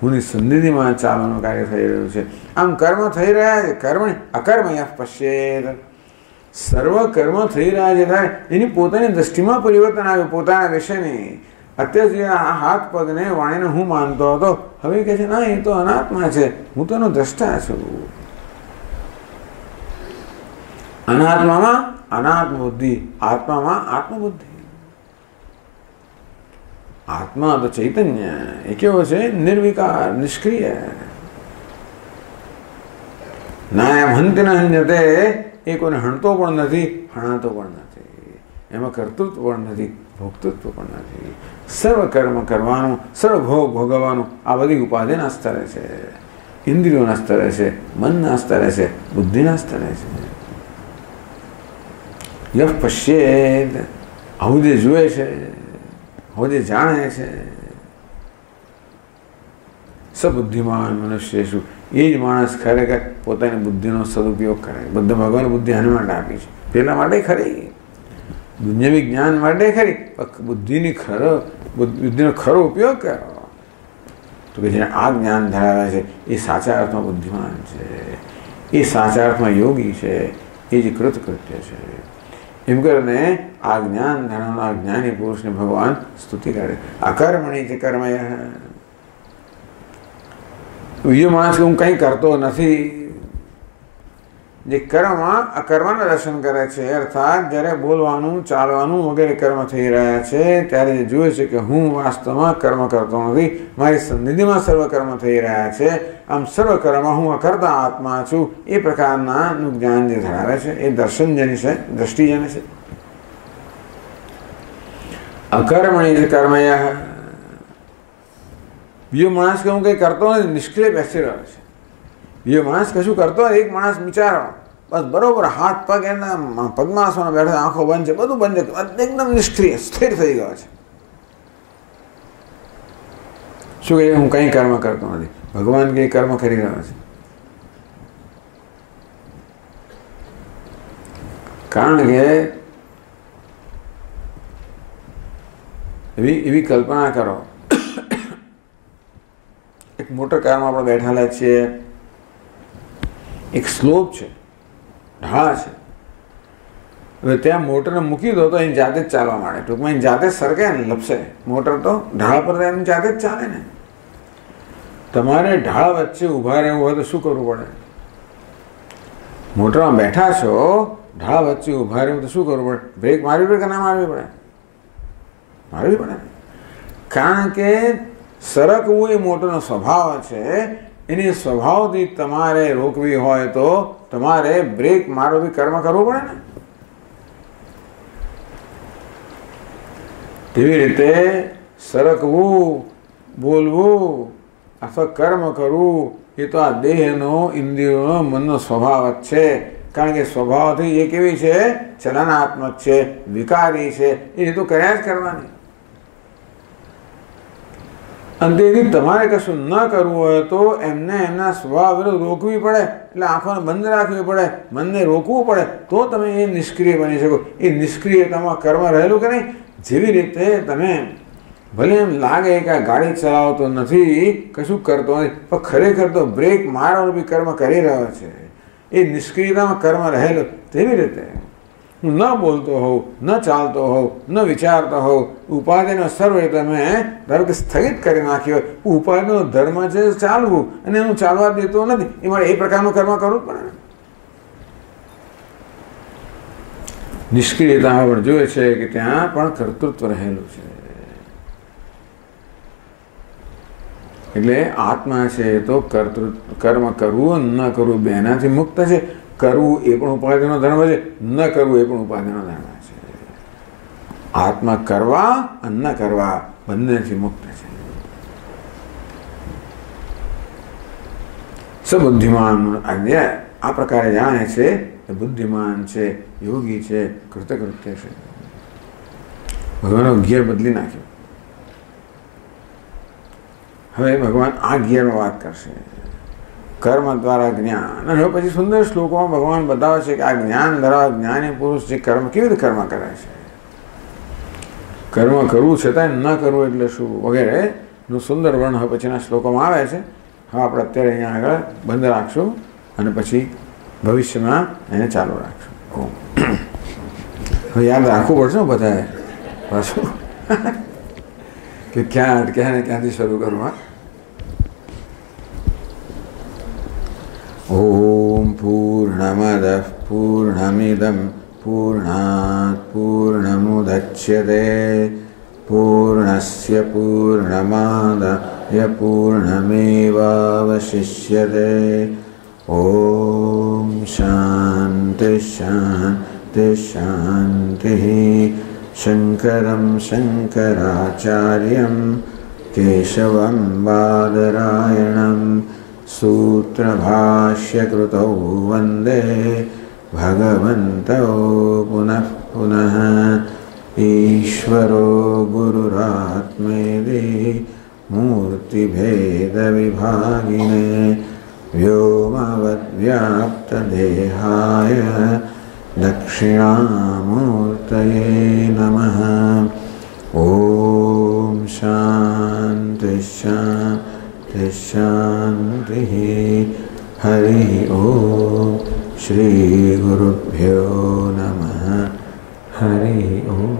હુંની સન્નિધિમાં ચાલવાનું કાર્ય થઈ રહ્યું છે. આમ કર્મ થઈ રહ્યા છે. કર્મ અકર્મ યઃ પશ્યેત. સર્વ કર્મ થઈ રહ્યા છે ત્યારે એની પોતાની દ્રષ્ટિમાં પરિવર્તન આવ્યું, પોતાના વિશેની. અત્યાર સુધી આ હાથ પગને વાણીને હું માનતો હતો, હવે કહે છે ના, એ તો અનાત્મા છે, હું તો એનો દ્રષ્ટા છું. અનાત્મામાં અનાત્મ બુદ્ધિ, આત્મામાં આત્મબુદ્ધિ. આત્મા તો ચૈતન્ય એ કેવો છે? નિર્વિકાર, નિષ્ક્રિય. ના એમ હંત ન હંજતે, એ કોઈને હણતો પણ નથી, હણાતો પણ નથી. એમાં કર્તૃત્વ પણ નથી, ભોક્તૃત્વ પણ નથી. સર્વ કર્મ કરવાનું, સર્વ ભોગ ભોગવવાનું આ બધી ઉપાધિના સ્તરે છે, ઇન્દ્રિયોના સ્તરે છે, મનના સ્તરે છે, બુદ્ધિના સ્તરે છે. યઃ પશ્યેત. આવું જે જુએ છે, આવું જે જાણે છે, સબુદ્ધિમાન મનુષ્ય શું, એ જ માણસ ખરેખર પોતાની બુદ્ધિનો સદુપયોગ કરે. બધા ભગવાન બુદ્ધિ આને માટે આપી છે. પેલા માટે ખરી, દુનિયાવી જ્ઞાન માટે ખરી, બુદ્ધિનો ખરો ઉપયોગ કરો. તો કે જેને આ જ્ઞાન ધરાવે છે એ સાચા અર્થમાં બુદ્ધિમાન છે, એ સાચા અર્થમાં યોગી છે, એ જ કૃતકૃત્ય છે. એમ કરીને આ જ્ઞાન ધરાવનાર જ્ઞાની પુરુષને ભગવાન સ્તુતિ કરે. અકર્મણી જ કર્મય. બીજો માણસ હું કંઈ કરતો નથી, જે કર્મ અકર્મના દર્શન કરે છે, અર્થાત જ્યારે બોલવાનું, ચાલવાનું વગેરે કર્મ થઈ રહ્યા છે ત્યારે જે જુએ છે કે હું વાસ્તવમાં કર્મ કરતો નથી, મારી સન્નિધિમાં સર્વ કર્મ થઈ રહ્યા છે, આમ સર્વ કર્મ હું અકર્તા આત્મા છું, એ પ્રકારનાનું જ્ઞાન જે ધરાવે છે એ દર્શન જેની છે, દ્રષ્ટિ જેની છે. અકર્મણી જ કર્મય. બીજો માણસ કે હું કંઈ કરતો નથી, નિષ્ક્રિય બેસી રહ્યો છે. બીજો માણસ કશું કરતો, એક માણસ વિચારો બસ બરોબર હાથ પગ એના પદ્માસનમાં બેઠા, આંખો બંધ છે, બધું બંધ છે, એકદમ નિષ્ક્રિય સ્થિર થઈ ગયો છે. શું કહે? હું કંઈ કર્મ કરતો નથી. ભગવાન કંઈ કર્મ કરી રહ્યો છે. કારણ કે એવી કલ્પના કરો, એક મોટર કારમાં આપણે બેઠેલા છીએ, એક સ્લોપ છે, ઢાળા છે. હવે ત્યાં મોટરને મૂકી દો તો એની જાતે જ ચાલવા માંડે. ટૂંકમાં એની જાતે જ સરકે ને લપસે. મોટર તો ઢાળ પર એની જાતે જ ચાલે ને. તમારે ઢાળ વચ્ચે ઊભા રહેવું હોય તો શું કરવું પડે? મોટરમાં બેઠા છો, ઢાળ વચ્ચે ઊભા રહેવું તો શું કરવું પડે? બ્રેક મારવી પડે કે ના મારવી પડે? મારવી પડે. કારણ કે સરકવું એ મોટરનો સ્વભાવ છે. એની સ્વભાવથી તમારે રોકવી હોય તો તમારે બ્રેક મારવી, કર્મ કરવું પડે ને. તેવી રીતે સરકવું, બોલવું, અથવા કર્મ કરવું એ તો આ દેહનો, ઇન્દ્રિયોનો, મનનો સ્વભાવ જ છે. કારણ કે સ્વભાવથી એ કેવી છે? ચલનાત્મક છે, વિકારી છે. એ તો કર્યા જ કરવાની. અને તેથી તમારે કશું ન કરવું હોય તો એમને એમના સ્વભાવ વિરુદ્ધ રોકવી પડે. એટલે આંખોને બંધ રાખવી પડે, મનને રોકવું પડે, તો તમે એ નિષ્ક્રિય બની શકો. એ નિષ્ક્રિયતામાં કર્મ રહેલું કે નહીં. જેવી રીતે તમે ભલે એમ લાગે કે આ ગાડી ચલાવતો નથી, કશું કરતો નથી, પણ ખરેખર તો બ્રેક મારવાનું બી કર્મ કરી રહ્યો છે. એ નિષ્ક્રિયતામાં કર્મ રહેલું. તેવી રીતે હું ન બોલતો હોઉં, ન ચાલતો હોઉં, ન વિચારતો હોઉં, ઉપાધિનો સર્વ તમે ધારો કે સ્થગિત કરી નાખ્યો. ઉપાધિનો ધર્મ છે ચાલવું, અને હું ચાલવા દેતો નથી. એ મારે એ પ્રકારનું કર્મ કરવું પડે. નિષ્ક્રિયતા પણ જોઈએ છે કે ત્યાં પણ કર્તૃત્વ રહેલું છે. એટલે આત્મા છે તો કર્મ કરવું, ન કરવું બેનાથી મુક્ત છે. કરવું એ પણ ઉપાધિનો ધર્મ છે, ન કરવું એ પણ ઉપાધિનો ધર્મ છે. આત્મા કરવા અને ન કરવા બંનેથી મુક્ત છે. સબુદ્ધિમાન આ પ્રકારે જાણે છે એ બુદ્ધિમાન છે, યોગી છે, કૃતકૃત્ય છે. ભગવાનનો ગિયર બદલી નાખ્યો. હવે ભગવાન આ ગિયરમાં વાત કરશે. કર્મ દ્વારા જ્ઞાન. અને હવે પછી સુંદર શ્લોકોમાં ભગવાન બતાવે છે કે આ જ્ઞાન ધરાવ જ્ઞાની પુરુષ જે કર્મ કેવી રીતે કર્મ કરે છે. કર્મ કરવું છતાંય ન કરવું એટલે શું વગેરે નું સુંદર વર્ણન હવે પછીના શ્લોકોમાં આવે છે. હવે આપણે અત્યારે અહીંયા આગળ બંધ રાખશું અને પછી ભવિષ્યમાં એને ચાલુ રાખશું. હવે યાદ રાખવું પડશે બધાએ પાછું કે ક્યાં અટક્યા ને ક્યાંથી શરૂ કરવા. ઓમ પૂર્ણમદઃ પૂર્ણમિદં પૂર્ણાત પૂર્ણમુદચ્યતે પૂર્ણસ્ય પૂર્ણમાદાય પૂર્ણમેવાવશિષ્યતે. ઓમ શાંતિ શાંતિ શાંતિ. શંકરં શંકરાચાર્યં કેશવં બાદરાયણં સૂત્રભાષ્યકૃતૌ વંદે ભગવन्तौ પુનઃ પુનઃ. ઈશ્વરો ગુરુરાત્મેતિ મૂર્તિભેદવિભાગિને વ્યોમવદ્વ્યાપ્તદેહાય દક્ષિણામૂર્તયે નમઃ. ઓમ શાંતિ શાંતિ શાંતિ. હરિ ઓમ. શ્રી ગુરુભ્યો નમઃ. હરિ ઓમ.